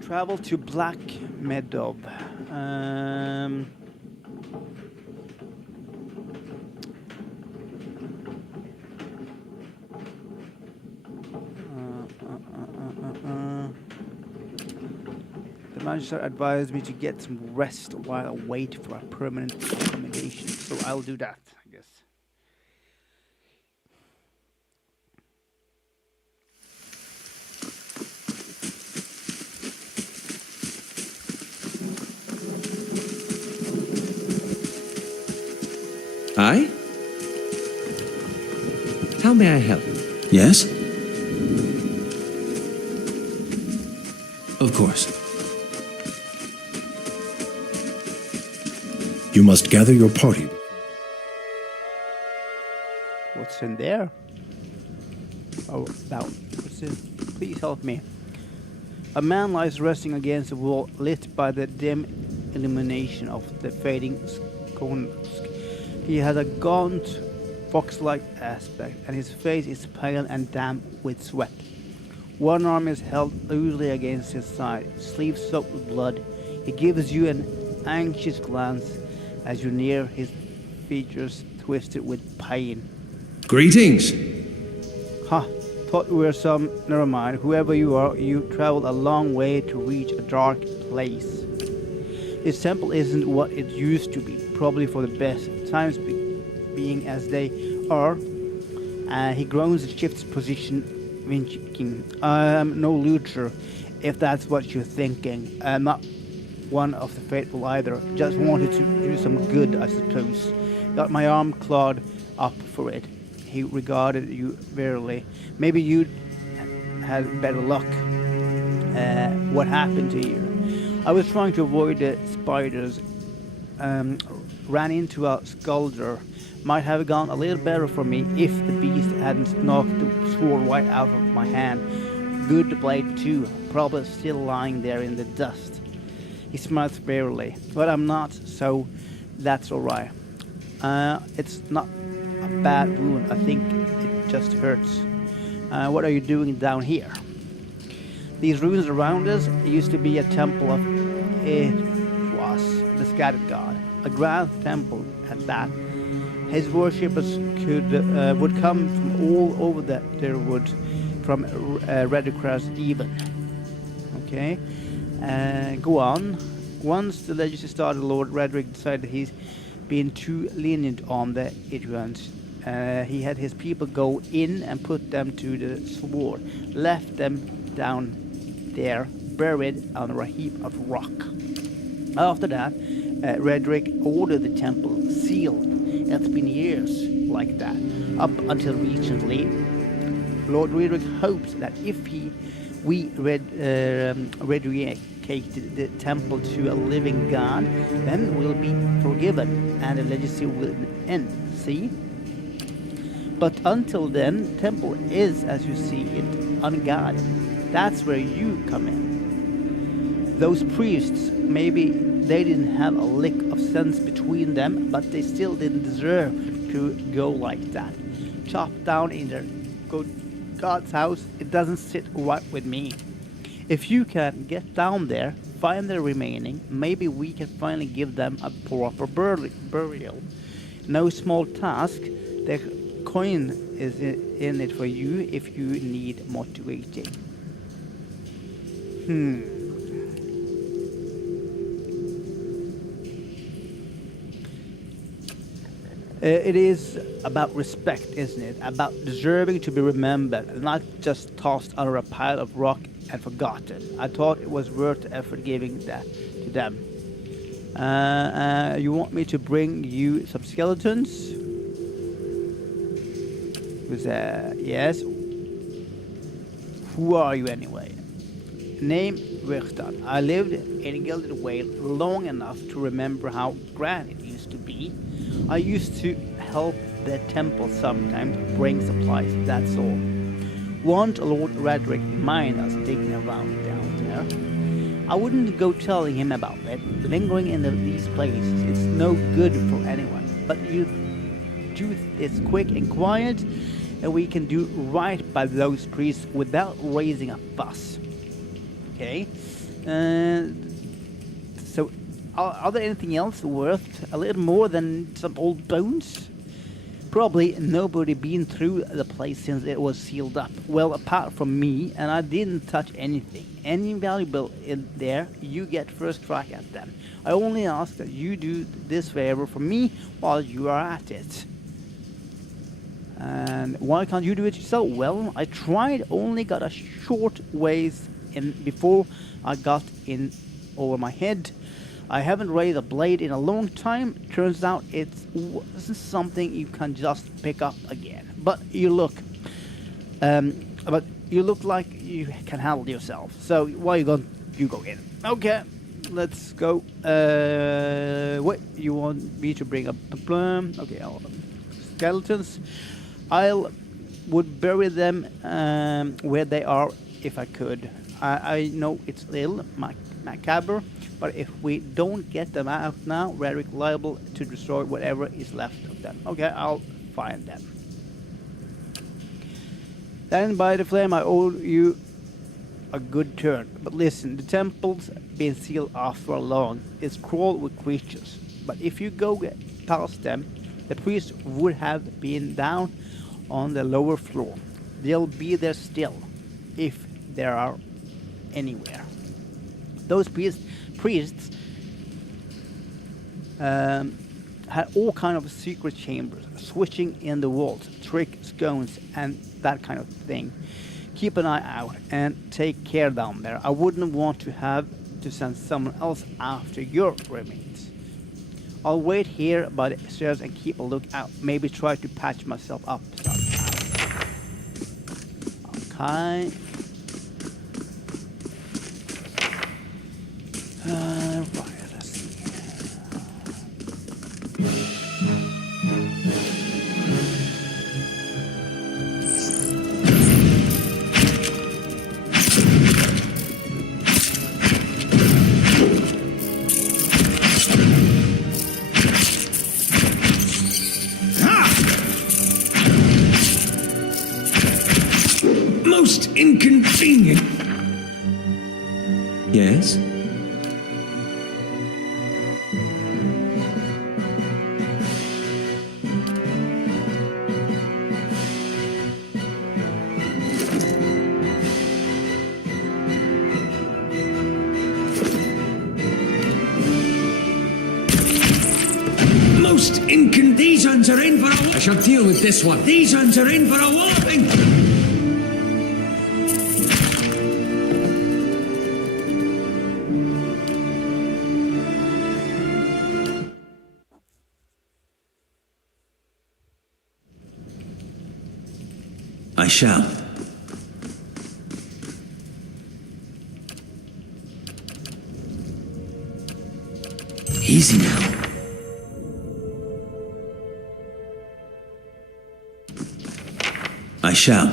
traveled to Black Meadow. The magistrate advised me to get some rest while I wait for a permanent accommodation, so I'll do that, I guess. Aye? How may I help? Yes? Of course. You must gather your party. What's in there? Oh, now, what's in? Please help me. A man lies resting against a wall, lit by the dim illumination of the fading sconce. He has a gaunt, fox-like aspect, and his face is pale and damp with sweat. One arm is held loosely against his side, sleeve soaked with blood. He gives you an anxious glance as you near, his features twisted with pain. Greetings. Ha! Thought we were some. Never mind. Whoever you are, you traveled a long way to reach a dark place. This temple isn't what it used to be. Probably for the best. Times being as they are. He groans and shifts position, winking. I'm no looter, if that's what you're thinking. I'm not one of the faithful either. Just wanted to do some good, I suppose. Got my arm clawed up for it. He regarded you warily. Maybe you'd had better luck. What happened to you? I was trying to avoid the spiders. Ran into a skulder. Might have gone a little better for me if the beast hadn't knocked the sword right out of my hand. Good blade too. Probably still lying there in the dust. He smiles wearily. But I'm not, so that's alright. It's not a bad wound. I think it just hurts. What are you doing down here? These ruins around us used to be a temple of the scattered god. A grand temple at that. His worshippers would come from all over there would, from Redcross even. Okay, go on. Once the legacy started, Lord Redrick decided he's been too lenient on the Idrians. He had his people go in and put them to the sword, left them down there, buried under a heap of rock. After that, Redrick ordered the temple sealed. It's been years like that, up until recently. Lord Redrick hopes that if we rededicated the temple to a living god, then we'll be forgiven and the legacy will end. See? But until then, temple is, as you see it, unguarded. That's where you come in. Those priests, maybe they didn't have a lick of sense between them, but they still didn't deserve to go like that. Chopped down in their God's house, it doesn't sit right with me. If you can get down there, find the remaining, maybe we can finally give them a proper burial. No small task. The coin is in it for you if you need motivating. It is about respect, isn't it? About deserving to be remembered, not just tossed under a pile of rock and forgotten. I thought it was worth the effort giving that to them. You want me to bring you some skeletons? Yes. Who are you anyway? Name Wichtan. I lived in Gilded Whale long enough to remember how grand it used to be. I used to help the temple sometimes bring supplies, that's all. Won't Lord Radric mind us digging around down there? I wouldn't go telling him about it. Lingering in these places, it's no good for anyone. But you do this quick and quiet, and we can do right by those priests without raising a fuss. Okay? So, are there anything else worth a little more than some old bones? Probably nobody been through the place since it was sealed up. Well, apart from me, and I didn't touch anything. Any valuable in there, you get first crack at them. I only ask that you do this favor for me while you are at it. And why can't you do it yourself? Well, I tried, only got a short ways in before I got in over my head. I haven't raised a blade in a long time. Turns out it wasn't something you can just pick up again. But you look like you can handle yourself. So why you go in? Okay, let's go. What you want me to bring up? Okay, skeletons. Would bury them where they are if I could. I know it's a little macabre, but if we don't get them out now, Radric liable to destroy whatever is left of them. Okay, I'll find them. Then by the flame, I owe you a good turn. But listen, the temple's been sealed off for long. It's crawled with creatures. But if you go past them, the priests would have been down on the lower floor. They'll be there still, if there are anywhere. Those priests had all kind of secret chambers, switching in the walls, trick scones, and that kind of thing. Keep an eye out and take care down there. I wouldn't want to have to send someone else after your remains. I'll wait here by the stairs and keep a lookout. Maybe try to patch myself up somehow. Okay. Right, let's see. Most inconvenient. Yes? Most inconvenient. These ones are in for a... I shall deal with this one. These ones are in for a whopping. I shall. Easy now. I shall.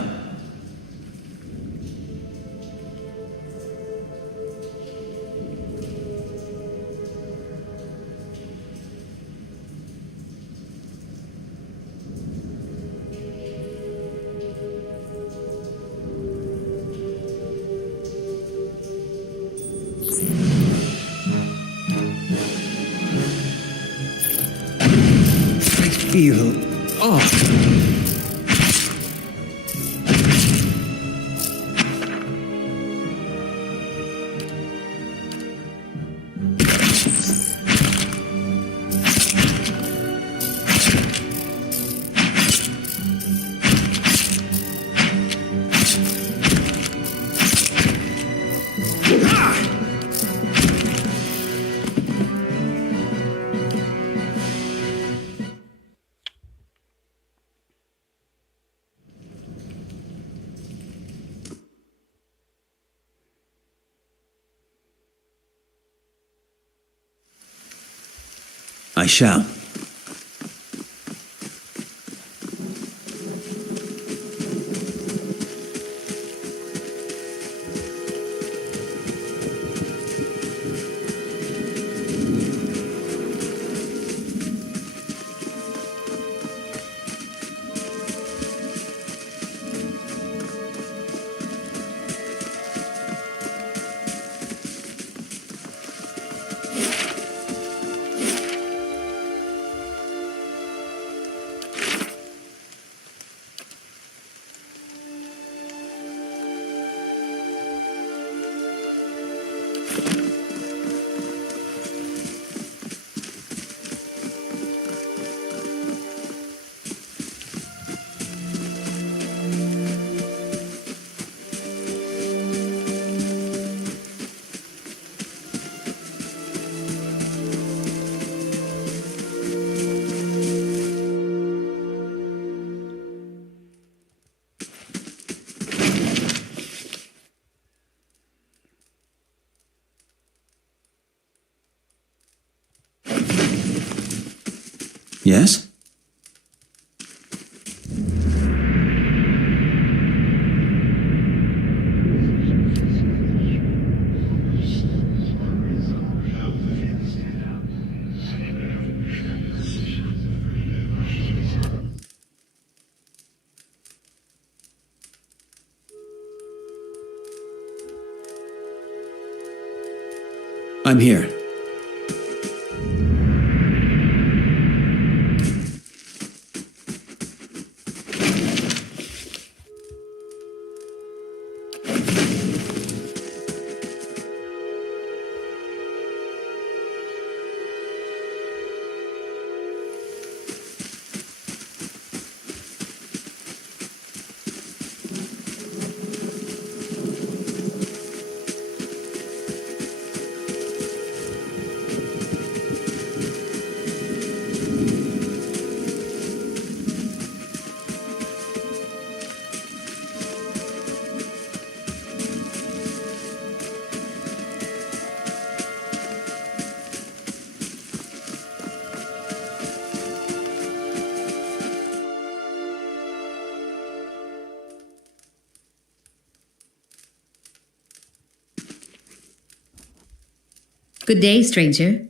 feel off. I shall. Yes? I'm here. Good day, stranger.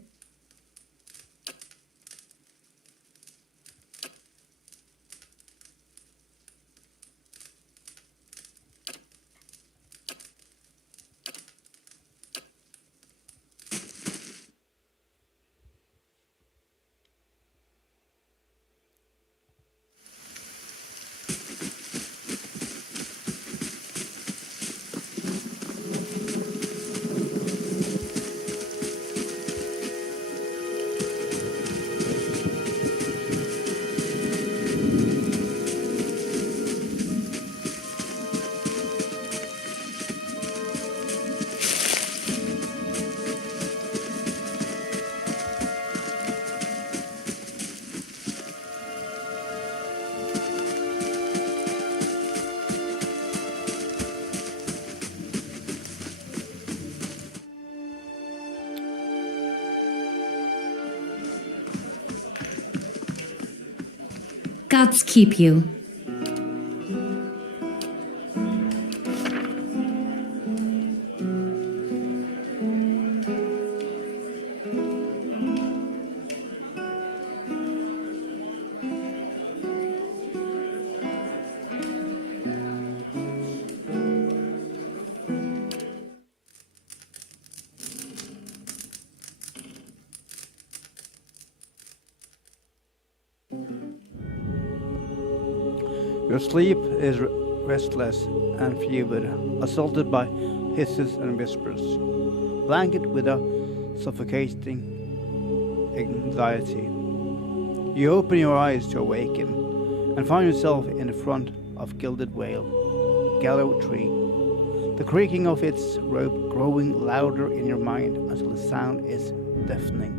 Gods keep you. Your sleep is restless and fevered, assaulted by hisses and whispers, blanketed with a suffocating anxiety. You open your eyes to awaken and find yourself in the front of Gilded Whale, Gallow Tree, the creaking of its rope growing louder in your mind until the sound is deafening.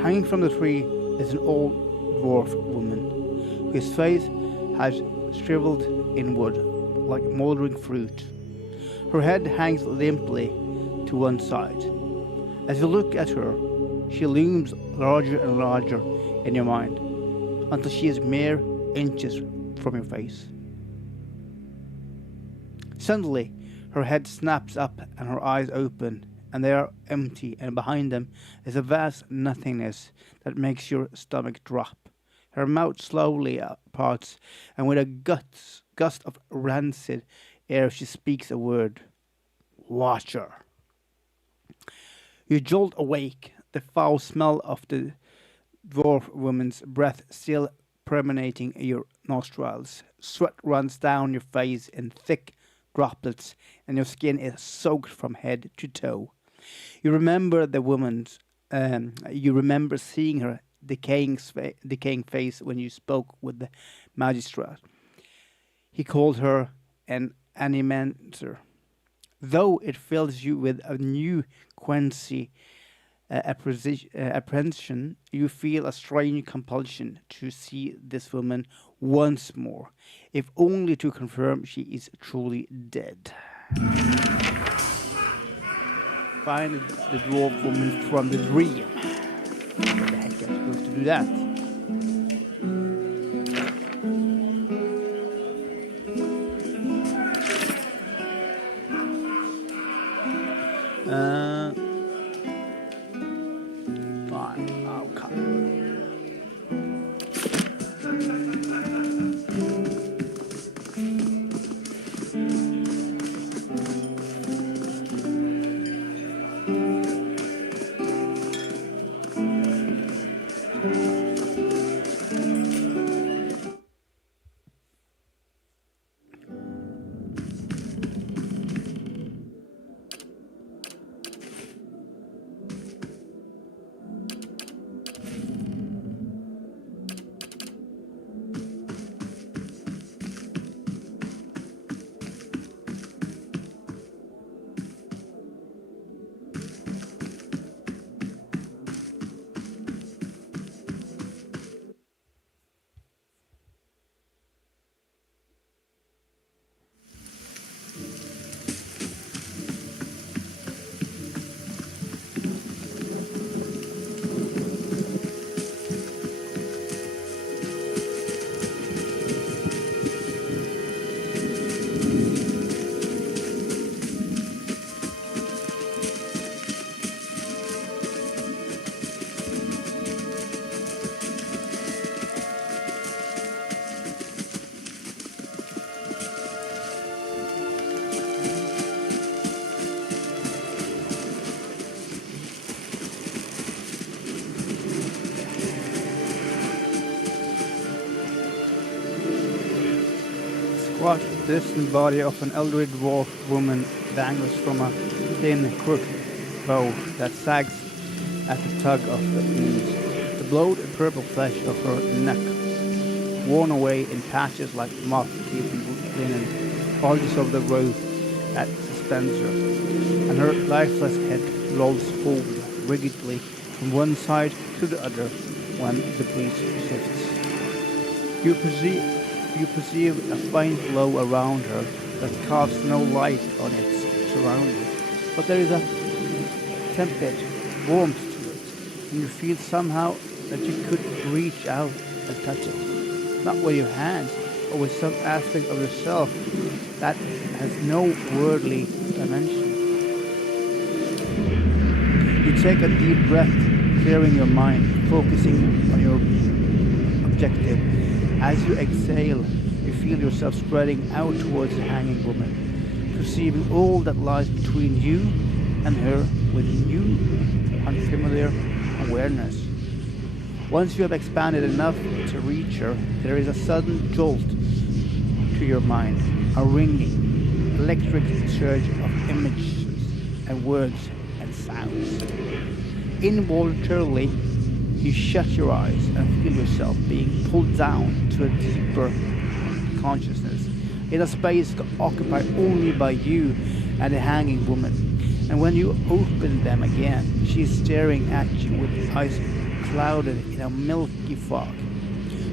Hanging from the tree is an old dwarf woman, whose face has shriveled inward like mouldering fruit. Her head hangs limply to one side. As you look at her, she looms larger and larger in your mind, until she is mere inches from your face. Suddenly, her head snaps up and her eyes open, and they are empty, and behind them is a vast nothingness that makes your stomach drop. Her mouth slowly parts, and with a gust of rancid air she speaks a word. Watcher. You jolt awake, the foul smell of the dwarf woman's breath still permeating your nostrils. Sweat runs down your face in thick droplets, and your skin is soaked from head to toe. You remember the woman's. You remember seeing her decaying face when you spoke with the magistrate. He called her an animancer. Though it fills you with a new queasy apprehension, you feel a strange compulsion to see this woman once more, if only to confirm she is truly dead. Find the dwarf woman from the dream. What the heck am I supposed to do that? Fine. Okay. Squat, distant body of an elderly dwarf woman dangles from a thin, crooked bow that sags at the tug of the knees. The blowed purple flesh of her neck, worn away in patches like moth-eaten linen, bulges over the rope that suspends her, and her lifeless head rolls forward rigidly from one side to the other when the breeze shifts. You perceive a faint glow around her that casts no light on its surroundings, but there is a tepid warmth to it, and you feel somehow that you could reach out and touch it, not with your hands, but with some aspect of yourself that has no worldly dimension. You take a deep breath, clearing your mind, focusing on your objective. As you exhale, you feel yourself spreading out towards the hanging woman, perceiving all that lies between you and her with new, unfamiliar awareness. Once you have expanded enough to reach her, there is a sudden jolt to your mind, a ringing, electric surge of images and words and sounds. Involuntarily, you shut your eyes and feel yourself being pulled down to a deeper consciousness, in a space occupied only by you and the hanging woman. And when you open them again, she is staring at you with eyes clouded in a milky fog.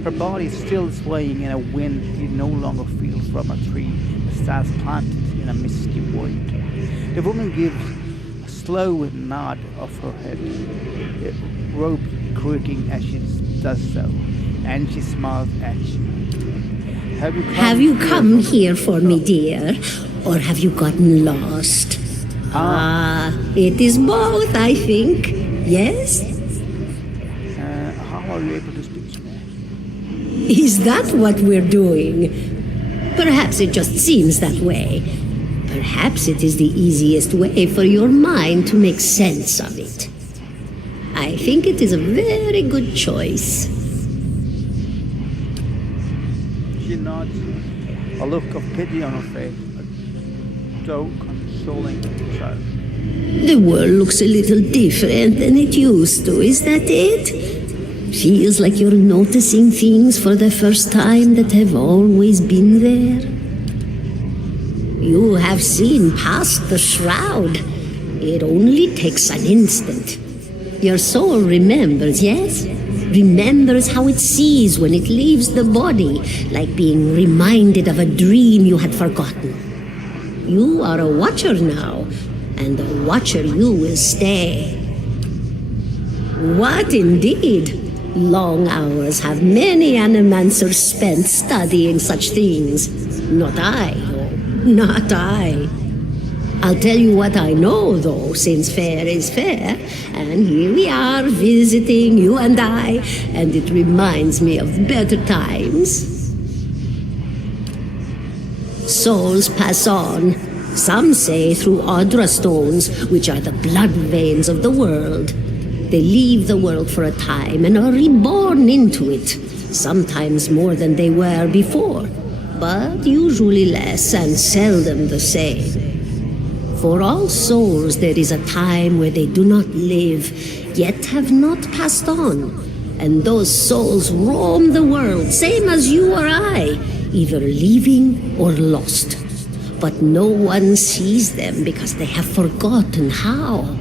Her body is still swaying in a wind you no longer feel from a tree that stands planted in a misty void. The woman gives a slow nod of her head, the robe creaking as she does so, and she smiles at you. Have you come here for me, dear, or have you gotten lost? It is both, I think. Yes? How are you able to speak to me? Is that what we're doing? Perhaps it just seems that way. Perhaps it is the easiest way for your mind to make sense of it. I think it is a very good choice. She nods, a look of pity on her face, though consoling child. The world looks a little different than it used to, is that it? Feels like you're noticing things for the first time that have always been there. You have seen past the shroud. It only takes an instant. Your soul remembers, yes? Remembers how it sees when it leaves the body, like being reminded of a dream you had forgotten. You are a watcher now, and a watcher you will stay. What indeed? Long hours have many animancers spent studying such things. Not I, though. Not I. I'll tell you what I know, though, since fair is fair, and here we are visiting, you and I, and it reminds me of better times. Souls pass on, some say through Audra stones, which are the blood veins of the world. They leave the world for a time and are reborn into it, sometimes more than they were before, but usually less and seldom the same. For all souls there is a time where they do not live, yet have not passed on, and those souls roam the world, same as you or I, either leaving or lost. But no one sees them because they have forgotten how.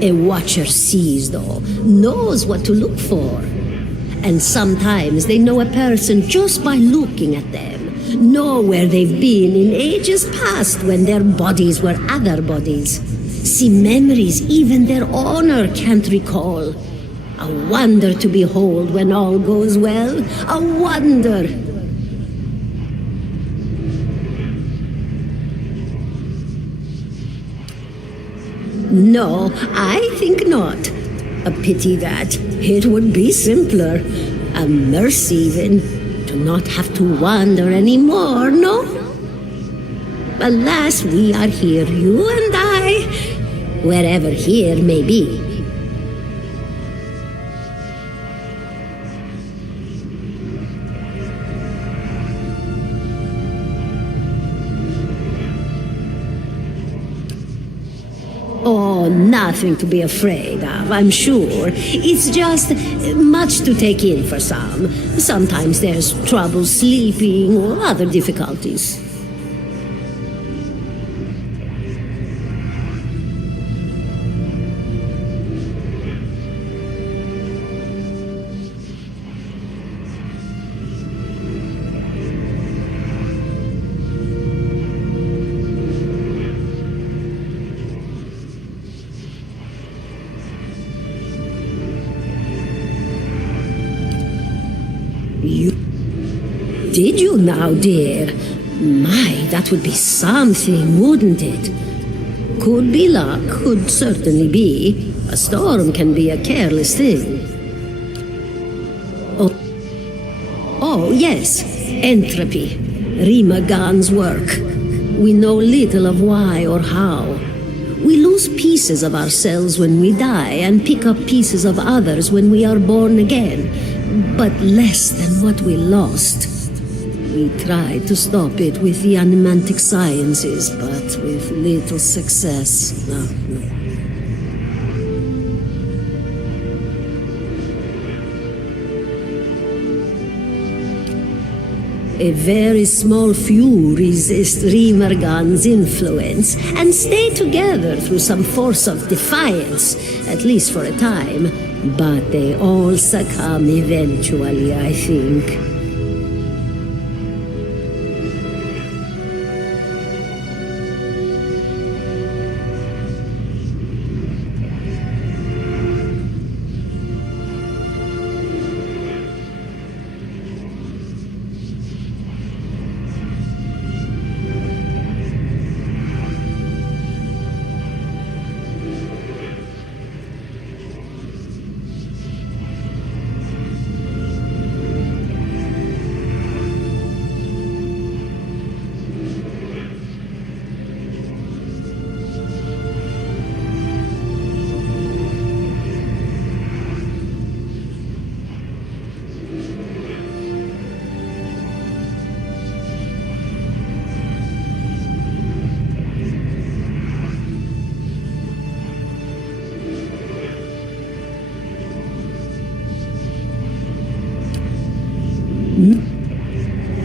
A watcher sees, though, knows what to look for. And sometimes they know a person just by looking at them, know where they've been in ages past when their bodies were other bodies, see memories even their owner can't recall. A wonder to behold when all goes well, a wonder. No, I think not. A pity that. It would be simpler. A mercy even. To not have to wander anymore, no? Alas, we are here, you and I. Wherever here may be. Oh, nothing to be afraid of, I'm sure. It's just much to take in for some. Sometimes there's trouble sleeping or other difficulties. Did you now, dear? My, that would be something, wouldn't it? Could be luck, could certainly be. A storm can be a careless thing. Oh, yes, entropy. Rimagan's work. We know little of why or how. We lose pieces of ourselves when we die and pick up pieces of others when we are born again, but less than what we lost. We tried to stop it with the animantic sciences, but with little success. No. A very small few resist Rimergan's influence and stay together through some force of defiance, at least for a time. But they all succumb eventually, I think.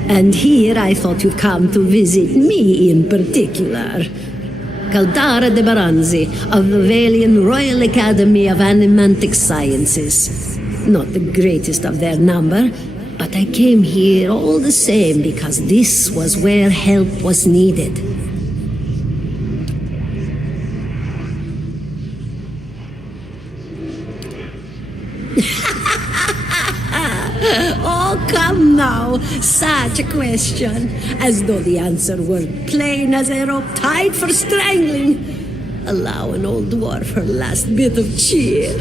And here I thought you'd come to visit me in particular. Caldara de Baranzi of the Valian Royal Academy of Animantic Sciences. Not the greatest of their number, but I came here all the same because this was where help was needed. Oh, come now. Such a question. As though the answer were plain as a rope tied for strangling. Allow an old dwarf her last bit of cheer.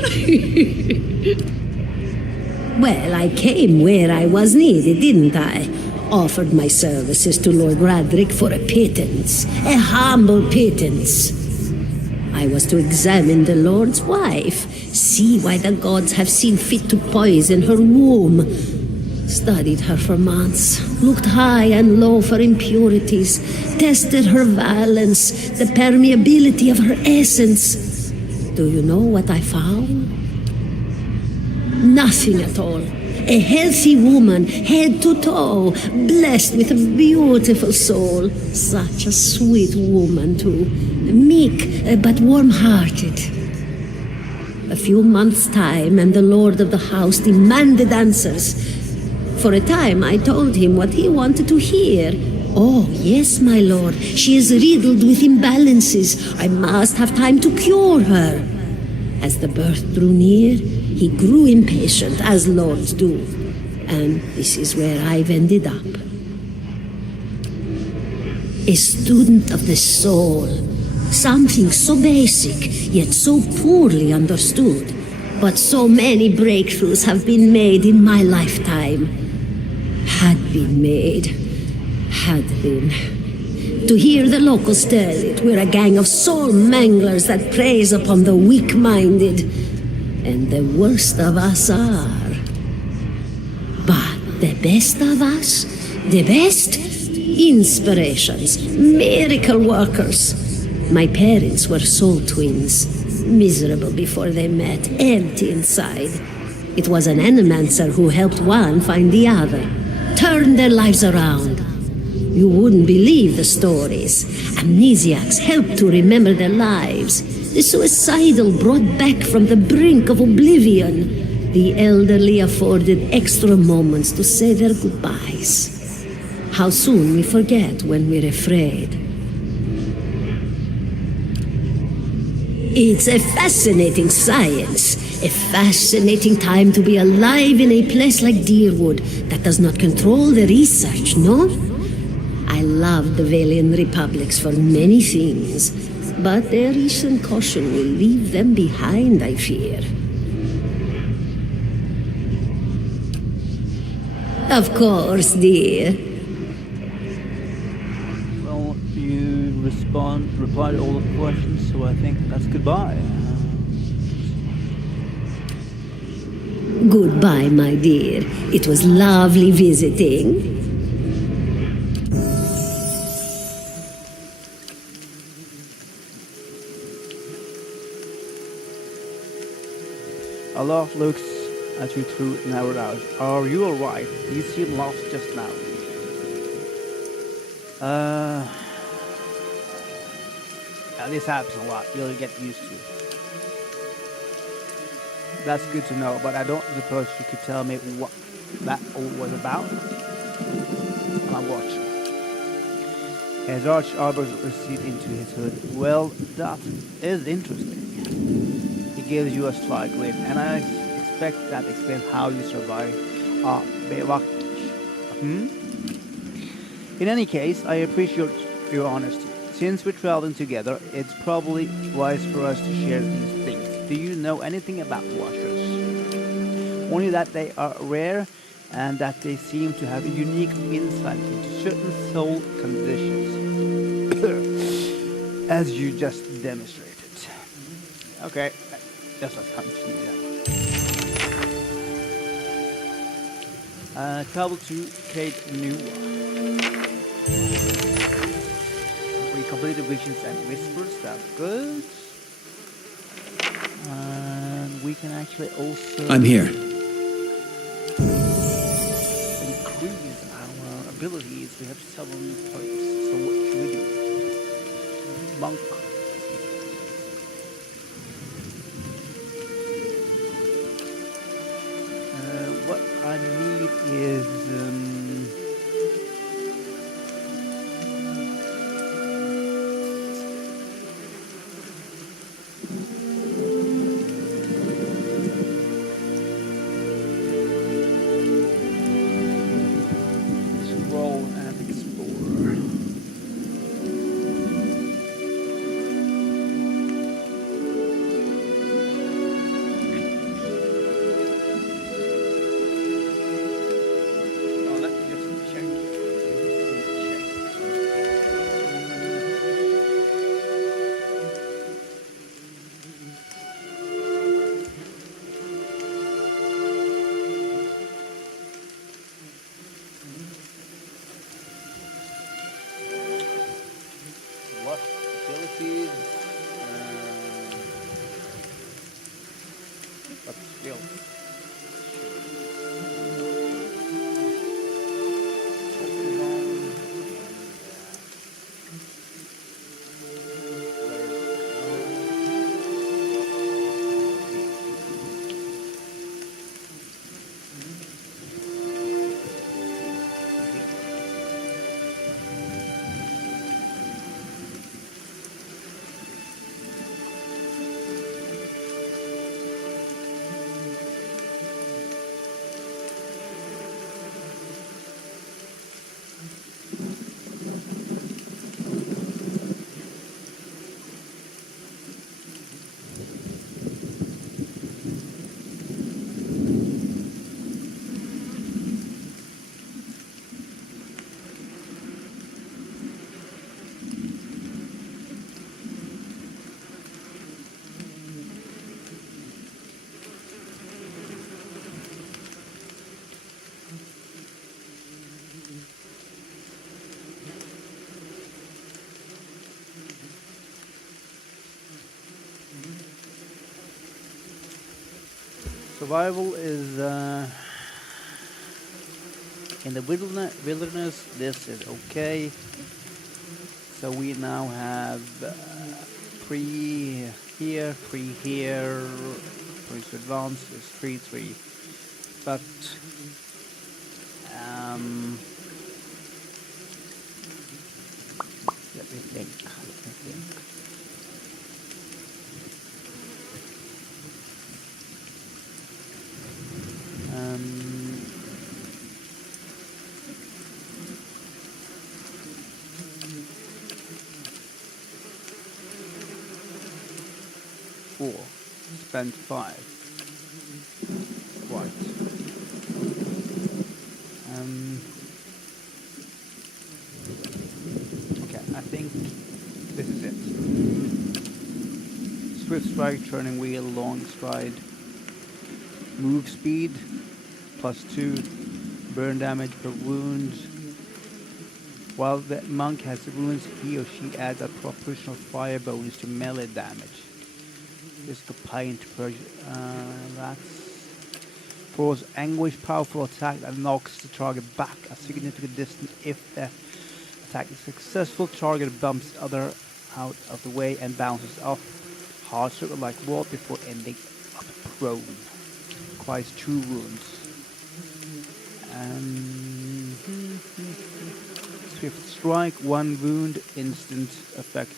Well, I came where I was needed, didn't I? Offered my services to Lord Radric for a pittance. A humble pittance. I was to examine the Lord's wife, see why the gods have seen fit to poison her womb. Studied her for months, looked high and low for impurities, tested her valence, the permeability of her essence. Do you know what I found? Nothing at all. A healthy woman, head to toe, blessed with a beautiful soul. Such a sweet woman, too. Meek, but warm-hearted. A few months' time, and the lord of the house demanded answers. For a time, I told him what he wanted to hear. Oh, yes, my lord, she is riddled with imbalances. I must have time to cure her. As the birth drew near, he grew impatient, as lords do. And this is where I've ended up. A student of the soul. Something so basic, yet so poorly understood. But so many breakthroughs have been made in my lifetime. Had been. To hear the locals tell it, we're a gang of soul manglers that preys upon the weak-minded. And the worst of us are. But the best of us, the best? Inspirations, miracle workers. My parents were soul twins, miserable before they met, empty inside. It was an animancer who helped one find the other, turned their lives around. You wouldn't believe the stories. Amnesiacs helped to remember their lives. The suicidal brought back from the brink of oblivion. The elderly afforded extra moments to say their goodbyes. How soon we forget when we're afraid. It's a fascinating science, a fascinating time to be alive in a place like Deerwood that does not control the research, no? I love the Valian Republics for many things. But their recent caution will leave them behind, I fear. Of course, dear. Well, you replied to all the questions, so I think that's goodbye. Goodbye, my dear. It was lovely visiting. Olaf looks at you through narrowed eyes. Are you alright? You seem lost just now. Yeah, this happens a lot. You'll get used to it. That's good to know, but I don't suppose you could tell me what that all was about? I'm watching. His arch arbors recede into his hood. Well, that is interesting. He gives you a sly grin, and I expect that explains how you survive bivouac. In any case, I appreciate your honesty. Since we're traveling together, it's probably wise for us to share these things. Do you know anything about Watchers? Only that they are rare and that they seem to have a unique insight into certain soul conditions. As you just demonstrated. Okay, let's continue that. Travel to Cape New. We completed Visions and Whispers, that's good. And we can actually also... I'm here. Increase our abilities. We have 7 points. So what should we do? Monk. What I need is... Survival is in the wilderness. This is okay. So we now have 3 here, 3 here. 3 to advance is 3, 3. But let me think. 4. Spent 5. Right. Okay, I think this is it. Swift strike, turning wheel, long stride, move speed, +2, burn damage per wound. While the monk has wounds, he or she adds a proportional fire bonus to melee damage. This pint per that's force anguish, powerful attack that knocks the target back a significant distance. If the attack is successful, target bumps other out of the way and bounces off hard circle like wall before ending up prone. Requires 2 wounds. Swift strike, 1 wound, instant effect,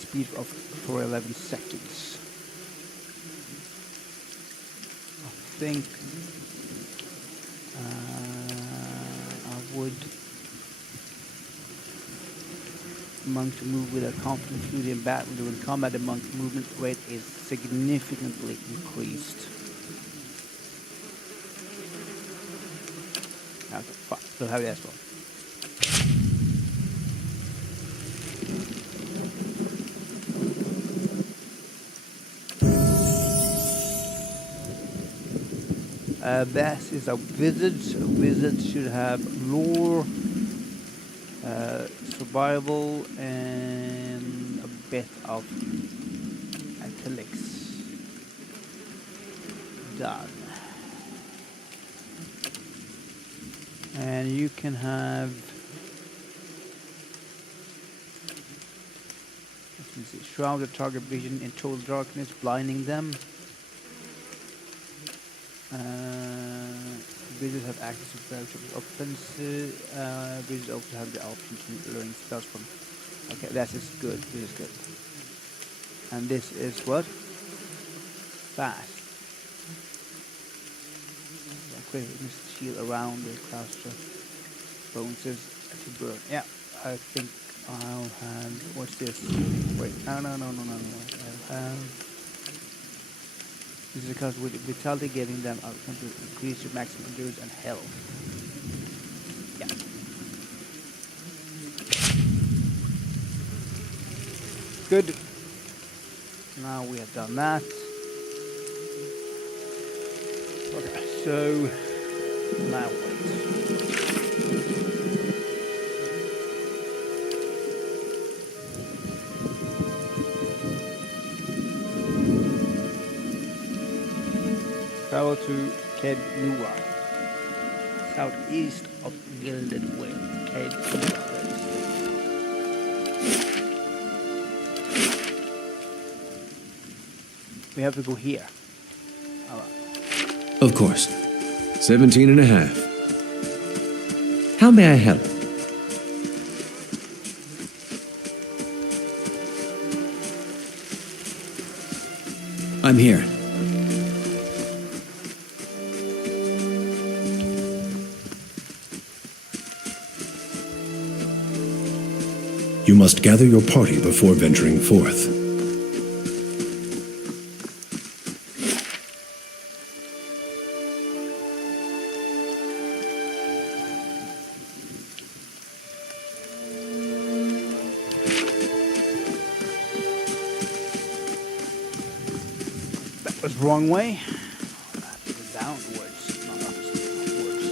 speed of for 11 seconds. I think I would monk to move with a confident fluid in battle. During combat, the monk's movement rate is significantly increased. Okay, fine. So have it as well. This is a wizard. A wizard should have lore, survival, and a bit of athletics. Done. And you can have, let me see, shroud the target vision in total darkness, blinding them. Wizards have access to various offensive. Wizards also have the option to learn spells from. Okay, that is good. This is good. And this is what? Fast. Quick shield around the cluster. Bonuses to burn. Yeah, I think I'll have. What's this? Wait, no. I'll have. This is because with vitality, giving them outcome to increase your maximum endurance and health. Yeah. Good. Now we have done that. Okay, so now wait. Travel to Kednua, southeast of Gilded Way. Kednua. We have to go here. All right. Of course. 17 and a half. How may I help? I'm here. You must gather your party before venturing forth. That was the wrong way. Downwards, not upwards.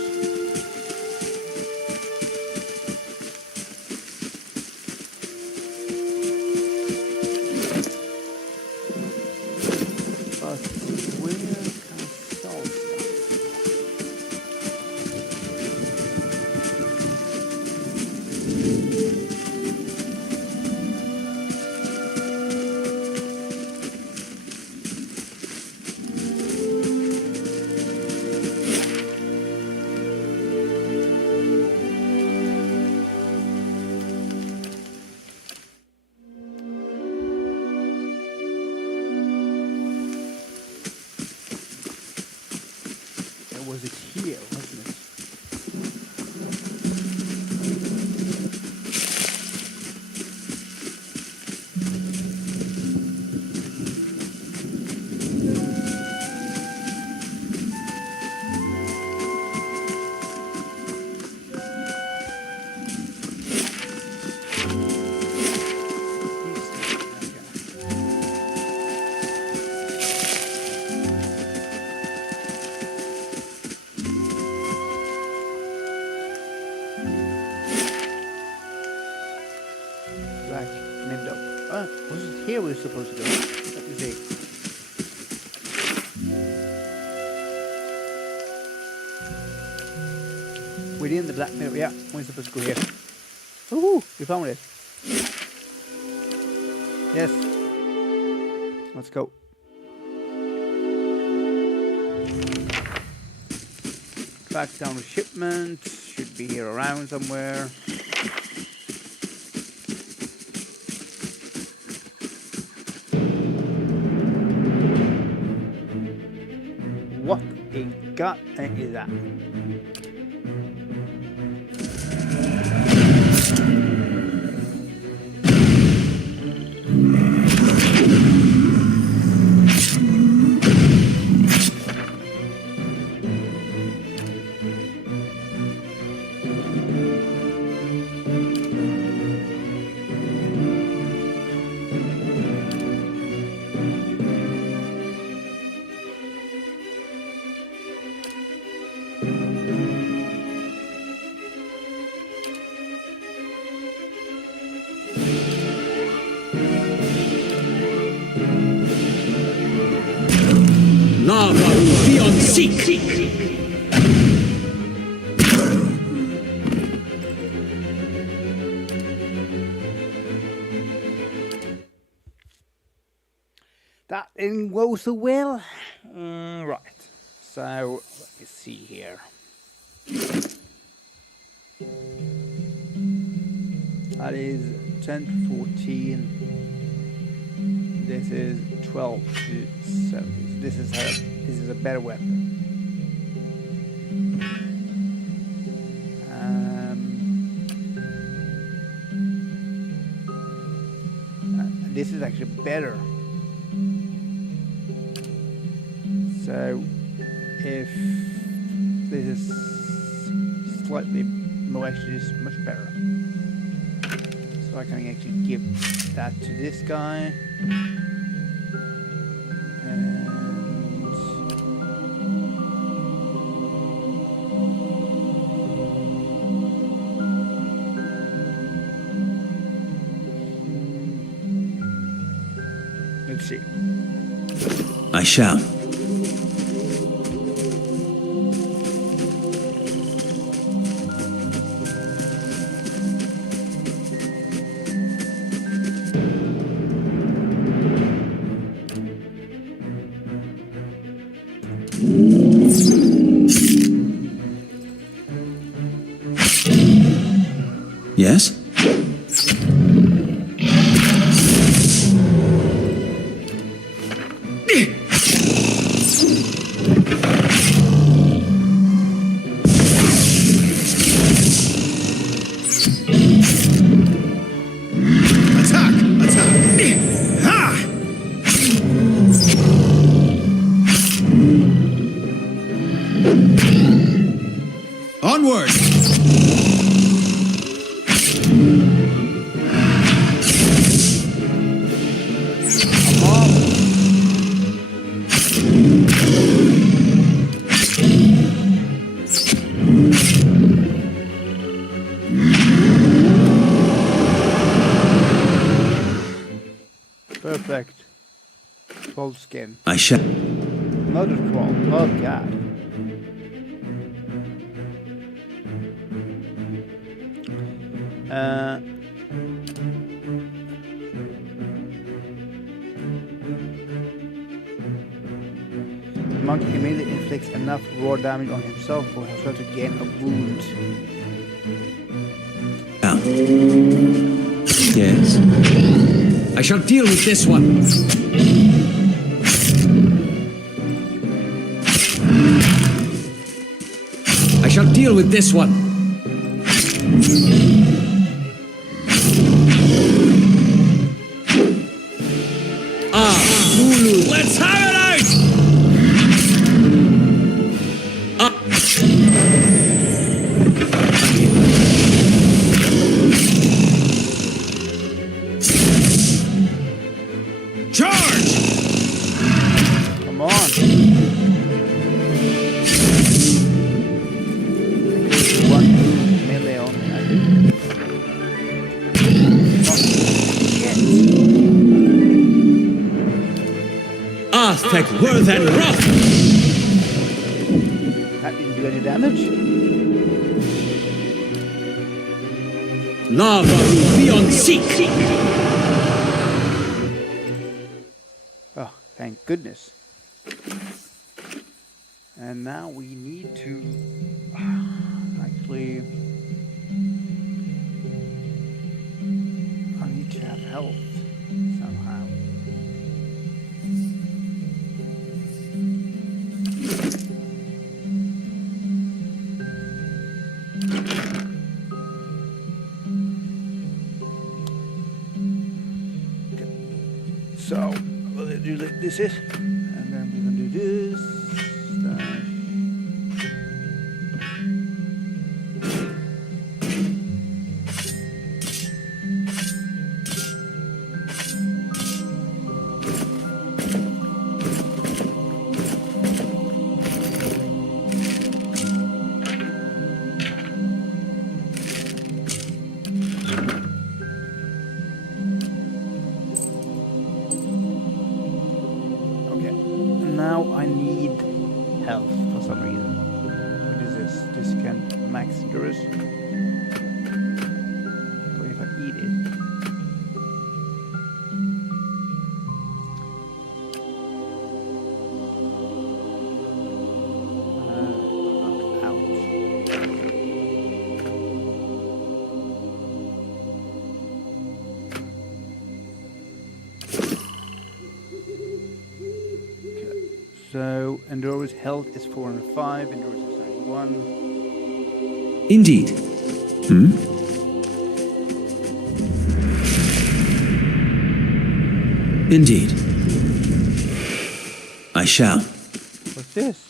Was it here, wasn't it? here we're supposed to go. Let me see. Within the black mirror, yeah, we're supposed to go here. Woohoo! We found it. Yes. Let's go. Track down the shipment. Should be here around somewhere. What in God is that? Seek! That didn't go so well. Right. So, let me see here. That is 10 to 14. This is 12 to 7. This is a better weapon. This is actually better. So if this is slightly more, actually is much better. So I can actually give that to this guy. Let's see. I shall. Yes? Onward! Perfect. Full skin. I shall. Another troll. Oh god. The monk immediately inflicts enough raw damage on himself or herself to gain a wound. Yes. I shall deal with this one. I shall deal with this one. Hulu. Let's have it out! Charge! Come on. One melee only, I think. like worth and wrath. That didn't do any damage. Lava will be on seek. Oh, thank goodness. And now we need to actually... I need to have health somehow. So, we'll do this is, and then we're gonna do this. Now I need health for some reason. What is this? This can max endurance. But if I eat it. So, endurance health is 405, endurance is 91. Indeed. Indeed. I shall. What's this?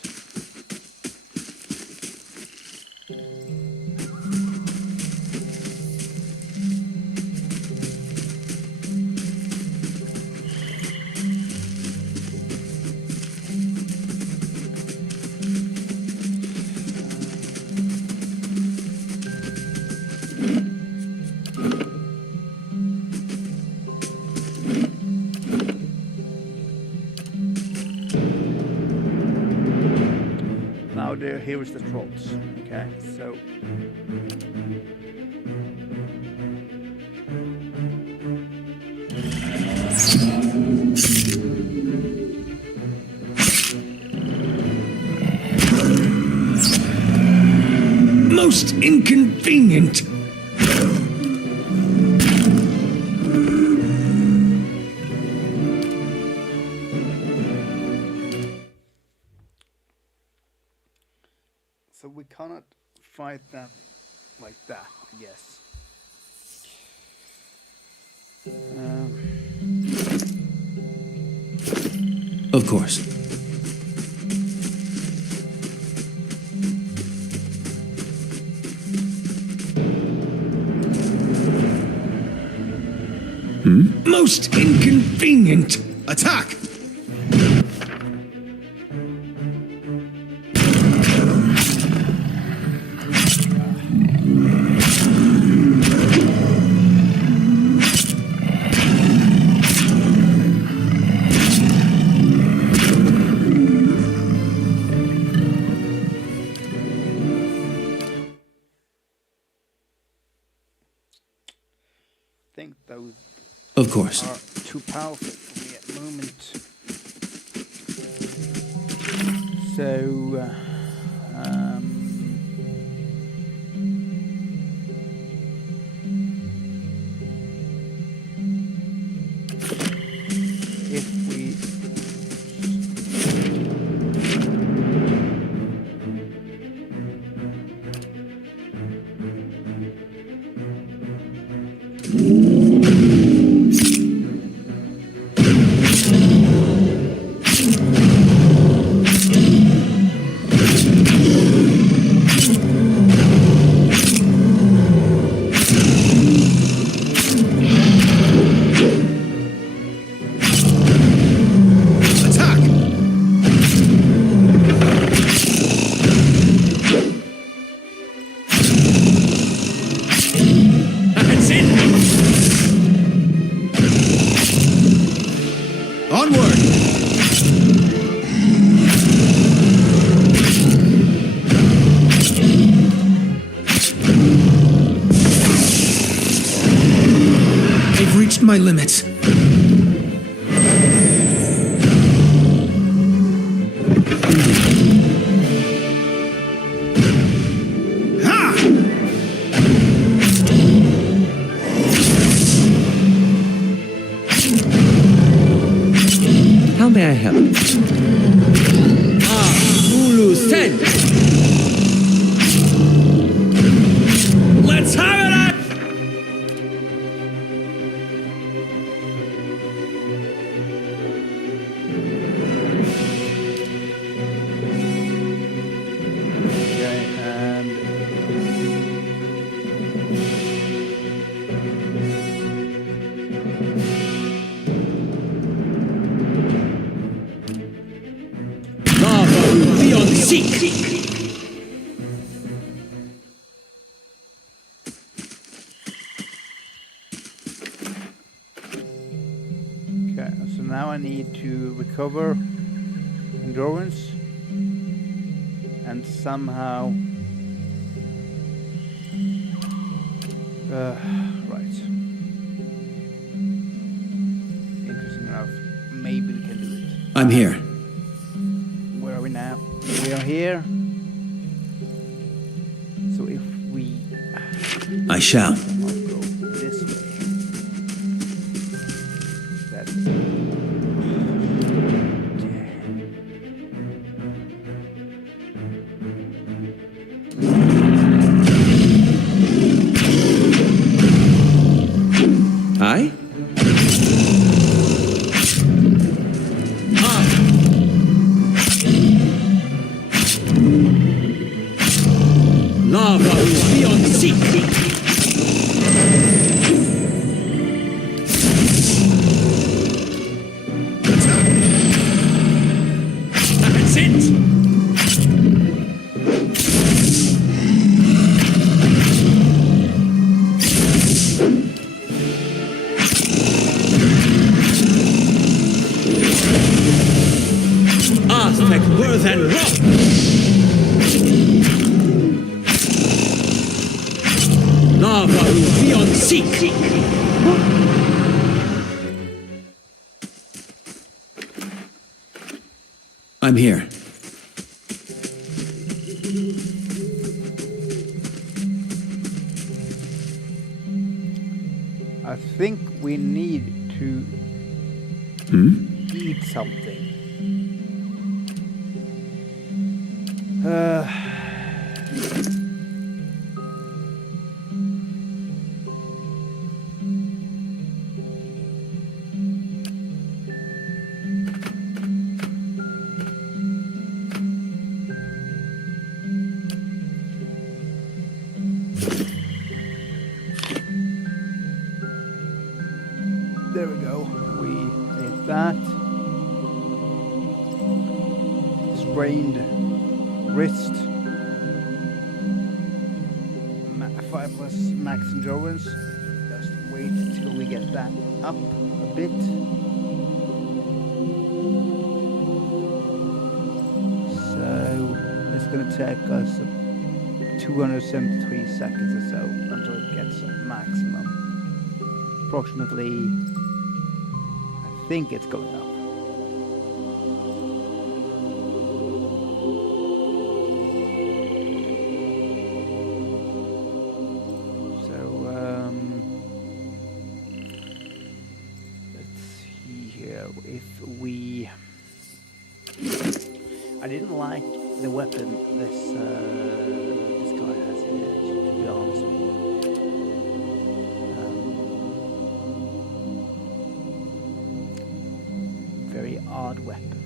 Here is the trolls. Okay, so Most inconvenient. so we cannot fight them like that, I guess. Of course. Most inconvenient. Attack! I think those Of course. are too powerful for me at the moment. So, if we my limits. How may I help? Ulu Sen! Let's have it up! Okay, and Lava will be on seek! okay, so now I need to recover endurance and somehow right. Interesting enough. Maybe we can do it. I'm here. Where are we now? We are here. So if we I shall. not go this way, that's Aye? Lava will be on seek! That's it! Aztec worth and rock! Lava will be on seek! I'm here. I think we need to eat something. There we go. We did that. Sprained wrist. 5 plus max endurance. Just wait till we get that up a bit. So it's going to take us 273 seconds or so until it gets a maximum. Approximately, I think it's going up. Let's see here. If we, I didn't like the weapon this guy has here, to be honest with you. Very odd weapon.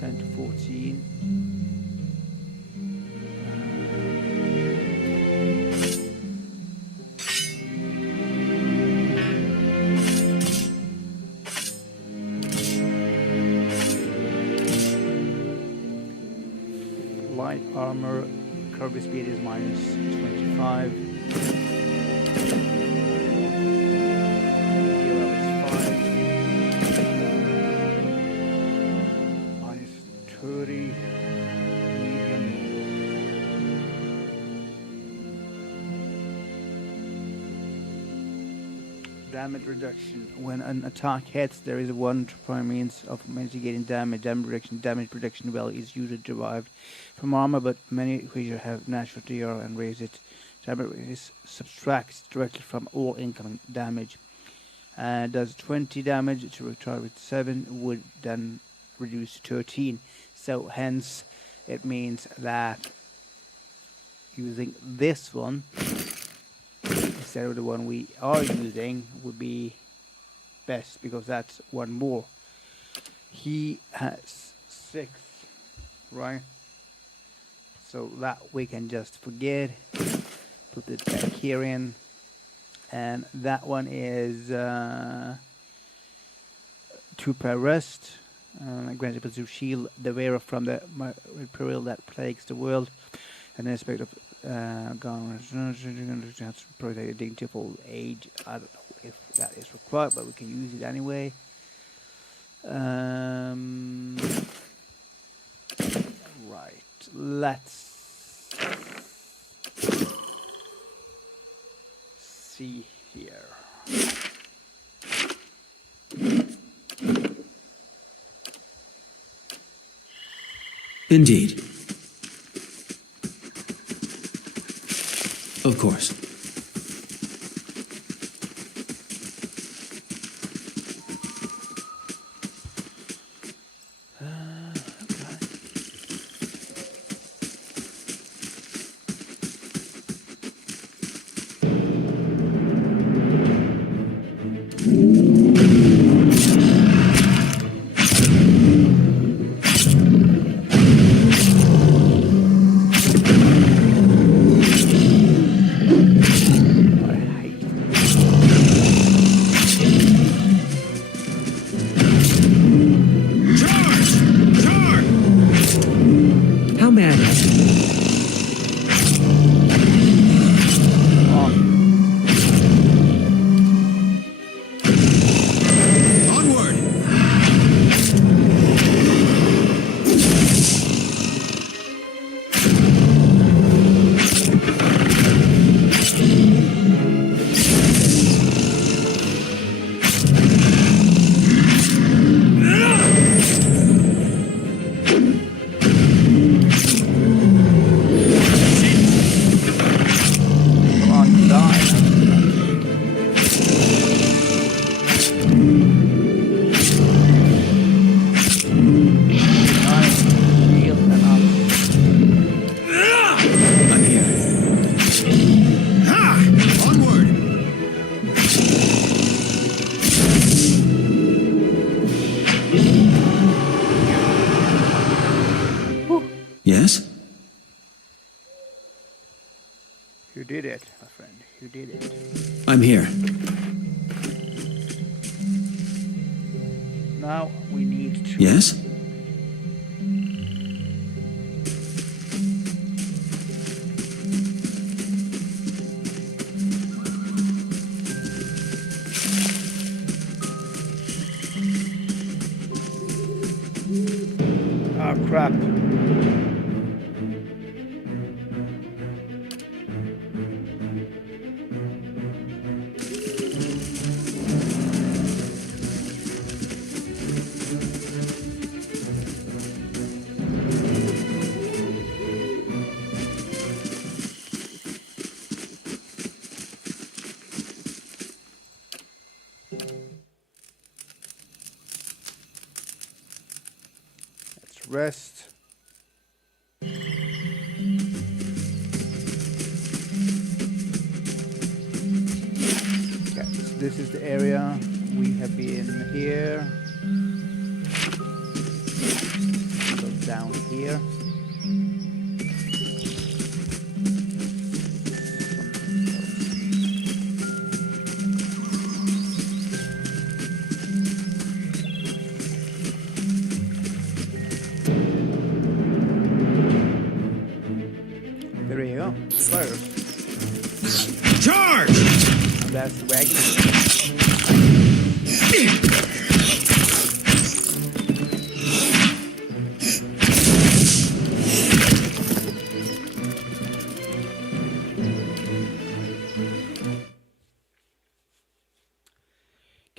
10 to 14. Light armor, curvy speed is minus 25. Hero is 5. Minus 30. Medium. Damage reduction. When an attack hits, there is one primary means of mitigating damage. Damage reduction value is usually derived from armor, but many creatures have natural DR and raise it. Damage is subtracts directly from all incoming damage. Does 20 damage to a target 7 would then reduce to 13. So hence it means that using this one instead of the one we are using would be best, because that's one more. He has 6, right? So that we can just forget. Put it back here in. And that one is 2 per rest. Granted to shield the wearer from the peril that plagues the world. An aspect of protect a dignity of old age. I don't know if that is required, but we can use it anyway. Right, let's see here. Indeed. Of course. Yes? You did it, my friend. You did it. I'm here. Now we need to... Yes? Ah, crap. Rest. Okay, so this is the area. We have been here. Go down here. There you go. Fire. Charge! And that's the wagon.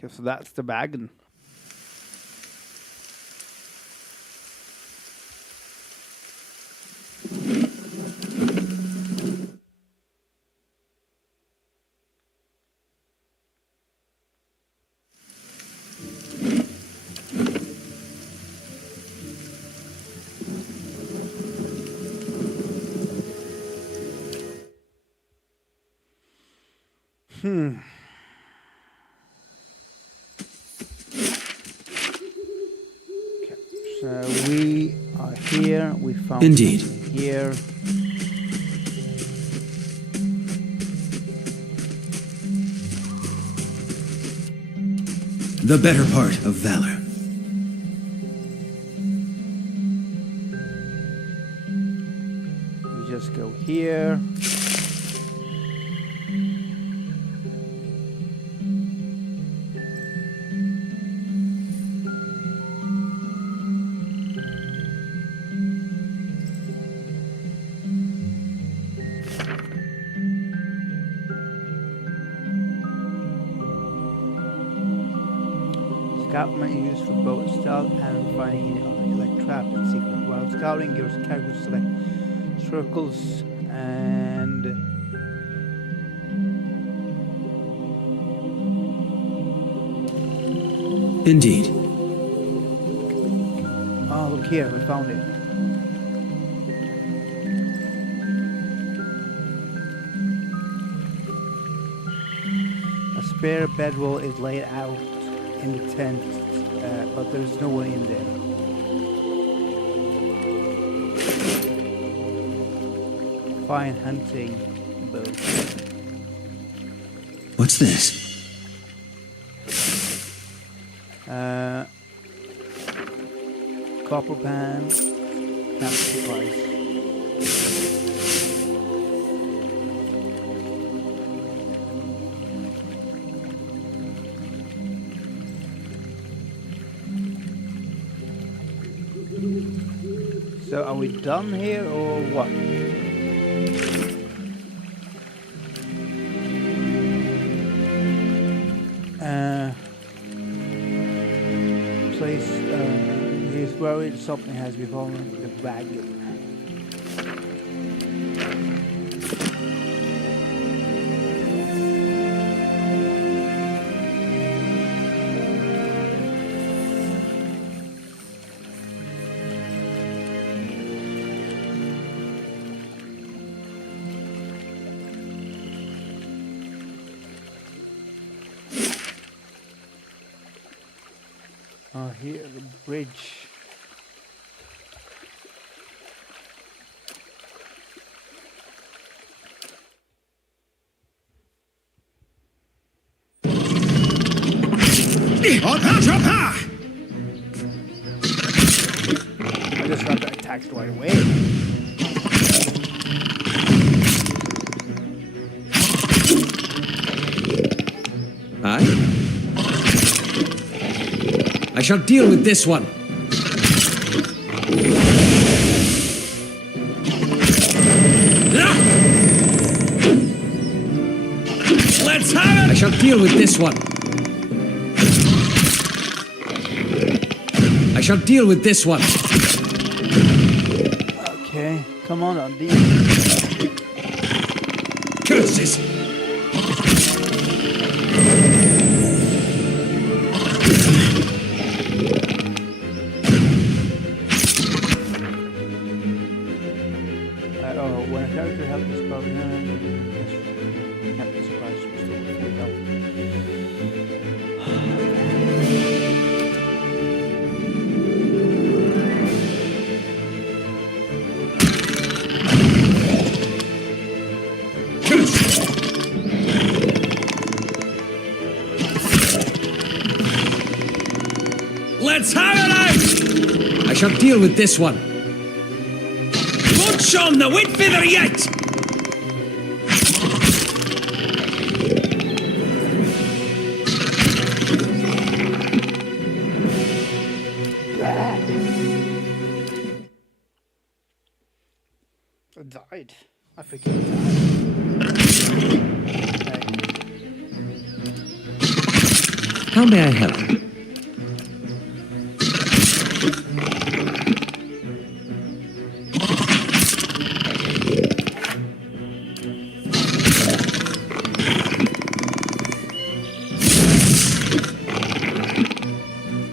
Okay, so that's the wagon. Okay, so we are here. We found Indeed. here. The better part of valor. We just go here. Scouting is used for both stealth and finding any other like traps and secret. While scouting, your characters select circles and Indeed. oh, look here, we found it. A spare bedroll is laid out in the tent, but there's no one in there. Fine hunting bow. What's this? Copper pan, camp supplies. So are we done here or what? Place, he's worried something has befallen the wagon. Oh, here, the bridge. I just got attacked right away. Aye? I shall deal with this one. Let's have it! I shall deal with this one. I shall deal with this one. Okay, come on, Andy. Curses! When a character helps his partner, Captain Surprise restores full health. Let's have it out! I shall deal with this one. Won't show him the wit feather yet! I died. I freaking died. How may I help?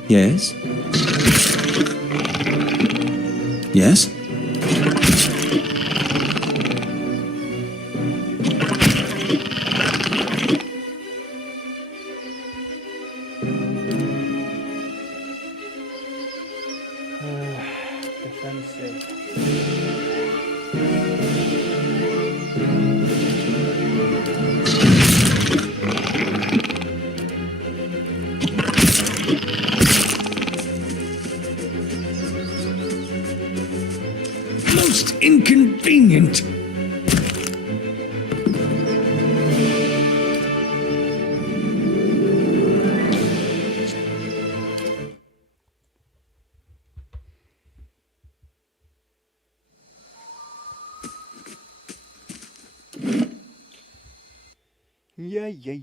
Yes? Yes? Defensive. Most inconvenient.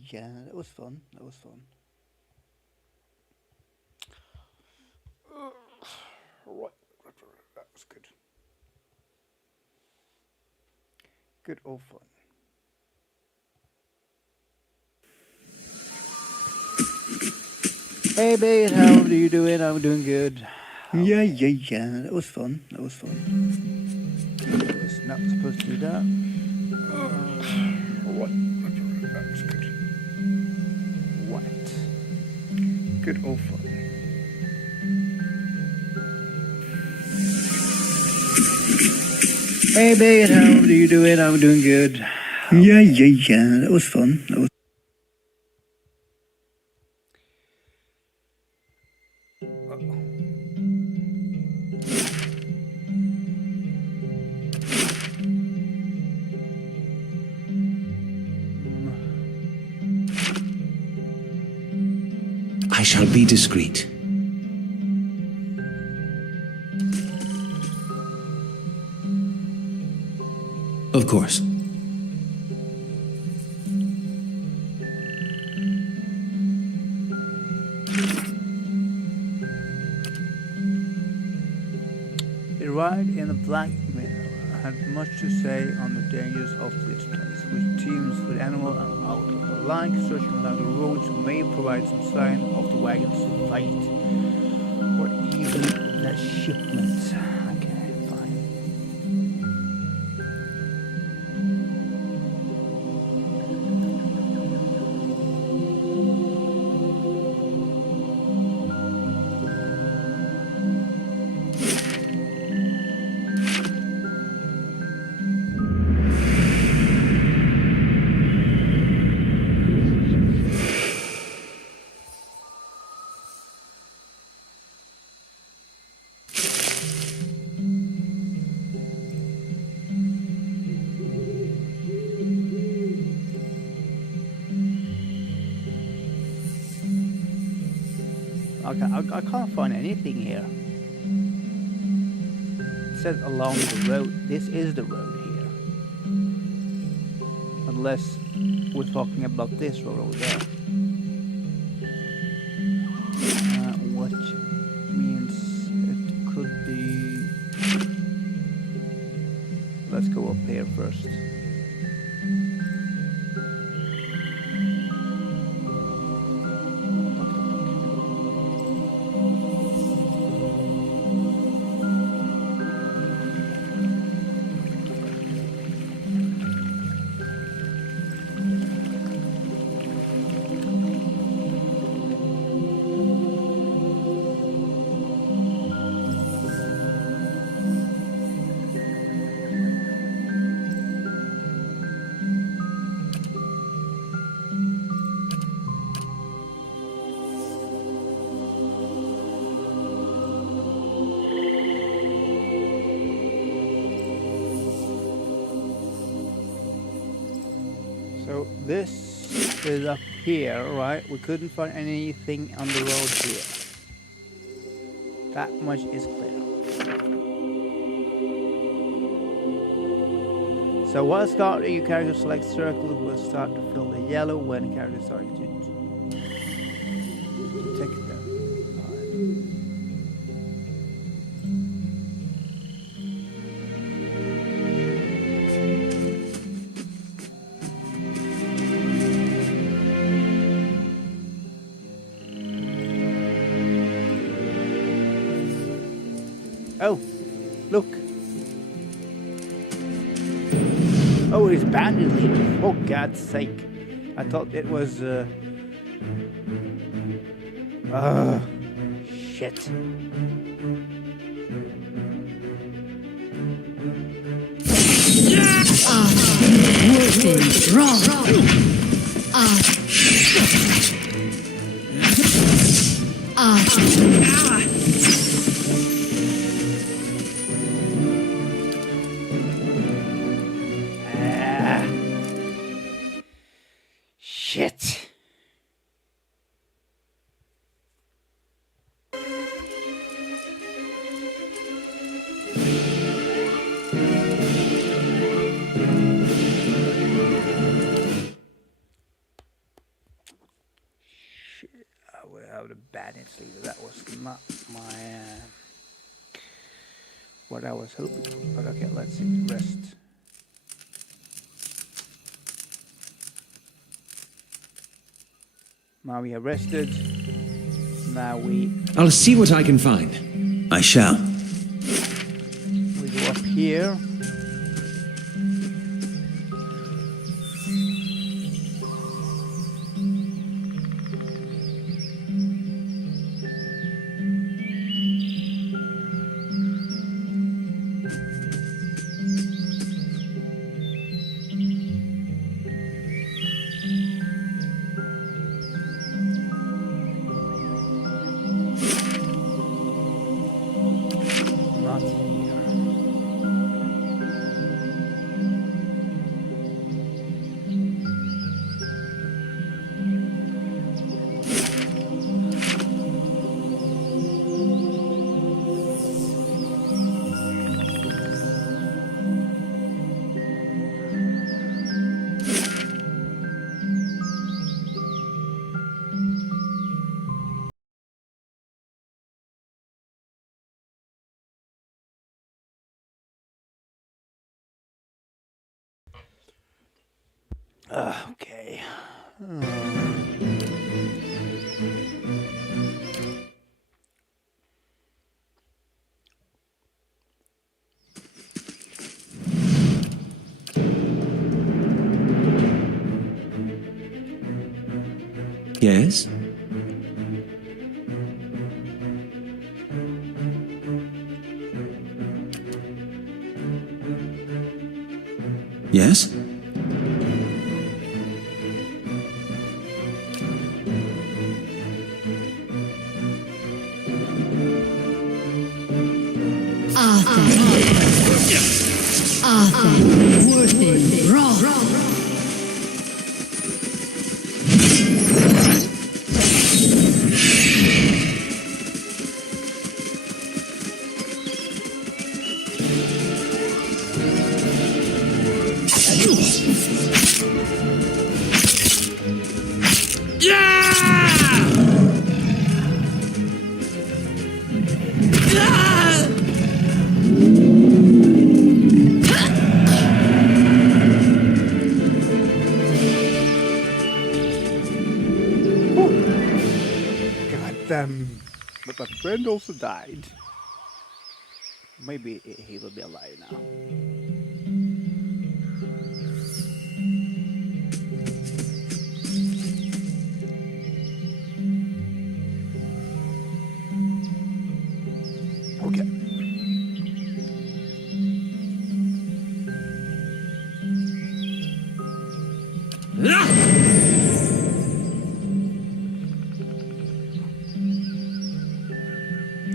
Yeah. That was fun. That was fun. Right. That was good. Good old fun. Hey babe, how are you doing? I'm doing good. Yeah. That was fun. That was fun. I was not supposed to do that. What? That was good. What? Good old fun. Hey babe, how are you doing? I'm doing good. Yeah. That was fun. That was. I shall be discreet. Of course. The ride in the Black Mirror had much to say on the dangers of this place, which teams with animal and outlaw alike searching along the roads may provide some sign of the wagon's flight, or even the shipment. Okay, fine. I can't find anything here. It says along the road. This is the road here. Unless we're talking about this road over there. Which means it could be... Let's go up here first. So this is up here, right? We couldn't find anything on the road here. That much is clear. So while starting, your character select circle will start to fill the yellow when the character starts to... Oh, look. Oh, it's bandit leader. For God's sake. I thought it was, shit. Shit. I would have the bandit leader. That was not my what I was hoping for. But okay, let's see the rest. Now we have rested. Now I'll see what I can find. I shall. We go up here. Not here. Okay. Yes? Yes? Arthur, Worthen, Roth. But my friend also died. Maybe he will be alive now. Okay.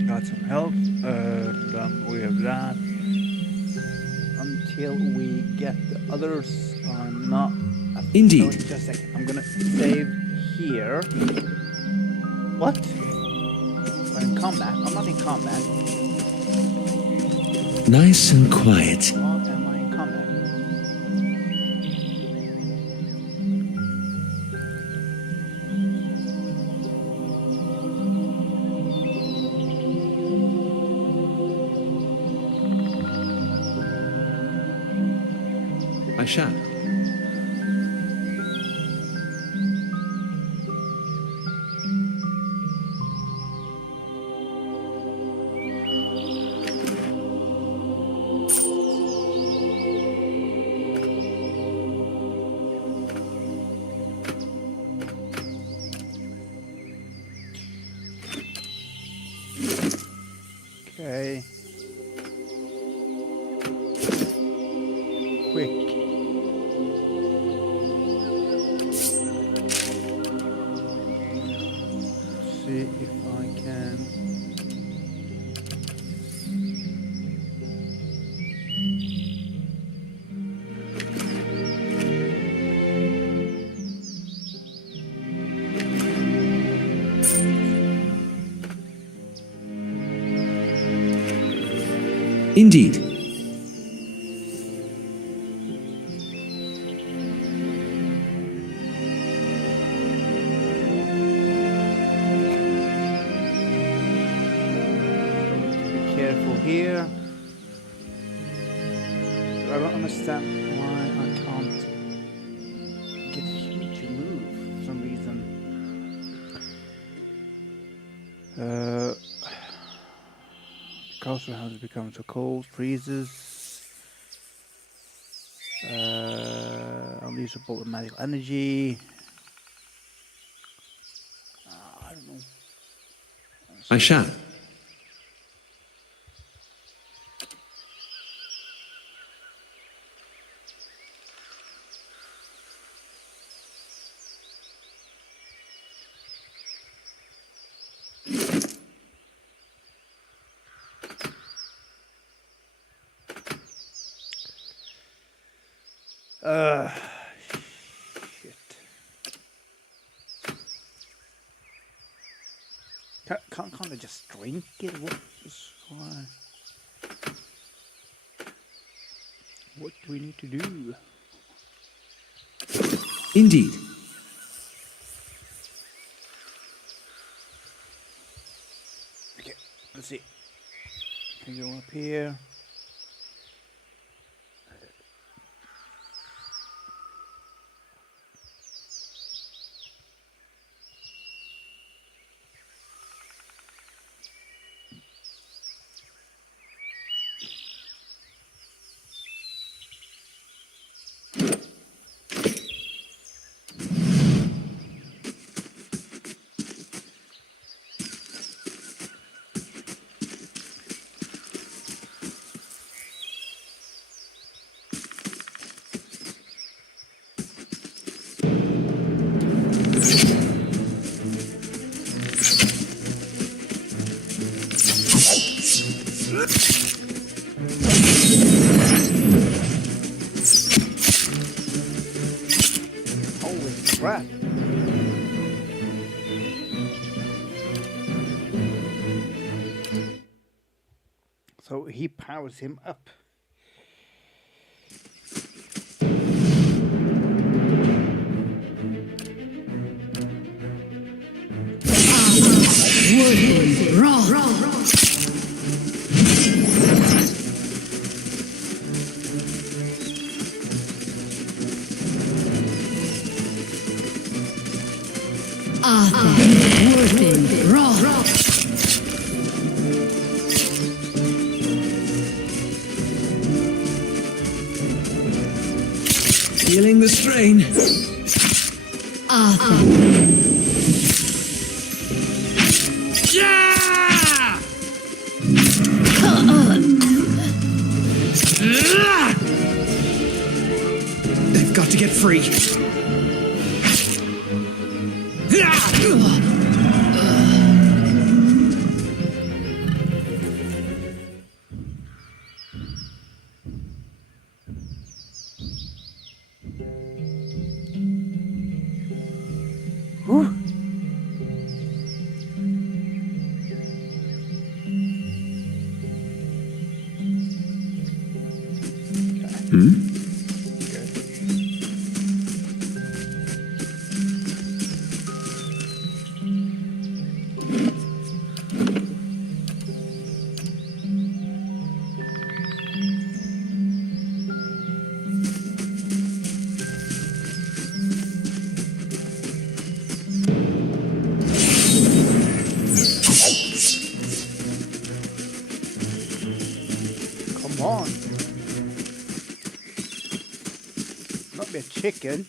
Got some health, we have that. Until we get the others are not... Indeed. No, just a second, I'm gonna save here. What? I'm in combat, I'm not in combat. Nice and quiet. What am I in combat? I shall. Indeed. Be careful here. I don't understand why I can't get him to move for some reason. Castle has become so cold, freezes. Unleash a bolt of magical energy. I don't know. I shall. Shit. Can't I just drink it? What do we need to do? Indeed. Okay, let's see. Can go up here. Holy crap. So he powers him up. Feeling the strain. Yeah! They've got to get free. Come on. Not be a chicken.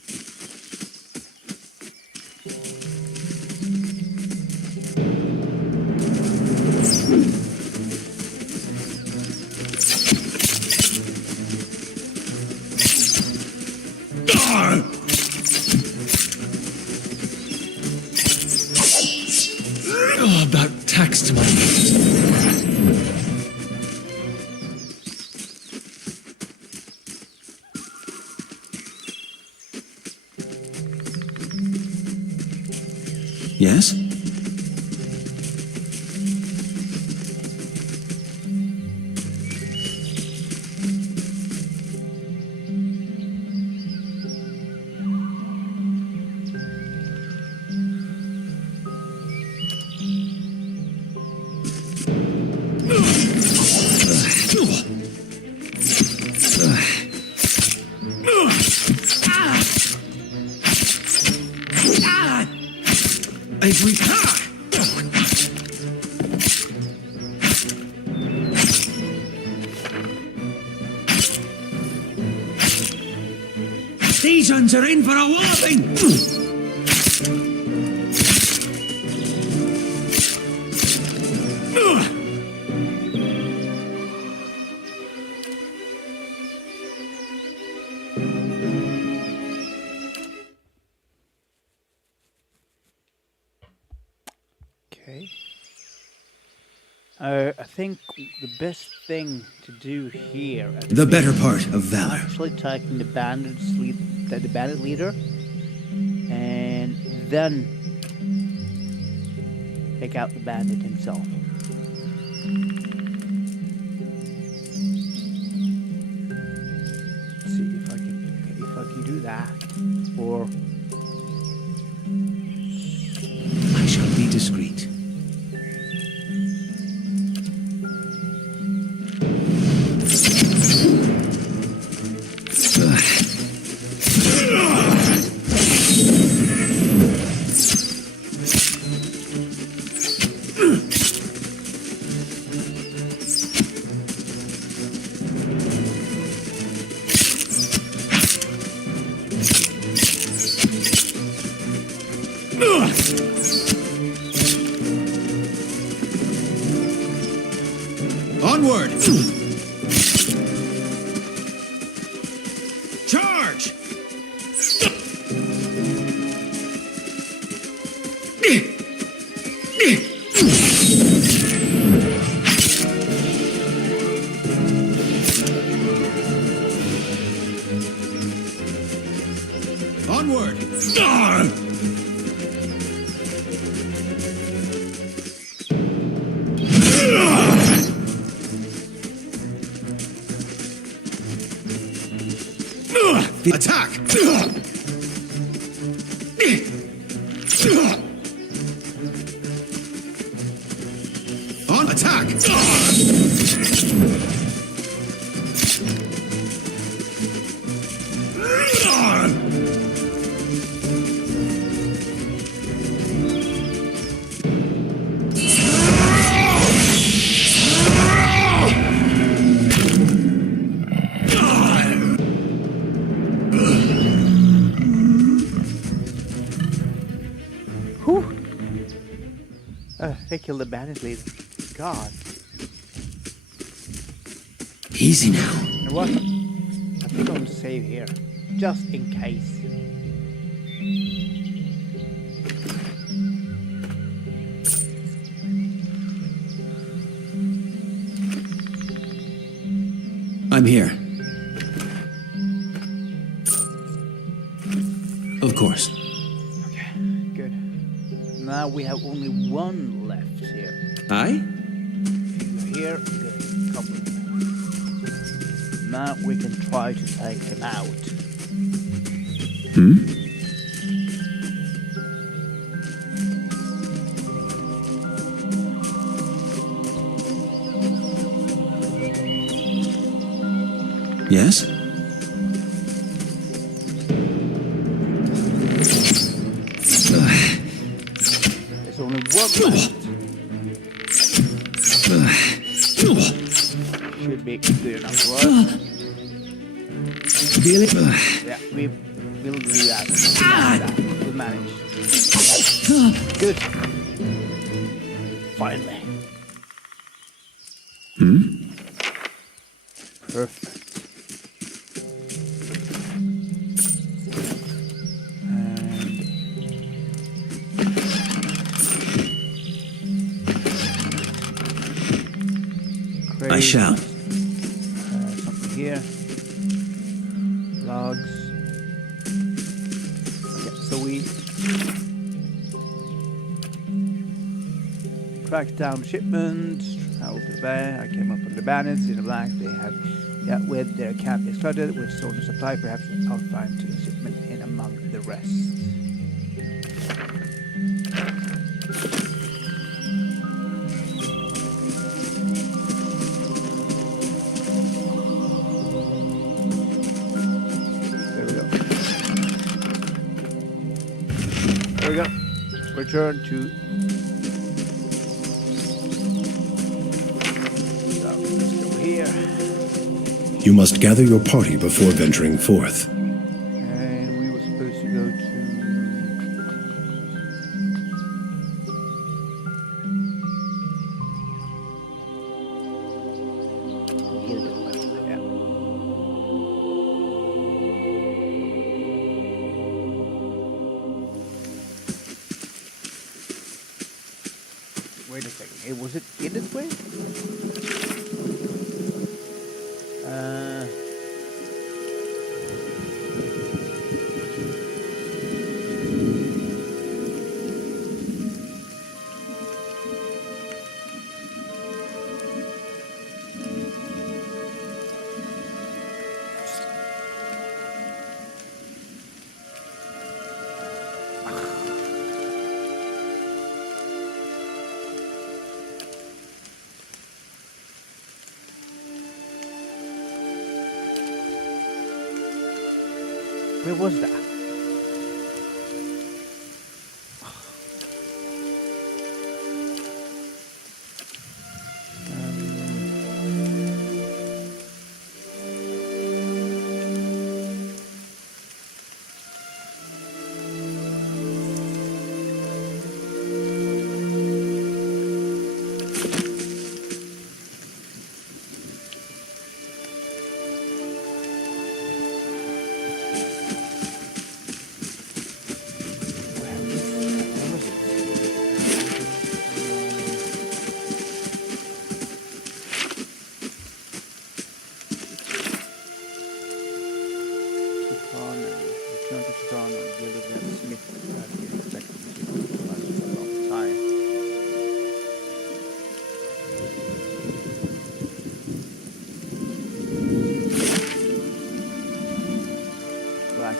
Oh, about tax to my Yes? These ones are in for a whopping! Okay. I think the best thing to do here... The better part of valor. Actually taking the bandit leader, and then take out the bandit himself. Let's see if I can do that, or I shall be discreet. Onward! Charge! Onward! Attack! On attack! they killed the bandit leader. God. Easy now. You know what? I think I'm going to save here, just in case. I'm here. Of course. Okay, good. Now we have only one left here. Aye? You're here, good. Come with me. Now we can try to take him out. Hmm? Yes? There's only one left. Should be good enough, right? Yeah, we will do that. We'll manage. Good. Finally. Hmm? Perfect. I shall. Something here. Logs. Okay, so we tracked down shipment. Traveled to the bay. I came up with the bandits in the black. They have, with their camp they started with solar supply. Perhaps I'll find the shipment in among the rest. There we go. return to... So, let's go here. You must gather your party before venturing forth. And we were supposed to go to... Wait a second. Hey, was it in this way? Where was that?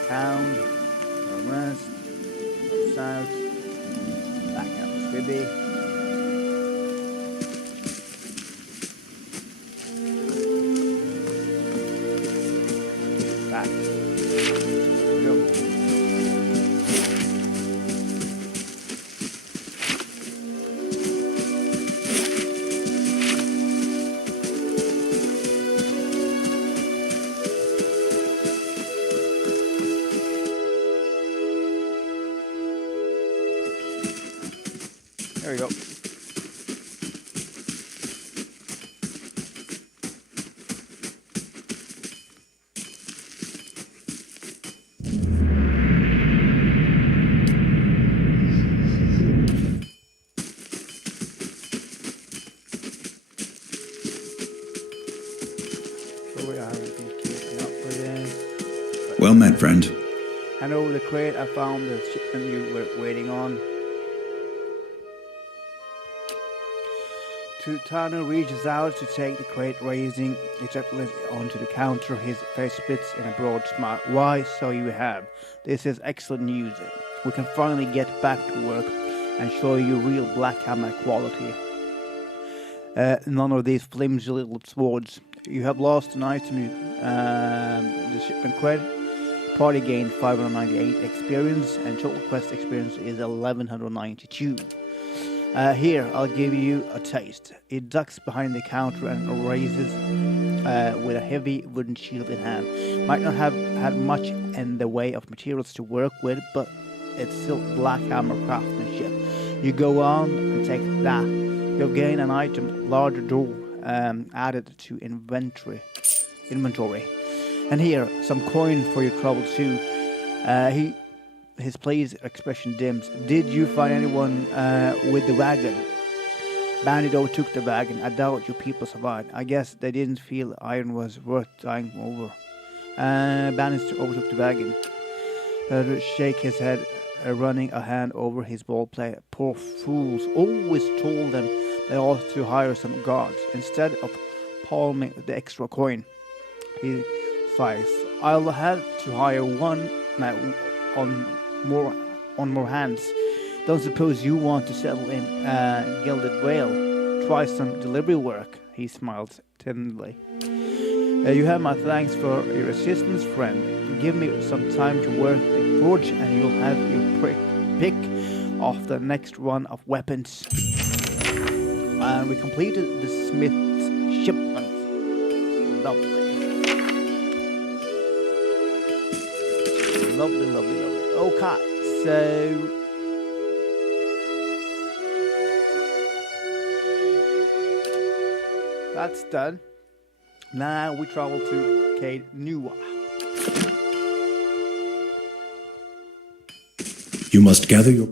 Town, west, south, back up to Squibby. Back. Go. There we go. Sorry, I haven't been keeping up with it. Well met, friend. Hand over the crate. I found the shipment you were waiting on. Tano reaches out to take the crate, raising it up onto the counter. His face spits in a broad smile. Why, so you have. This is excellent news. We can finally get back to work and show you real Black Hammer quality. None of these flimsy little swords. You have lost an item, the shipment crate. Party gained 598 experience, and total quest experience is 1192. Here, I'll give you a taste. It ducks behind the counter and raises with a heavy wooden shield in hand. Might not have had much in the way of materials to work with, but it's still Black Hammer craftsmanship. You go on and take that. You'll gain an item, larger door, added to inventory. And here, some coin for your trouble too. His pleased expression dims. Did you find anyone with the wagon? Bandit overtook the wagon. I doubt your people survived. I guess they didn't feel iron was worth dying over. Bandit overtook the wagon. Shake his head, running a hand over his ball play. Poor fools. Always told them they ought to hire some guards instead of palming the extra coin. He sighs. I'll have to hire one on more hands. Don't suppose you want to settle in Gilded Whale? Try some delivery work. He smiled tenderly. You have my thanks for your assistance, friend. Give me some time to work the forge and you'll have your pick of the next run of weapons. And we completed the smith's shipment. Lovely. Lovely, lovely, lovely. Okay, so that's done. Now we travel to Cade Nua. You must gather your...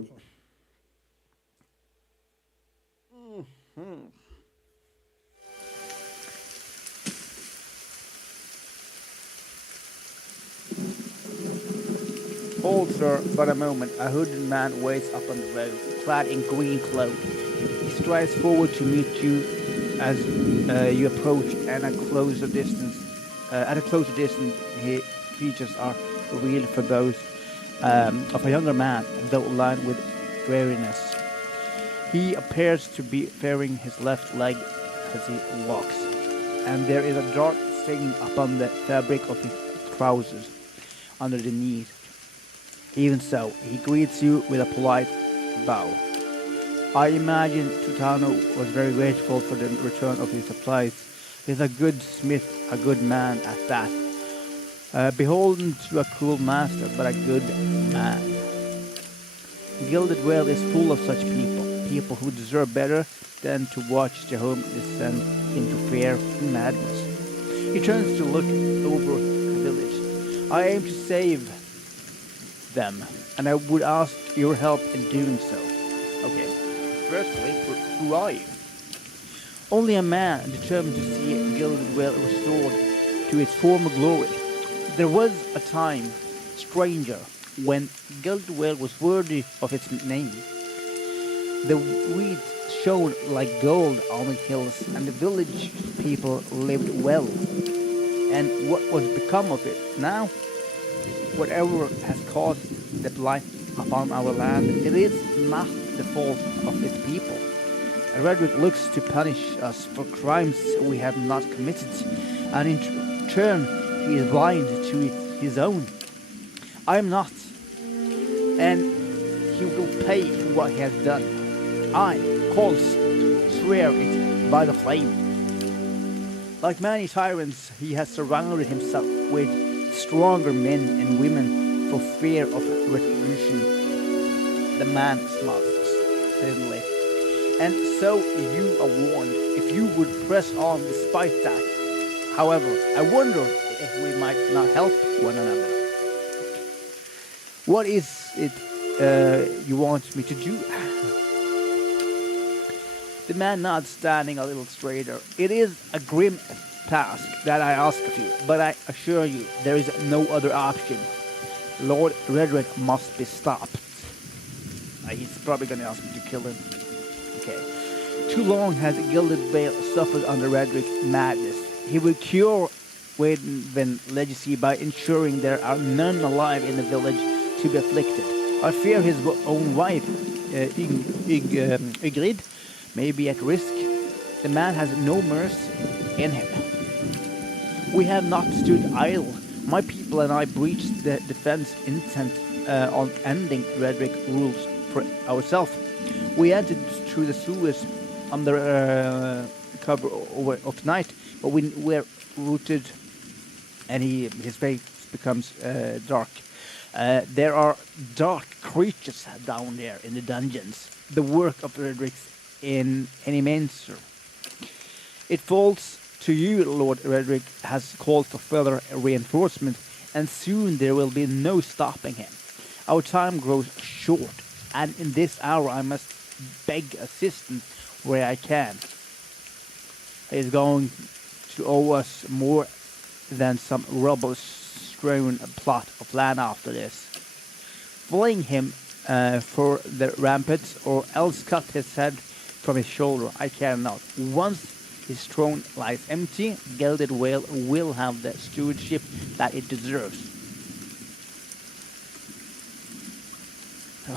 Hold, sir, but a moment. A hooded man waits up on the road, clad in green cloak. He strides forward to meet you as you approach, and at a closer distance, his features are revealed for those of a younger man, though lined with weariness. He appears to be bearing his left leg as he walks, and there is a dark stain upon the fabric of his trousers under the knees. Even so, he greets you with a polite bow. I imagine Tutano was very grateful for the return of his supplies. He's a good smith, a good man at that. Beholden to a cruel master, but a good man. Gilded Well is full of such people who deserve better than to watch their home descend into fear and madness. He turns to look over the village. I aim to save them, and I would ask your help in doing so. Okay, firstly, who are you? Only a man determined to see Gilded Well restored to its former glory. There was a time, stranger, when Gilded Well was worthy of its name. The wheat shone like gold on the hills, and the village people lived well. And what was become of it now? Whatever has caused the blight upon our land, it is not the fault of its people. Redrick looks to punish us for crimes we have not committed, and in turn he is blind to his own. I am not, and he will pay for what he has done. I, Kolst, swear it by the flame. Like many tyrants, he has surrounded himself with stronger men and women for fear of retribution. The man smiles thinly. And so you are warned, if you would press on despite that. However, I wonder if we might not help one another. What is it you want me to do? The man nods, standing a little straighter. It is a grim task that I ask of you, but I assure you there is no other option. Lord Redrick must be stopped. He's probably going to ask me to kill him. Okay. Too long has Gilded Vale suffered under Redrick's madness. He will cure Waden's legacy by ensuring there are none alive in the village to be afflicted. I fear his own wife, Ygrid, may be at risk. The man has no mercy in him. We have not stood idle. My people and I breached the defense intent on ending Redrick rules for ourselves. We entered through the sewers under cover of night, but we were routed, and his face becomes dark. There are dark creatures down there in the dungeons. The work of Redrick's in any manner. It falls to you, Lord Redrick has called for further reinforcement, and soon there will be no stopping him. Our time grows short, and in this hour I must beg assistance where I can. He is going to owe us more than some rubble-strewn plot of land after this. Fling him for the ramparts, or else cut his head from his shoulder. I cannot. Once his throne lies empty, Gilded Whale will have the stewardship that it deserves. So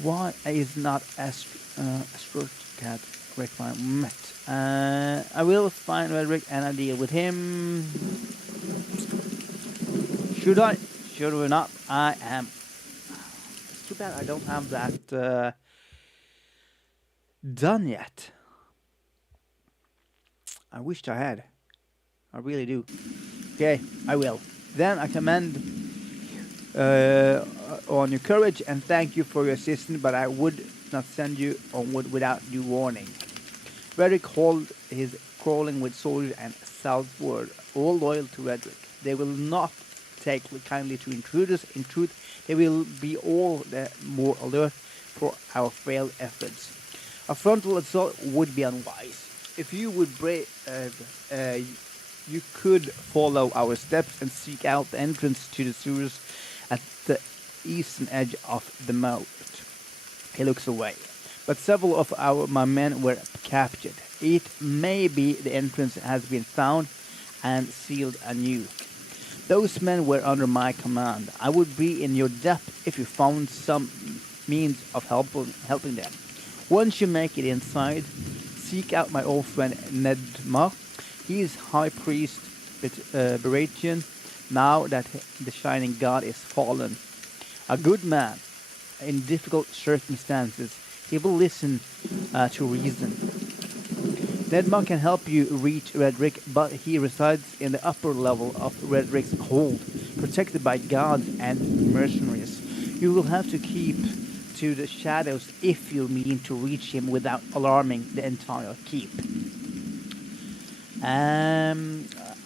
why is not Astrocat requirement? I will find Redrick and I deal with him. Should I? Should we not? I am. too bad I don't have that done yet. I wished I had. I really do. Okay, I will. Then I commend on your courage and thank you for your assistance, but I would not send you onward without due warning. Redrick hold his crawling with soldiers and southward, all loyal to Redrick. They will not take kindly to intruders. In truth, they will be all the more alert for our failed efforts. A frontal assault would be unwise. If you would you could follow our steps and seek out the entrance to the sewers at the eastern edge of the moat. He looks away. But several of my men were captured. It may be the entrance has been found and sealed anew. Those men were under my command. I would be in your debt if you found some means of helping them. Once you make it inside, seek out my old friend Nedmar. He is High Priest Beratian, now that the Shining God is fallen. A good man. In difficult circumstances, he will listen to reason. Nedmar can help you reach Redrick, but he resides in the upper level of Redrick's hold, protected by guards and mercenaries. You will have to keep to the shadows if you mean to reach him without alarming the entire keep.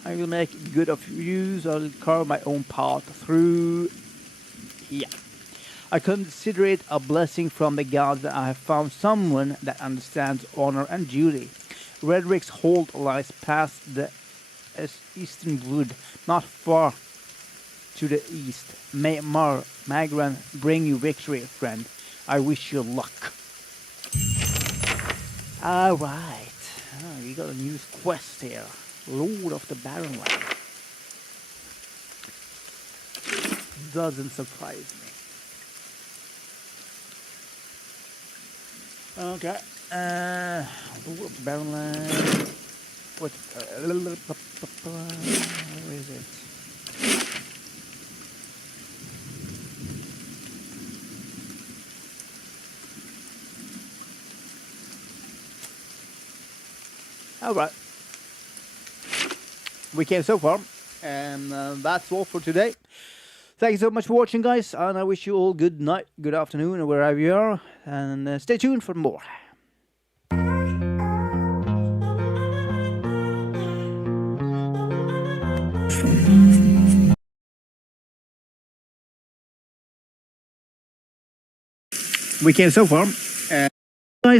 I will make good of use. I'll carve my own path through here. I consider it a blessing from the gods that I have found someone that understands honor and duty. Redrick's hold lies past the eastern wood, not far to the east. May Magran bring you victory, friend. I wish you luck. Alright. Oh, we got a new quest here. Lord of the Barrenland. Doesn't surprise me. Okay. Lord of the Barrenland. What? Where is it? Alright. We came so far, and that's all for today. Thank you so much for watching, guys, and I wish you all good night, good afternoon, or wherever you are, and stay tuned for more. We came so far.